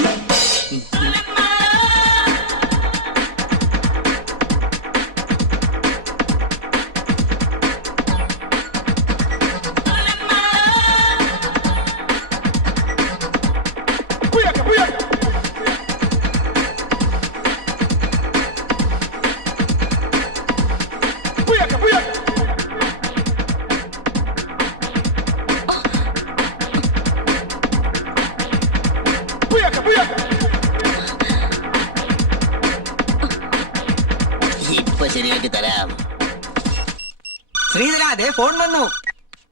ഇപ്പൊ ശരിയാക്കി തരാം. ശ്രീധര, അതേ ഫോൺ വന്നു.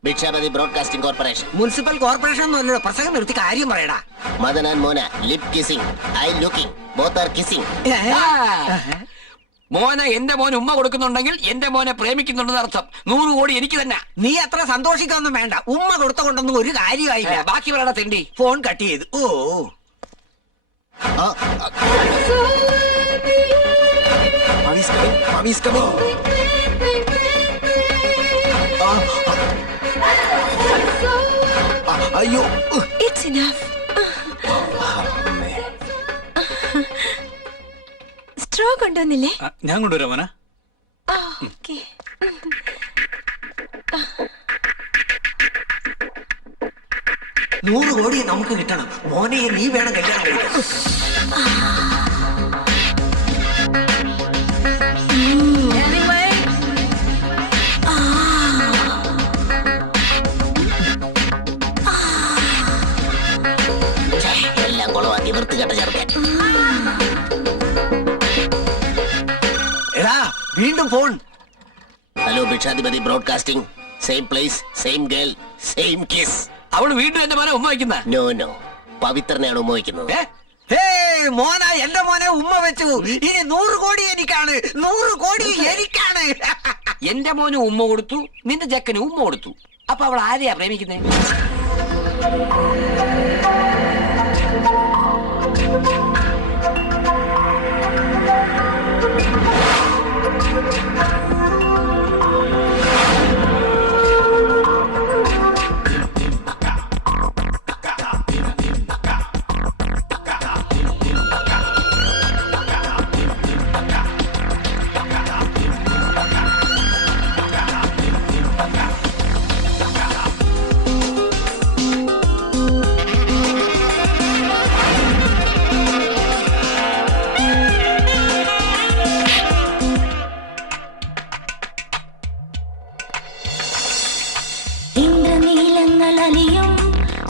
Bhikshapathi broadcasting corporation. Municipal corporation ഒന്നുമല്ലോ. പ്രസംഗം നിർത്തി കാര്യം പറയടാ. Madan and Mona lip kissing, I looking, both are kissing. മോനെ എന്റെ മോന് ഉമ്മ കൊടുക്കുന്നുണ്ടെങ്കിൽ എന്റെ മോനെ പ്രേമിക്കുന്നുണ്ടെന്ന് അർത്ഥം. 100 കോടി എനിക്ക് തന്നെ. നീ അത്ര സന്തോഷിക്കൊന്നും വേണ്ട. ഉമ്മ കൊടുത്ത കൊണ്ടൊന്നും ഒരു കാര്യമായില്ല. ബാക്കി പറയണ തെണ്ടി. ഫോൺ കട്ട് ചെയ്തു. ഓ, അയ്യോ, ഇറ്റ്സ് ഇനഫ്. സ്ട്രോ കൊണ്ടുവന്നില്ലേ? ഞാൻ കൊണ്ടുവരാം മോന. ഓക്കേ. 100 കോടി നമുക്ക് കിട്ടണം. മോനെ നീ വേണം കല്യാണം കഴിക്കാൻ. എല്ലാം കുളവാക്കി വൃത്തികെട്ട ചേർക്കാൻ. എടാ, വീണ്ടും phone. Hello Bhikshadhipathi broadcasting. Same place, same girl, same kiss. അവള് വീണ്ടും എന്റെ മോനെ ഉമ്മ വയ്ക്കുന്ന? നോ നോ, പവിത്രനെയാണ് ഉമ്മ വയ്ക്കുന്നത്. മോന, എന്റെ മോനെ ഉമ്മ വെച്ചു. ഇനി 100 കോടി എനിക്കാണ്. 100 കോടി എനിക്കാണ്. എന്റെ മോന് ഉമ്മ കൊടുത്തു, നിന്റെ ചെക്കന് ഉമ്മ കൊടുത്തു. അപ്പൊ അവൾ ആരെയാ പ്രേമിക്കുന്നത്?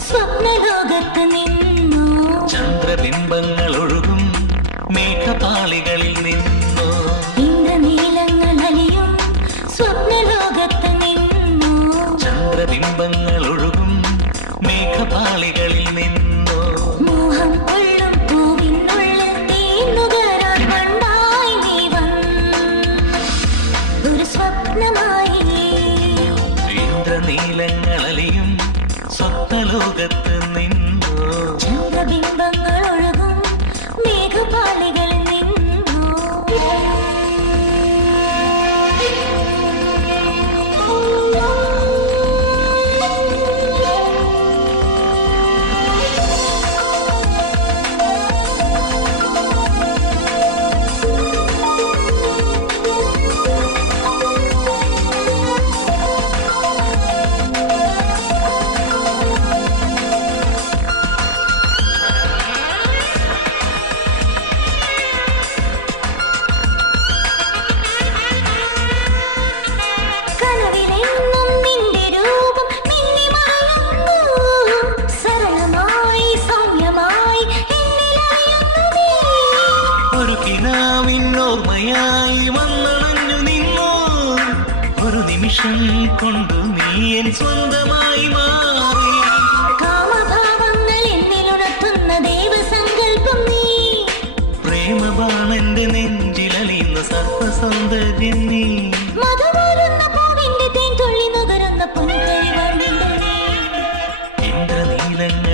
സ്വപ്നലോകത്ത് നിന്നു ചന്ദ്രബിംബങ്ങൾ ഒഴുകും മേഘപാളികളിൽ നിന്നു ഇന്ദ്രനീലങ്ങൾ അലിയും സ്വപ്നലോകത്ത് നിന്നു ചന്ദ്രബിംബങ്ങൾ ഒഴുകും മേഘപാളികളിൽ നിന്നു മോഹം കൊള്ളും പൂവിനുള്ളിൽ തേന്നുകരാൻ പണ്ടായി നീ ഒരു സ്വപ്നമായി ഇന്ദ്രനീലങ്ങൾ അലിയും സ്വപ്നലോകത്ത് നിന്നു ചന്ദ്രബിംബങ്ങൾ ഒഴുകും മേഘപാളികളിൽ നിന്നു കനവിലെന്നും നിന്റെ രൂപം മിന്നി മറയുന്നു സരളമായി സൗമ്യമായി എന്നിലറിയുന്നു നീ ഒരു കിനാവിനോർമ്മയായി വന്നണഞ്ഞു നിന്നു ഒരു നിമിഷം കൊണ്ടു നീ എൻ സ്വന്തമായി മാറി കാമഭാവങ്ങൾ എന്നിലുണർത്തുന്ന ദൈവസങ്കല്പം നീ പ്രേമബാണന്റെ നെഞ്ചിലലിയുന്ന സർപ്പസൗന്ദര്യം നീ മധുപോലുന്ന പൂവിന്റെ തേൻ തുള്ളി നുകരുന്ന പൊൻകഴിവണ്ട് നീ ഇന്ദ്രനീലങ്ങൾ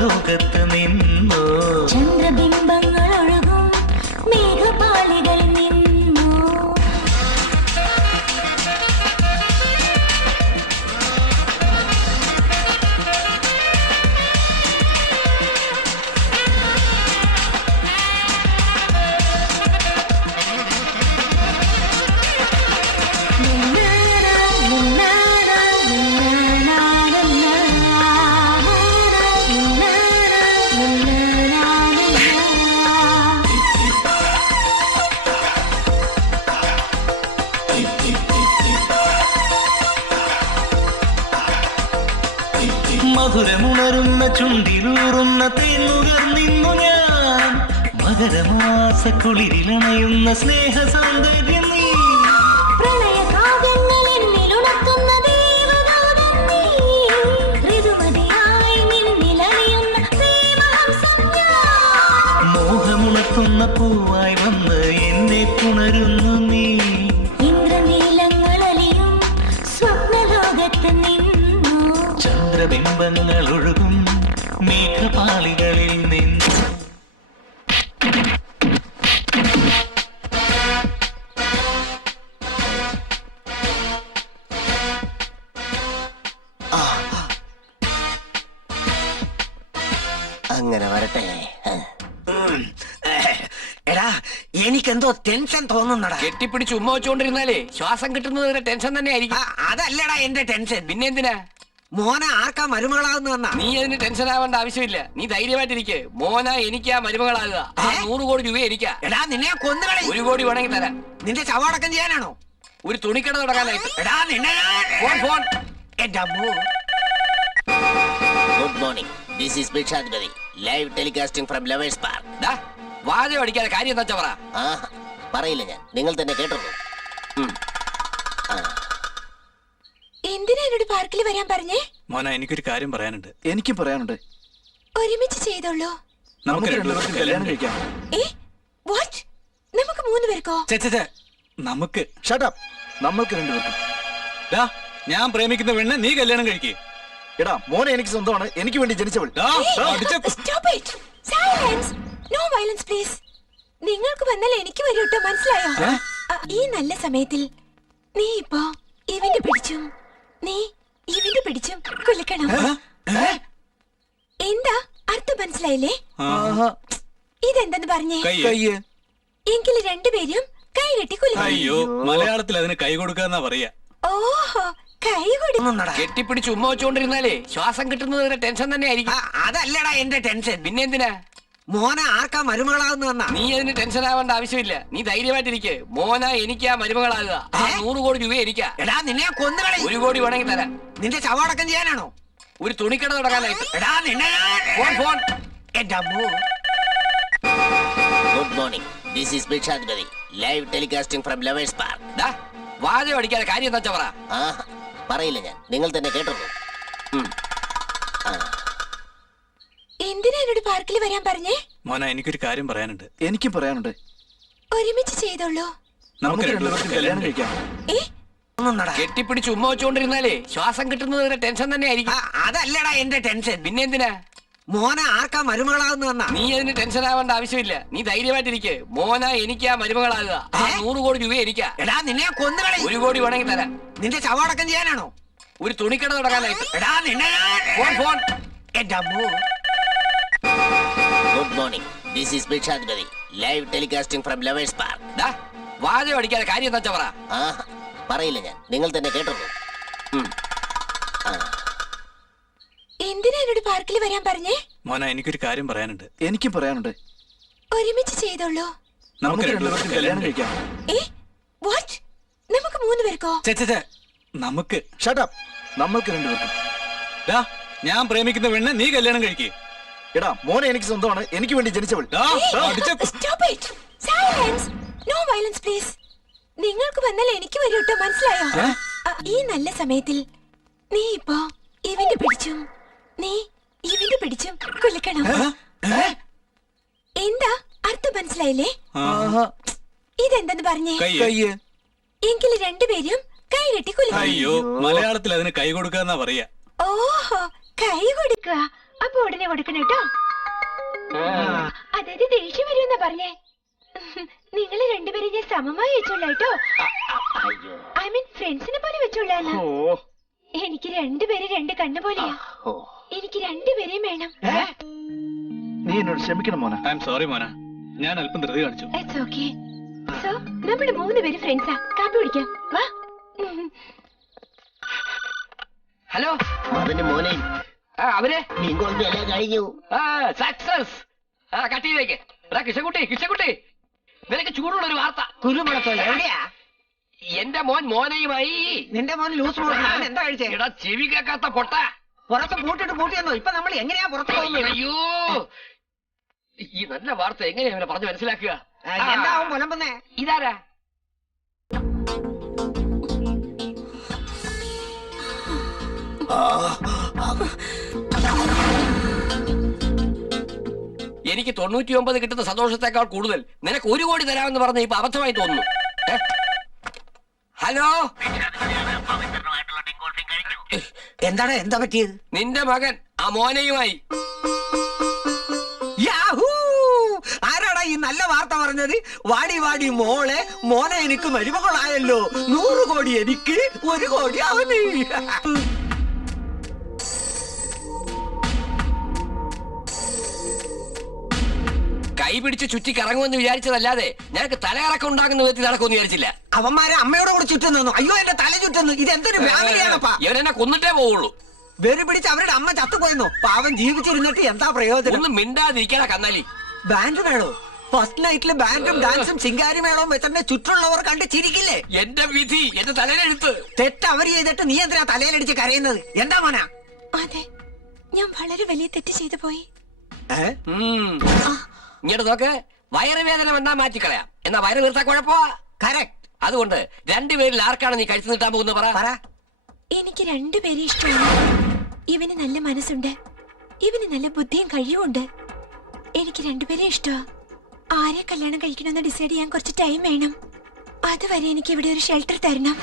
സ്വപ്നലോകത്ത് നിന്നു ചന്ദ്രബിംബങ്ങൾ ഒഴുകും മേഘപാളികൾ നിന്നു മധുരമുണരുന്ന ചുണ്ടിലൂറുന്ന തേനുകർന്നിന്നു ഞാൻ മകരമാസ കുളിരിലണയുന്ന സ്നേഹ സൗന്ദര്യം നീ പ്രണയകാവ്യങ്ങൾ എന്നിലുണർത്തുന്ന ദേവദൂതൻ നീ ഋതുമതിയായി നിന്നിലണിയുന്ന പ്രേമഹംസം ഞാൻ മോഹമുണർത്തുന്ന പൂവായി വന്ന് എന്നെ പുണരുന്നു നീ ഇന്ദ്രനീലങ്ങളലിയും സ്വപ്നലോകത്ത് നിന്നു ചന്ദ്രബിംബങ്ങൾ ഒഴുകും മേഘപാളികളിൽ നിന്ന് അങ്ങനെ വരട്ടെ. എടാ എനിക്കെന്തോ ടെൻഷൻ തോന്നുന്നടാ. കെട്ടിപ്പിടിച്ച് ഉമ്മ വെച്ചുകൊണ്ടിരുന്നാലേ ശ്വാസം കിട്ടുന്നത് വരെ ടെൻഷൻ തന്നെ ആയിരിക്കും. അതല്ലടാ എന്റെ ടെൻഷൻ. പിന്നെ എന്തിനാ? മോനെ ആർക്കാ മരുമകളാവുന്ന വന്നാ? നീ അതിന് ടെൻഷൻ ആവേണ്ട ആവശ്യമില്ല. നീ ധൈര്യമായിട്ടിരിക്കെ. മോന എനിക്കാ മരുമകളാകുക. 100 കോടി രൂപ എനിക്കാ. എടാ നിന്നെ കൊന്നുകളി. 1 കോടി വേണമെങ്കിൽ തരാം. നിന്റെ ചവടക്കം ചെയ്യാനാണോ? ഒരു തുണിക്കട തുടങ്ങാനായിട്ട്. എടാ നിന്നെ ഫോൺ എന്റെ അമ്മോ. Good morning. This is Bhikshadhipathi. Live telecasting from lovers park. വാചകം അടിക്കാതെ കാര്യം എന്താ പറ. പറയില്ല ഞാൻ, നിങ്ങൾ തന്നെ കേട്ടോളൂ. എന്തിനാ എന്നോട് പാർക്കിൽ വരാൻ പറഞ്ഞേ? മോന എനിക്കൊരു കാര്യം പറയാനുണ്ട്. എനിക്കും പറയാനുണ്ട്. ഒരുമിച്ച് ചെയ്തോളൂ. നമുക്ക് രണ്ടുപേർക്കും കല്യാണം കഴിക്കാം. വാട്ട്? നമുക്ക് 3 പേർക്കോ? നമുക്ക് നമ്മൾക്ക് രണ്ടുപേർക്കും. ഞാൻ പ്രേമിക്കുന്ന പെണ്ണ് നീ കല്യാണം കഴിക്കേ. എടാ മോനെ എനിക്ക് സ്വന്തമാണ്, എനിക്ക് വേണ്ടി ജനിച്ചവൾ. Stop it. Silence. No violence, please. നിങ്ങൾക്ക് വന്നാൽ എനിക്ക് വരും കേട്ടോ, മനസ്സിലായോ? ഈ നല്ല സമയത്തിൽ നീ ഇപ്പോ ഇവന്റെ പിടിച്ചും നീ ഇവന്റെ പിടിച്ചും കുലുക്കണം. എന്താ അർത്ഥം മനസ്സിലായില്ലേ? ഇതെന്തെന്ന് പറഞ്ഞേ? എങ്കിൽ രണ്ടുപേരും കൈ കെട്ടി കുലുക്കണം. അയ്യോ, മലയാളത്തിൽ അതിന് കൈ കൊടുക്കാന്നാ പറയാ. ഓഹോ, കൈ കൊടുക്കണം. കെട്ടിപ്പിടിച്ച് ഉമ്മ വെച്ചുകൊണ്ടിരുന്നാലേ ശ്വാസം കിട്ടുന്നത് വരെ ടെൻഷൻ തന്നെ ആയിരിക്കും. അതല്ലടാ എന്റെ ടെൻഷൻ. പിന്നെ എന്തിനാ? മോനെ ആർക്കാ മരുമകളാവുന്ന വന്നാ? നീ അതിന് ടെൻഷൻ ആവേണ്ട ആവശ്യമില്ല. നീ ധൈര്യമായിട്ടിരിക്കെ. മോന എനിക്കാ മരുമകളാകുക. 100 കോടി രൂപ എനിക്കാ. എടാ നിന്നെ കൊന്നുകളി. 1 കോടി വേണമെങ്കിൽ തരാം. നിന്റെ ചവടക്കം ചെയ്യാനാണോ? ഒരു തുണിക്കട തുടങ്ങാനായിട്ട്. എടാ നിന്നെ ഫോൺ എന്റെ അമ്മോ. Good morning. This is Bhikshadhipathi. Live telecasting from lovers park. വാചകം അടിക്കാതെ കാര്യം എന്താ പറ. പറയില്ല ഞാൻ, നിങ്ങൾ തന്നെ കേട്ടോളൂ. എന്തിനാ എന്നോട് പാർക്കിൽ വരാൻ പറഞ്ഞേ? മോന എനിക്കൊരു കാര്യം പറയാനുണ്ട്. എനിക്കും പറയാനുണ്ട്. ഒരുമിച്ച് ചെയ്തോളൂ. നമുക്ക് രണ്ടുപേർക്കും കല്യാണം കഴിക്കാം. കെട്ടിപ്പിടിച്ച് ഉമ്മ വെച്ചുകൊണ്ടിരുന്നാലേ ശ്വാസം കിട്ടുന്നത് വരെ ടെൻഷൻ തന്നെ ആയിരിക്കും. അതല്ലടാ എന്റെ ടെൻഷൻ. പിന്നെ എന്തിനാ? മോനെ ആർക്കാ മരുമകളാവുന്ന വന്നാ? നീ അതിന് ടെൻഷൻ ആവേണ്ട ആവശ്യമില്ല. നീ ധൈര്യമായിട്ടിരിക്കെ. മോന എനിക്കാ മരുമകളാകുക. 100 കോടി രൂപ എനിക്കാ. എടാ നിന്നെ കൊന്നുകളി. 1 കോടി വേണമെങ്കിൽ തരാം. നിന്റെ ചവടക്കം ചെയ്യാനാണോ? ഒരു തുണിക്കട തുടങ്ങാനായിട്ട്. എടാ നിന്നെ ഫോൺ എന്റെ അമ്മോ. Good morning. This is Bhikshadhipathi. Live telecasting from lovers park. വാചകം അടിക്കാതെ കാര്യം എന്താ പറ. പറയില്ല ഞാൻ, നിങ്ങൾ തന്നെ കേട്ടോളൂ. എന്തിനാ എന്നോട് പാർക്കിൽ വരാൻ പറഞ്ഞേ? മോന എനിക്കൊരു കാര്യം പറയാനുണ്ട്. എനിക്കും പറയാനുണ്ട്. ഒരുമിച്ച് ചെയ്തോളൂ. നമുക്ക് രണ്ടുപേർക്കും കല്യാണം കഴിക്കാം. വാട്ട്? നമുക്ക് 3 പേർക്കോ? നമുക്ക് നമ്മൾക്ക് രണ്ടുപേർക്കും. ഞാൻ പ്രേമിക്കുന്ന പെണ്ണ് നീ കല്യാണം കഴിക്കേ. എടാ മോനെ എനിക്ക് സ്വന്തമാണ്, എനിക്ക് വേണ്ടി ജനിച്ചവൾ. Stop it. Silence. No violence, please. നിങ്ങൾക്ക് വന്നാൽ എനിക്ക് വരും കേട്ടോ, മനസ്സിലായോ? ഈ നല്ല സമയത്തിൽ നീ ഇപ്പോ ഇവന്റെ പിടിച്ചും നീ ഇവന്റെ പിടിച്ചും കുലുക്കണം. എന്താ അർത്ഥം മനസ്സിലായില്ലേ? ഇതെന്തെന്ന് പറഞ്ഞേ? എങ്കിൽ രണ്ടുപേരും കൈ കെട്ടി കുലുക്കണം. അയ്യോ, മലയാളത്തിൽ അതിന് കൈ കൊടുക്കാന്നാ പറയാ. ഓഹോ, കൈ കൊടുക്കുക. അപ്പൊ ഉടനെ കൊടുക്കണം കേട്ടോ. അതായത് ദേഷ്യം വരുമെന്നാ പറഞ്ഞേ. നിങ്ങള് രണ്ടുപേരും ഞാൻ സമമായി വെച്ചോളാം കേട്ടോ. ഐ മീൻ ഫ്രണ്ട്സിനെ പോലെ വെച്ചോളാന്ന്. എനിക്ക് രണ്ടുപേരെ രണ്ട് കണ്ണു പോലെയാ. എനിക്ക് രണ്ടുപേരെയും വേണം. നീ എന്നോട് ക്ഷമിക്കണം മോനെ. ഐ എം സോറി മോന, ഞാൻ അല്പം ധൃതി കാണിച്ചു. It's okay. സോ നമ്മള് 3 പേര് ഫ്രണ്ട്സാ. കാപ്പി കുടിക്കാം വാ. ഹലോ അതിന് മോനെ അവര് ഇങ്ങോട്ട് എല്ലാം കഴിഞ്ഞു. സക്സസ്. കട്ടിയിലേക്ക് കിഷക്കുട്ടി നിനക്ക് ചൂടുള്ള ഒരു വാർത്ത. കുരുമുളത്തോ എവിടെയാ? എന്റെ മോൻ മോനയുമായി. നിന്റെ മോൻ ലൂസ് മോഷൻ എന്താ കഴിച്ചേ? എടാ ചെവി കേൾക്കാത്ത പൊട്ട. പുറത്ത് പൂട്ടിയെന്നോ? ഇപ്പൊ നമ്മൾ എങ്ങനെയാ പുറത്ത് പോകുന്നത്? അയ്യോ, ഈ നല്ല വാർത്ത എങ്ങനെയാ ഇവനെ പറഞ്ഞു മനസ്സിലാക്കുക? എന്താവും പുലമ്പുന്നേ? ഇതാരാ? എനിക്ക് 99 കിട്ടുന്ന സന്തോഷത്തെക്കാൾ കൂടുതൽ നിനക്ക് 1 കോടി തരാമെന്ന് പറഞ്ഞ ഇപ്പൊ അബദ്ധമായി തോന്നുന്നു. ഹലോ, എന്താണ്? എന്താ പറ്റിയത്? നിന്റെ മകൻ ആ മോനയുമായി. ആരാടാ ഈ നല്ല വാർത്ത പറഞ്ഞത്? വാടി വാടി മോനെ എനിക്ക് മരുമകളായല്ലോ. 100 കോടി എനിക്ക്, 1 കോടി അവന്. കൈ പിടിച്ച് ചുറ്റി കറങ്ങുമെന്ന് വിചാരിച്ചതല്ലാതെ ഞങ്ങൾക്ക് തലകറക്കം ഉണ്ടാകുന്ന വിധത്തിൽ നടക്കുമെന്ന് വിചാരിച്ചില്ല. അവന്മാരെ അമ്മയോടെ കൂടെ ചുറ്റുന്നു. അയ്യോ എന്റെ തല ചുറ്റുന്നു. ഇതെന്തൊരു ഫാമിലിയാണപ്പാ. ഇവരെന്നെ കൊന്നിട്ടേ പോവുള്ളൂ. വെറി പിടിച്ച് അവരുടെ അമ്മ ചത്തുപോയെന്നു. പാവം ജീവിച്ചിരുന്നിട്ട് എന്താ പ്രയോജനം? ഒന്ന് മിണ്ടാതിരിക്കണ കന്നാലി. ബാൻഡ് വേണോ? ഫസ്റ്റ് നൈറ്റില് ബാൻഡും ഡാൻസും ചിങ്കാരി മേളവും വെച്ചെന്നെ ചുറ്റുള്ളവർ കണ്ട് ചിരിക്കില്ലേ? എന്റെ വിധി, എന്റെ തലയിലെടുത്ത്. തെറ്റ് അവർ ചെയ്തിട്ട് നീ എന്തിനാ തലയിലടിച്ച് കരയുന്നത്? എന്താ മോനാ? അതെ, ഞാൻ വളരെ വലിയ തെറ്റ് ചെയ്തു പോയി. ഇങ്ങോട്ട് നോക്ക്. വയറുവേദന വന്നാ മാറ്റിക്കളയാം, എന്നാ വയറ് വീർത്താ കുഴപ്പോ? കറക്റ്റ്. അതുകൊണ്ട് 2 പേരിൽ ആർക്കാണ് നീ കഴിച്ചു നീട്ടാൻ പോകുന്നത്? പറ. എനിക്ക് 2 പേരെ ഇഷ്ടമാണ്. ഇവന് നല്ല മനസ്സുണ്ട്, ഇവന് നല്ല ബുദ്ധിയും കഴിവുണ്ട്. എനിക്ക് 2 പേരെ ഇഷ്ടമാ. ആരെ കല്യാണം കഴിക്കണമെന്ന് ഡിസൈഡ് ചെയ്യാൻ കുറച്ച് ടൈം വേണം. അതുവരെ എനിക്ക് ഇവിടെ ഒരു ഷെൽട്ടർ തരണം.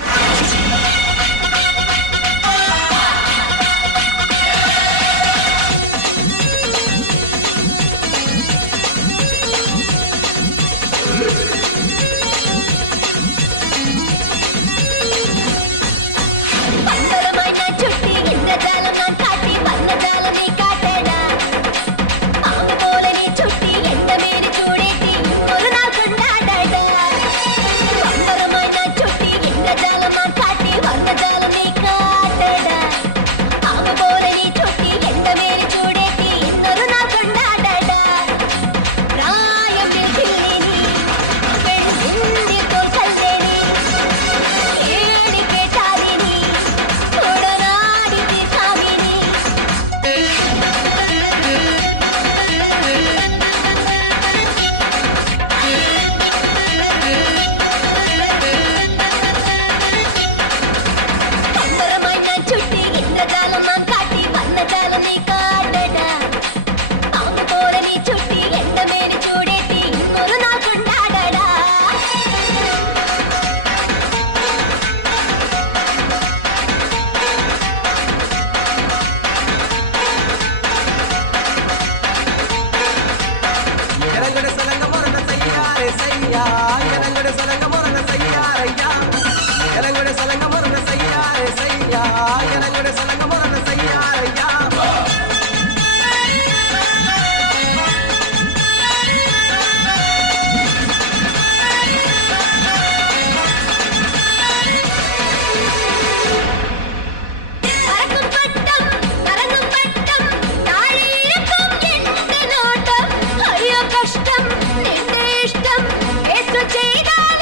കഷ്ടം നിന്റെ ഇഷ്ടം ചെയ്താൽ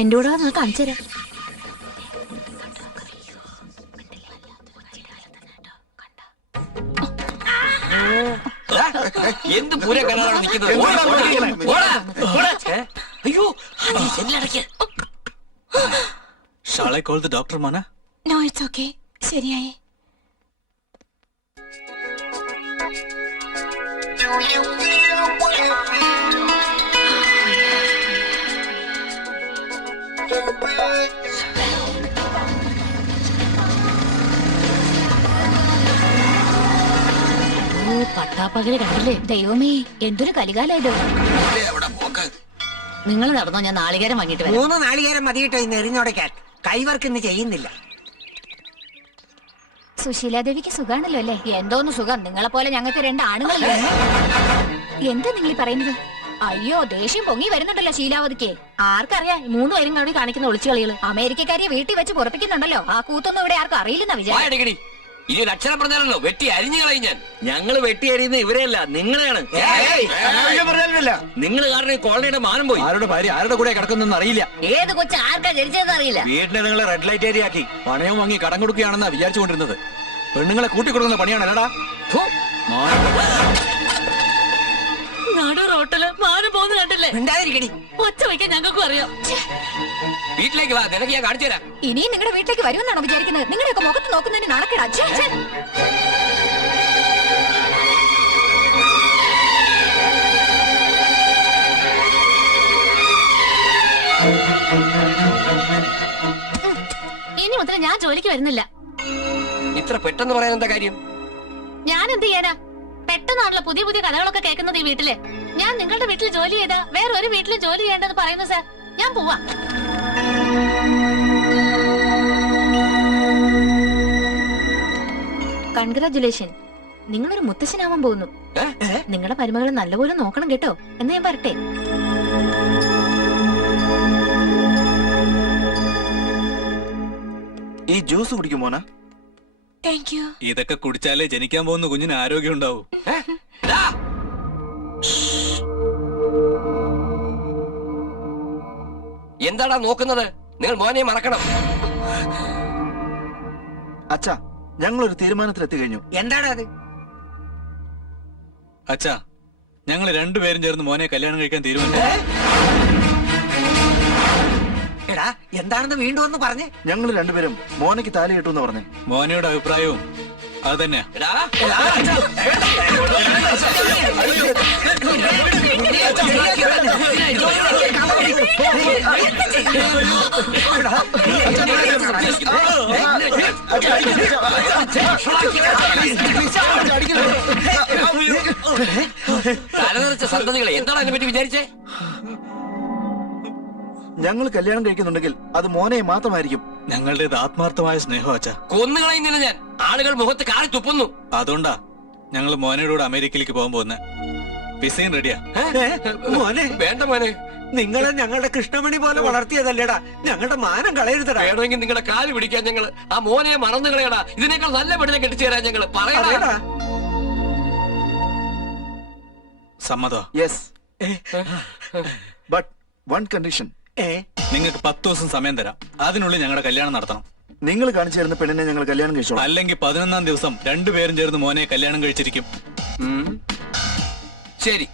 എന്റെ കൂടെ നിങ്ങൾ കാണിച്ചു തരാം. എന്ത് പൂര കരാറാണ് നിൽക്കുന്നത്? അയ്യോ ചെല്ലടയ്ക്ക്. Shall I call the doctor, Mana? No it's okay. ശരിയായി. പട്ടാപ്പകല് കണ്ടില്ലേ? ദൈവമേ, എന്തൊരു കലികാലായത്. നിങ്ങൾ നടന്നോ, ഞാൻ നാളികേരം വാങ്ങിട്ട് വരാം. 3 നാളികേരം മതിയിട്ടോ ഇന്ന് എരിഞ്ഞോടക്കാൻ. കൈവർക്ക് ഇന്ന് ചെയ്യുന്നില്ല. സുശീലാദേവിക്ക് സുഖാണല്ലോ അല്ലേ? എന്തോന്ന് സുഖം, നിങ്ങളെ പോലെ ഞങ്ങൾക്ക് 2 ആണുങ്ങളല്ലേ. എന്താ നിങ്ങൾ പറയുന്നത്? അയ്യോ, ദേഷ്യം പൊങ്ങി വരുന്നുണ്ടല്ലോ ശീലാവതിക്ക്. ആർക്കറിയാം 3 പേരും കൂടി കാണിക്കുന്ന ഒളിച്ചുകളികള്. അമേരിക്കക്കാരിയെ വീട്ടിൽ വെച്ച് പൊറപ്പിക്കുന്നുണ്ടല്ലോ. ആ കൂത്തൊന്നും ഇവിടെ ആർക്കും അറിയില്ലെന്നാ വിചാരിച്ചു. ഇനി ഒരു അക്ഷരം പറഞ്ഞാലല്ലോ വെട്ടി അരിഞ്ഞു കളയും ഞാൻ. ഞങ്ങള് വെട്ടി അരിയുന്ന ഇവരെയല്ല, നിങ്ങളെയാണ്. നിങ്ങൾ കാരണം ഈ കോളനിയുടെ മാനം പോയി. ആരുടെ ഭാര്യ ആരുടെ കൂടെ കിടക്കുന്നൊന്നും അറിയില്ല. ഏത് കൊച്ചു ആർക്കാ ജനിച്ചതെന്ന് അറിയില്ല. വീട്ടിനെ നിങ്ങളെ റെഡ് ലൈറ്റ് ഏരിയ ആക്കി പണയം വാങ്ങി കടം കൊടുക്കുകയാണെന്നാ വിചാരിച്ചുകൊണ്ടിരുന്നത്. പെണ്ണുങ്ങളെ കൂട്ടിക്കൊടുക്കുന്ന പണിയാണ് അല്ലടാ. നടു റോട്ടില് മാനം പോകുന്ന കണ്ടില്ലേ? മിണ്ടാതിരിക്കടി. ഒച്ച വയ്ക്കാൻ ഞങ്ങൾക്കും അറിയാം. വീട്ടിലേക്ക് വാ, നിനക്ക് ഞാൻ കാണിച്ചു തരാം. ഇനിയും നിങ്ങളുടെ വീട്ടിലേക്ക് വരുമെന്നാണോ വിചാരിക്കുന്നത്? നിങ്ങളുടെയൊക്കെ മുഖത്ത് നോക്കുന്നതിന് നടക്കടാ. ഇനി മുതൽ ഞാൻ ജോലിക്ക് വരുന്നില്ല. ഇത്ര പെട്ടെന്ന് പറയാൻ എന്താ കാര്യം? ഞാൻ എന്ത് ചെയ്യാനാ? പെട്ടെന്നാണല്ലോ പുതിയ പുതിയ കഥകളൊക്കെ കേൾക്കുന്നത് ഈ വീട്ടില്. ഞാൻ നിങ്ങളുടെ വീട്ടിൽ ജോലി ചെയ്താ വേറെ ഒരു വീട്ടിലും ജോലി ചെയ്യേണ്ടെന്ന് പറയുന്നു സാർ. ഞാൻ പോവാ. കൺഗ്രാറ്റുലേഷൻ, നിങ്ങളൊരു മുത്തശ്ശനാവാൻ പോകുന്നു. നിങ്ങളുടെ മരുമകളെ നല്ലപോലെ നോക്കണം കേട്ടോ. എന്ന് ഞാൻ പറട്ടെ. ഈ ജ്യൂസ് കുടിക്കും മോന? Thank you. ഇതൊക്കെ കുടിച്ചാലേ ജനിക്കാൻ പോകുന്ന കുഞ്ഞിന് ആരോഗ്യം ഉണ്ടാവും. എന്താടാ നോക്കുന്നത്? നിങ്ങൾ മോനെ മറക്കണം. അച്ഛാ, ഞങ്ങളൊരു തീരുമാനത്തിലെത്തി കഴിഞ്ഞു. എന്താണ് അത്? അച്ഛാ, ഞങ്ങൾ 2 പേരും ചേർന്ന് മോനെ കല്യാണം കഴിക്കാൻ തീരുമാനിച്ചു. എടാ, എന്താണെന്ന് വീണ്ടും ഒന്ന് പറഞ്ഞേ. ഞങ്ങൾ 2 പേരും മോനയ്ക്ക് താലി കിട്ടുമെന്ന് പറഞ്ഞേ. മോനയുടെ അഭിപ്രായവും അത് തന്നെയാ. തലതെറിച്ച സന്തതികളെ എന്താണ് അതിനെ പറ്റി വിചാരിച്ചേ? ഞങ്ങൾ കല്യാണം കഴിക്കുന്നുണ്ടെങ്കിൽ അത് മോനെ മാത്രമായിരിക്കും. ഞങ്ങളുടേത് ആത്മാർത്ഥമായ സ്നേഹം അച്ഛാ. കൊന്നുകളയുന്നില്ല ഞാൻ. ആളുകൾ മുഖത്ത് കാറി തുപ്പുന്നു. അതുകൊണ്ടാ ഞങ്ങൾ മോനയുടെ കൂടെ അമേരിക്കയിലേക്ക് പോകാൻ പോകുന്നത്. വിസയും റെഡിയാ. മോനെ വേണ്ട മോനെ, നിങ്ങളെ ഞങ്ങളുടെ കൃഷ്ണമണി പോലെ വളർത്തിയതല്ലേടാ. ഞങ്ങളുടെ മാനം കളയരുതടാ. വേണമെങ്കിൽ നിങ്ങളുടെ കാല് പിടിക്കാൻ ഞങ്ങള്. ആ മോനെ മറന്നു കളയടാ. ഇതിനേക്കാൾ നല്ല പെണ്ണിനെ കെട്ടിച്ചു തരാൻ ഞങ്ങള്. പറയടാ. സമ്മതോ? Yes, but 1 condition. നിങ്ങൾക്ക് 10 ദിവസം സമയം തരാം. അതിനുള്ളിൽ ഞങ്ങളുടെ കല്യാണം നടത്തണം. നിങ്ങൾ കാണിച്ചു തരുന്ന പെണ്ണിനെ ഞങ്ങൾ കല്യാണം കഴിച്ചോളാം. അല്ലെങ്കിൽ 11-ാം ദിവസം 2 പേരും ചേർന്ന് മോനെ കല്യാണം കഴിച്ചിരിക്കും. ശരി.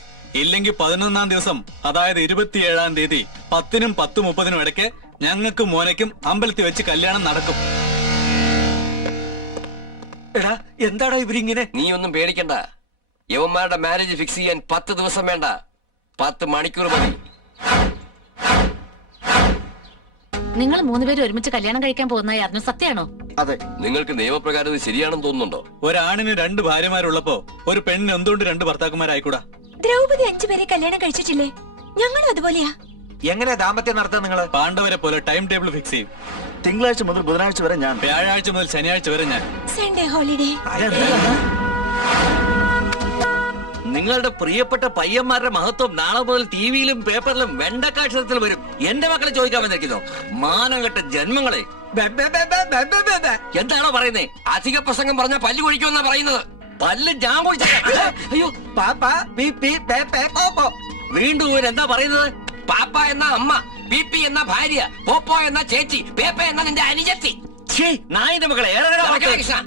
ഇല്ലെങ്കിൽ 11-ാം ദിവസം, അതായത് 27-ാം തീയതി 10-നും 10:30-നും ഇടയ്ക്ക് ഞങ്ങൾക്ക് മോനയ്ക്കും അമ്പലത്തിൽ വെച്ച് കല്യാണം നടക്കും. എടാ, എന്താടാ ഇവരിങ്ങനെ? നീ ഒന്നും പേടിക്കണ്ട. യവന്മാരുടെ മാരേജ് ഫിക്സ് ചെയ്യാൻ 10 ദിവസം വേണ്ട, 10 മണിക്കൂർ മതി. നിങ്ങൾ 3 പേരും ഒരുമിച്ച് കല്യാണം കഴിക്കാൻ പോകുന്നതായി അറിഞ്ഞു. സത്യമാണോ? അതെ. നിങ്ങൾക്ക് നിയമപ്രകാരം ഇത് ശരിയാണെന്ന് തോന്നുന്നുണ്ടോ? ഒരാണിന് 2 ഭാര്യമാരുള്ളപ്പോ ഒരു പെണ്ണിന് എന്തുകൊണ്ട് 2 ഭർത്താക്കന്മാരായിക്കൂടാ? ദ്രൗപദി 5 പേരെ കല്യാണം കഴിച്ചിട്ടില്ലേ? ഞങ്ങളും അതുപോലെയാ. എങ്ങനെ ദാമ്പത്യം നടത്താൻ നിങ്ങള്? പാണ്ഡവരെ പോലെ ടൈം ടേബിൾ ഫിക്സ് ചെയ്യും. തിങ്കളാഴ്ച മുതൽ ബുധനാഴ്ച വരെ ഞാൻ, വ്യാഴാഴ്ച മുതൽ ശനിയാഴ്ച വരെ ഞാൻ. Sunday holiday. നിങ്ങളുടെ പ്രിയപ്പെട്ട പയ്യന്മാരുടെ മഹത്വം നാളെ മുതൽ ടിവിയിലും പേപ്പറിലും വെണ്ടക്കാക്ഷരത്തിൽ വരും. എന്റെ മക്കളെ ചോദിക്കാൻ വന്നിരിക്കുന്നു. മാനം കെട്ട ജന്മങ്ങളെ. എന്താണോ പറയുന്നേ? അധിക പ്രസംഗം പറഞ്ഞ പല്ല് കൊഴിക്കുമെന്നാ പറയുന്നത്. പല്ല് ഞാൻ കുഴിച്ച. അയ്യോ, വീണ്ടും എന്താ പറയുന്നത്? പാപ്പ എന്ന അമ്മ, പിപി എന്ന ഭാര്യ, പോപ്പോ എന്ന ചേച്ചി, പേപ്പ എന്ന നിന്റെ അനുജത്തി. നായിന്റെ മക്കളെ നടക്കണ കൃഷ്ണ.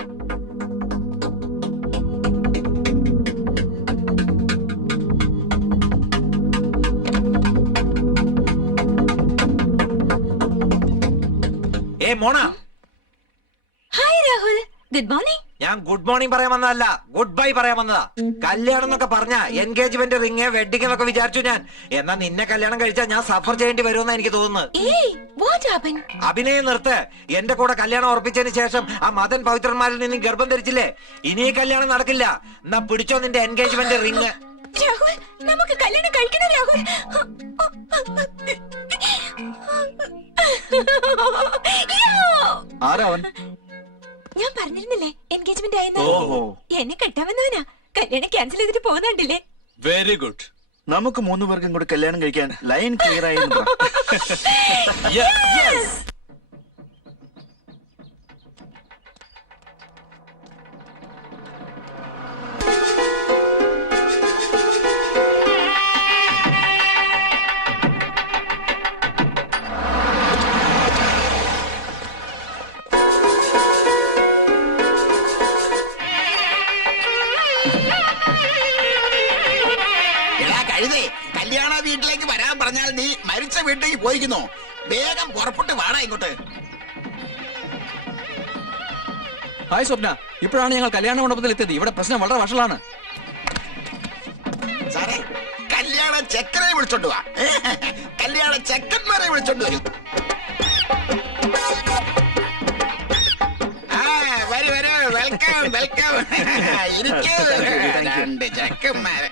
മോണ. Hi Rahul, good morning. ഞാൻ ഗുഡ് മോർണിംഗ് പറയാൻ വന്നതല്ല, ഗുഡ് ബൈ പറയാൻ വന്നതാ. കല്യാണം എന്നൊക്കെ പറഞ്ഞ എൻഗേജ്മെന്റ്, റിങ്, വെഡിങ് എന്നൊക്കെ വിചാരിച്ചു ഞാൻ. എന്നാ നിന്നെ കല്യാണം കഴിച്ചാൽ ഞാൻ സഫർ ചെയ്യേണ്ടി വരുമെന്ന് എനിക്ക് തോന്നുന്നത്. അഭിനയം നിർത്ത്. എന്റെ കൂടെ കല്യാണം ഉറപ്പിച്ചതിന് ശേഷം ആ മദൻ പവിത്രന്മാരിൽ നിന്ന് ഗർഭം ധരിച്ചില്ലേ, ഇനി കല്യാണം നടക്കില്ല. എന്നാ പിടിച്ചോ നിന്റെ എൻഗേജ്മെന്റ് റിങ്. രാഹുൽ, നമുക്ക് കല്യാണം കഴിക്കണം രാഹുൽ. ആരാവൻ? ഞാൻ പറഞ്ഞിരുന്നില്ലേ എൻഗേജ്മെന്റ് ആയെന്ന്. എന്നെ കെട്ടാമെന്നവനാ. കല്യാണം ക്യാൻസൽ ചെയ്തിട്ട് പോകുന്നുണ്ടല്ലേ. Very good. നമുക്ക് 3 പേർക്കും കൂടി കല്യാണം കഴിക്കാൻ ലൈൻ ക്ലിയർ ആയി. കല്യാണ വീട്ടിലേക്ക് വരാൻ പറഞ്ഞാൽ നീ മരിച്ച വീട്ടിലേക്ക് പോയിരിക്കുന്നു. വേഗം പുറപ്പെട്ട് വാടാ ഇങ്ങോട്ട്. ഹായ് സ്വപ്ന, ഇപ്പോഴാണ് ഞങ്ങൾ കല്യാണ മണ്ഡപത്തിൽ എത്തിയത്. ഇവിടെ പ്രശ്നം വളരെ വഷളാണ്. സാറേ, കല്യാണ ചെക്കനെ വിളിച്ചോണ്ട് വാ. കല്യാണ ചെക്കന്മാരെ വിളിച്ചോണ്ട് വരും. Welcome welcome. രണ്ട് ചെക്കന്മാര്.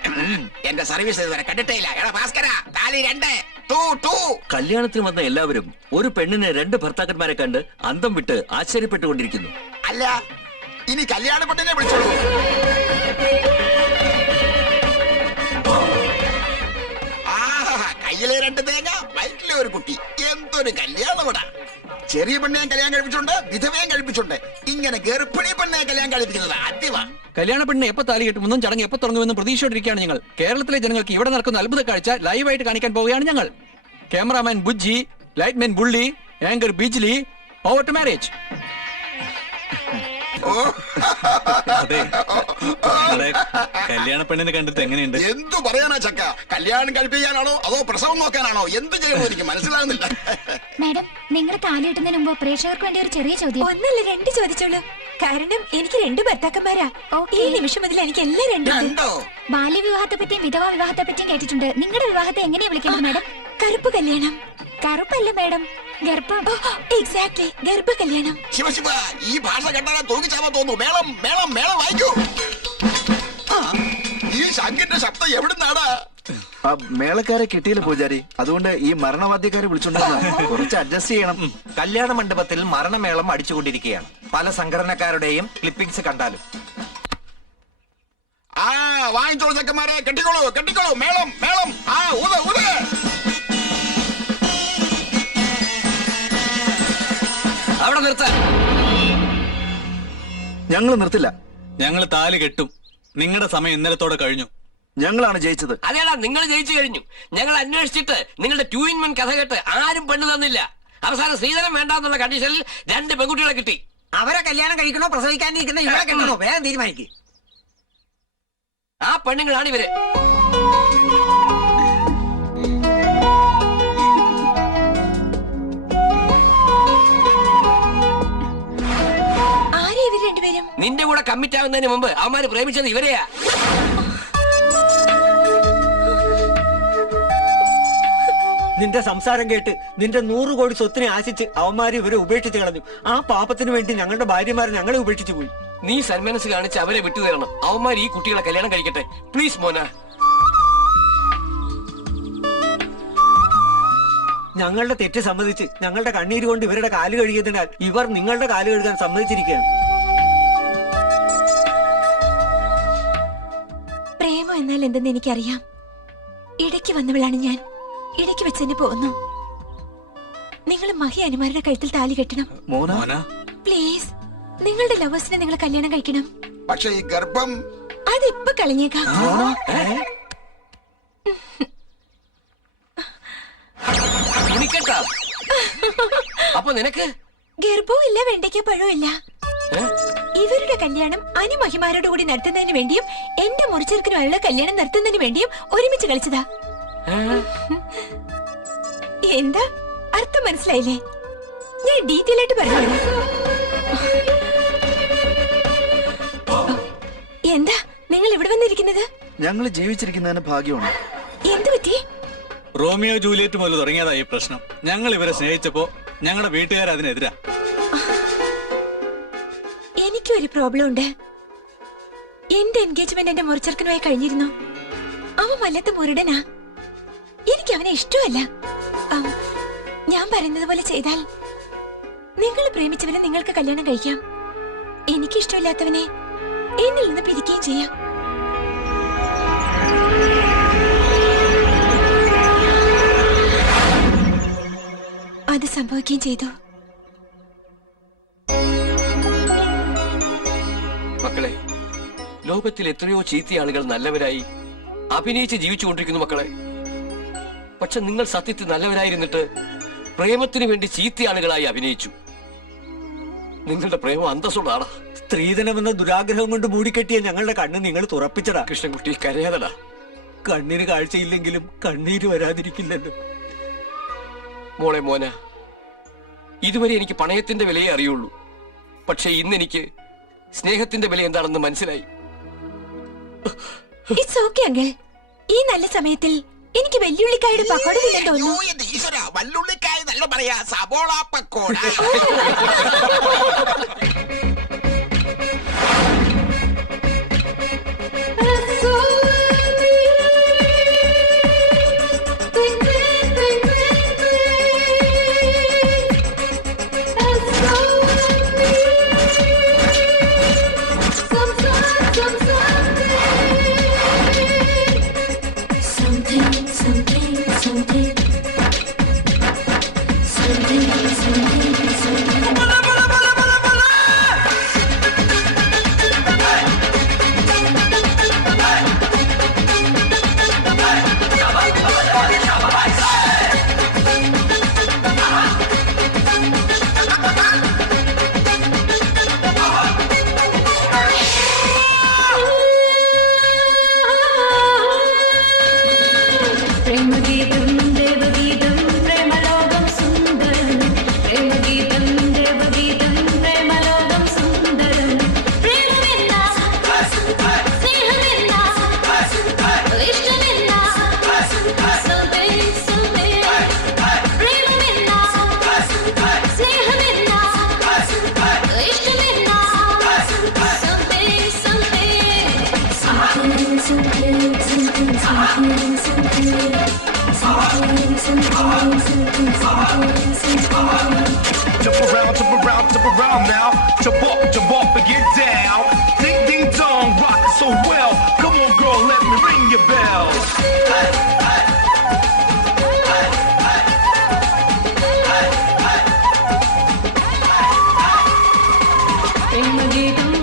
എന്റെ സർവീസ് ഇതുവരെ കണ്ടിട്ടേ ഇല്ല. എടാ ഭാസ്കര, താലി 2. കല്യാണത്തിന് വന്ന എല്ലാവരും ഒരു പെണ്ണിന് 2 ഭർത്താക്കന്മാരെ കണ്ട് അന്തം വിട്ട് ആശ്ചര്യപ്പെട്ടുകൊണ്ടിരിക്കുന്നു. അല്ല, ഇനി കല്യാണ പെണ്ണിനെ വിളിച്ചോളൂ. കയ്യിലെ 2 തേങ്ങ, വയറ്റിലെ ഒരു കുട്ടി. എന്തൊരു കല്യാണമിടാ. ചെറിയ പെണ്ണെ കല്യാണം കഴിപ്പിച്ചുണ്ട്, വിധവയും കഴിപ്പിച്ചുണ്ട്. ഇങ്ങനെ ഗർഭിണി പെണ്ണെ കല്യാണം കഴിപ്പിക്കുന്നത് ആദ്യമാ. കല്യാണ പെണ്ണിനെ എപ്പോ താലി കെട്ടുമെന്നും ചടങ്ങ് എപ്പോ തുടങ്ങുമെന്നും പ്രതീക്ഷയോടിരിക്കുകയാണ് ഞങ്ങൾ. കേരളത്തിലെ ജനങ്ങൾക്ക് ഇവിടെ നടക്കുന്ന അത്ഭുത കാഴ്ച ലൈവായിട്ട് കാണിക്കാൻ പോവുകയാണ് ഞങ്ങൾ. Cameraman Bujji, lightman Bulli, anchor Bijli, over to marriage. അതെ, കല്യാണ പെണ്ണിനെ കണ്ടിട്ട് എങ്ങനെയുണ്ട്? എന്തു പറയാനാ ചക്ക? കല്യാണം കഴിപ്പിക്കാനാണോ അതോ പ്രസവം നോക്കാനാണോ? എന്ത് ചെയ്യുമോ എനിക്ക് മനസ്സിലാകുന്നില്ല. മാഡം, നിങ്ങൾ താലി കിട്ടുന്നതിന് മുമ്പ് പ്രേക്ഷകർക്ക് വേണ്ടി ഒരു ചെറിയ ചോദ്യം. 1 അല്ല 2 ചോദിച്ചോളൂ. കാരണം എനിക്ക് 2 ഭർത്താക്കന്മാരാ. ഈ നിമിഷം മുതൽ എനിക്ക് എല്ലാം 2. ബാല്യവിവാഹത്തെ പറ്റിയും വിധവാ വിവാഹത്തെ പറ്റിയും കേട്ടിട്ടുണ്ട്. നിങ്ങളുടെ വിവാഹത്തെ എങ്ങനെയാ വിളിക്കുന്നത് മാഡം? കറുപ്പ് കല്യാണം. കറുപ്പല്ല മാഡം, ഗർഭം. എക്സാക്ട്ലി, ഗർഭ കല്യാണം. ശിവശിവ, ഈ ഭാഷ കണ്ടാൽ തൂങ്ങിച്ചാവാൻ തോന്നുന്നു. മേളം മേളം മേളം വായിക്കൂ. ഈ ശങ്കിന്റെ ശബ്ദം എവിടുന്നാടാ? മേളക്കാരെ കിട്ടിയില്ല പൂജാരി, അതുകൊണ്ട് ഈ മരണവാദ്യക്കാരെ വിളിച്ചോണ്ടാണ്. കുറച്ച് അഡ്ജസ്റ്റ് ചെയ്യണം. കല്യാണ മണ്ഡപത്തിൽ മരണമേളം അടിച്ചുകൊണ്ടിരിക്കുകയാണ്. പല സംഘടനക്കാരുടെയും ക്ലിപ്പിംഗ്സ് കണ്ടാലും. വാങ്ങിച്ചോളൂ ചെക്കന്മാരെ, കെട്ടിക്കോളൂ കെട്ടിക്കോളൂ. മേളം മേളം. ഊത ഊത. അവിടെ നിർത്ത. ഞങ്ങൾ നിർത്തില്ല. ഞങ്ങൾ താലി കെട്ടും. നിങ്ങളുടെ സമയം ഇന്നലത്തോടെ കഴിഞ്ഞു. ഞങ്ങളാണ് ജയിച്ചത്. അതേടാ, നിങ്ങൾ ജയിച്ചു കഴിഞ്ഞു. ഞങ്ങൾ അന്വേഷിച്ചിട്ട് നിങ്ങളുടെ 2 in 1 കഥ കേട്ട് ആരും പെണ്ണ് തന്നില്ല. അവസാനം സ്ത്രീധനം വേണ്ടെന്നുള്ള കണ്ടീഷനിൽ 2 പെൺകുട്ടികളെ കിട്ടി. അവരെ കല്യാണം കഴിക്കണോ പ്രസവിക്കാനിരിക്കുന്ന ഇവിടെ കെട്ടണോ? വേഗം തീരുമാനിക്കും. ആ പെണ്ണുങ്ങളാണ് ഇവര്. ആരാ ഇവർ 2 പേരും? നിന്റെ കൂടെ കമ്മിറ്റ് ആവുന്നതിന് മുമ്പ് അവന്മാര് പ്രേമിച്ചത് ഇവരെയാ. നിന്റെ സംസാരം കേട്ട് നിന്റെ 100 കോടി സ്വത്തിനെ ആശിച്ച് അവന്മാര് ഇവരെ ഉപേക്ഷിച്ച് കളഞ്ഞു. ആ പാപത്തിന് വേണ്ടി ഞങ്ങളുടെ ഭാര്യമാരെ ഞങ്ങളെ ഉപേക്ഷിച്ചു പോയി. നീ സന്മനസ് കാണിച്ച് അവരെ വിട്ടുതരണം. അവന്മാർ ഈ കുട്ടികളെ കല്യാണം കഴിക്കട്ടെ പ്ലീസ് മോന. ഞങ്ങളുടെ തെറ്റ് സമ്മതിച്ച് ഞങ്ങളുടെ കണ്ണീര് കൊണ്ട് ഇവരുടെ കാല് കഴുകിയതിനാൽ ഇവർ നിങ്ങളുടെ കാല് കഴുകാൻ സമ്മതിച്ചിരിക്കുകയാണ്. പ്രേമം എന്നാൽ എന്തെന്ന് എനിക്കറിയാം. ഇടയ്ക്ക് വന്നവളാണ് ഞാൻ. ഇടയ്ക്ക് വെച്ച് തന്നെ പോകുന്നു. നിങ്ങൾ മഹി അനുമാരുടെ കഴുത്തിൽ താലി കെട്ടണം പ്ലീസ്. നിങ്ങളുടെ ലവേഴ്സിനെ നിങ്ങൾ കല്യാണം കഴിക്കണം. പക്ഷേ ഈ ഗർഭം അതിപ്പോ കളഞ്ഞേക്കാം. നിനക്ക് ഗർഭവും ഇല്ല, വെണ്ടയ്ക്ക പഴവും ഇല്ല. ഇവരുടെ കല്യാണം അനുമഹിമാരോട് കൂടി നടത്തുന്നതിന് വേണ്ടിയും എന്റെ മുറിച്ചെറുക്കനുമായുള്ള കല്യാണം നടത്തുന്നതിന് വേണ്ടിയും ഒരുമിച്ച് കളിച്ചതാ. എന്താ അർത്ഥം മനസ്സിലായില്ലേ? ഞാൻ ഡീറ്റെയിൽ ആയിട്ട് പറഞ്ഞു. എന്താ നിങ്ങൾ ഇവിടെ വന്നിരിക്കുന്നത്? ഞങ്ങൾ ജീവിച്ചിരിക്കുന്നതിന് ഭാഗ്യമാണ്. എന്ത് പറ്റി? റോമിയോ ജൂലിയറ്റ് മുതൽ തുടങ്ങിയതാ ഈ പ്രശ്നം. ഞങ്ങൾ ഇവരെ സ്നേഹിച്ചപ്പോ ഞങ്ങളുടെ വീട്ടുകാർ അതിനെതിരാ. എനിക്കൊരു പ്രോബ്ലം ഉണ്ട്. എന്റെ എൻഗേജ്മെന്റ് എന്റെ മുറിച്ചെറുക്കനുമായി കഴിഞ്ഞിരുന്നു. അവൻ വല്ലത്തെ മുരടനാ. എനിക്ക് അവനെ ഇഷ്ടമല്ല. ഞാൻ പറയുന്നത് പോലെ ചെയ്താൽ നിങ്ങൾ പ്രേമിച്ചവനെ നിങ്ങൾക്ക് കല്യാണം കഴിക്കാം. എനിക്ക് ഇഷ്ടമില്ലാത്തവനെ എന്നിൽ നിന്ന് പിരിക്കുകയും ചെയ്യാം. അത് സംഭവിക്കുകയും ചെയ്തു. മക്കളെ, ലോകത്തിൽ എത്രയോ ചീത്ത ആളുകൾ നല്ലവരായി അഭിനയിച്ച് ജീവിച്ചുകൊണ്ടിരിക്കുന്നു മക്കളെ. പക്ഷെ നിങ്ങൾ സത്യത്തിൽ നല്ലവരായിരുന്നിട്ട് പ്രേമത്തിന് വേണ്ടി ചീത്ത ആളുകളായി അഭിനയിച്ചു. നിങ്ങളുടെ പ്രേമം അന്തസ്സുള്ളതാണ്. സ്ത്രീധനമെന്ന ദുരാഗ്രഹം കൊണ്ട് മൂടിക്കെട്ടിയ ഞങ്ങളുടെ കണ്ണ് നിങ്ങൾ തുറപ്പിച്ചടാ. കൃഷ്ണൻകുട്ടി കരയാതടാ. കണ്ണിന് കാഴ്ചയില്ലെങ്കിലും കണ്ണീര് വരാതിരിക്കില്ലല്ലോ. മോളെ മോന, ഇതുവരെ എനിക്ക് പണയത്തിന്റെ വിലയെ അറിയുള്ളൂ. പക്ഷെ ഇന്നെനിക്ക് സ്നേഹത്തിന്റെ വില എന്താണെന്ന് മനസ്സിലായി. It's okay uncle. ഈ നല്ല സമയത്തിൽ എനിക്ക് വെല്ലുള്ളിക്കായുടെ പക്കോട തിന്നാൻ തോന്നുന്നു. വല്ലുള്ളിക്കായ നല്ല പറയാ, സബോള pakoda. Jump around now, jump up and get down. Ding ding dong, rock so well. Come on girl, let me ring your bell. Ring the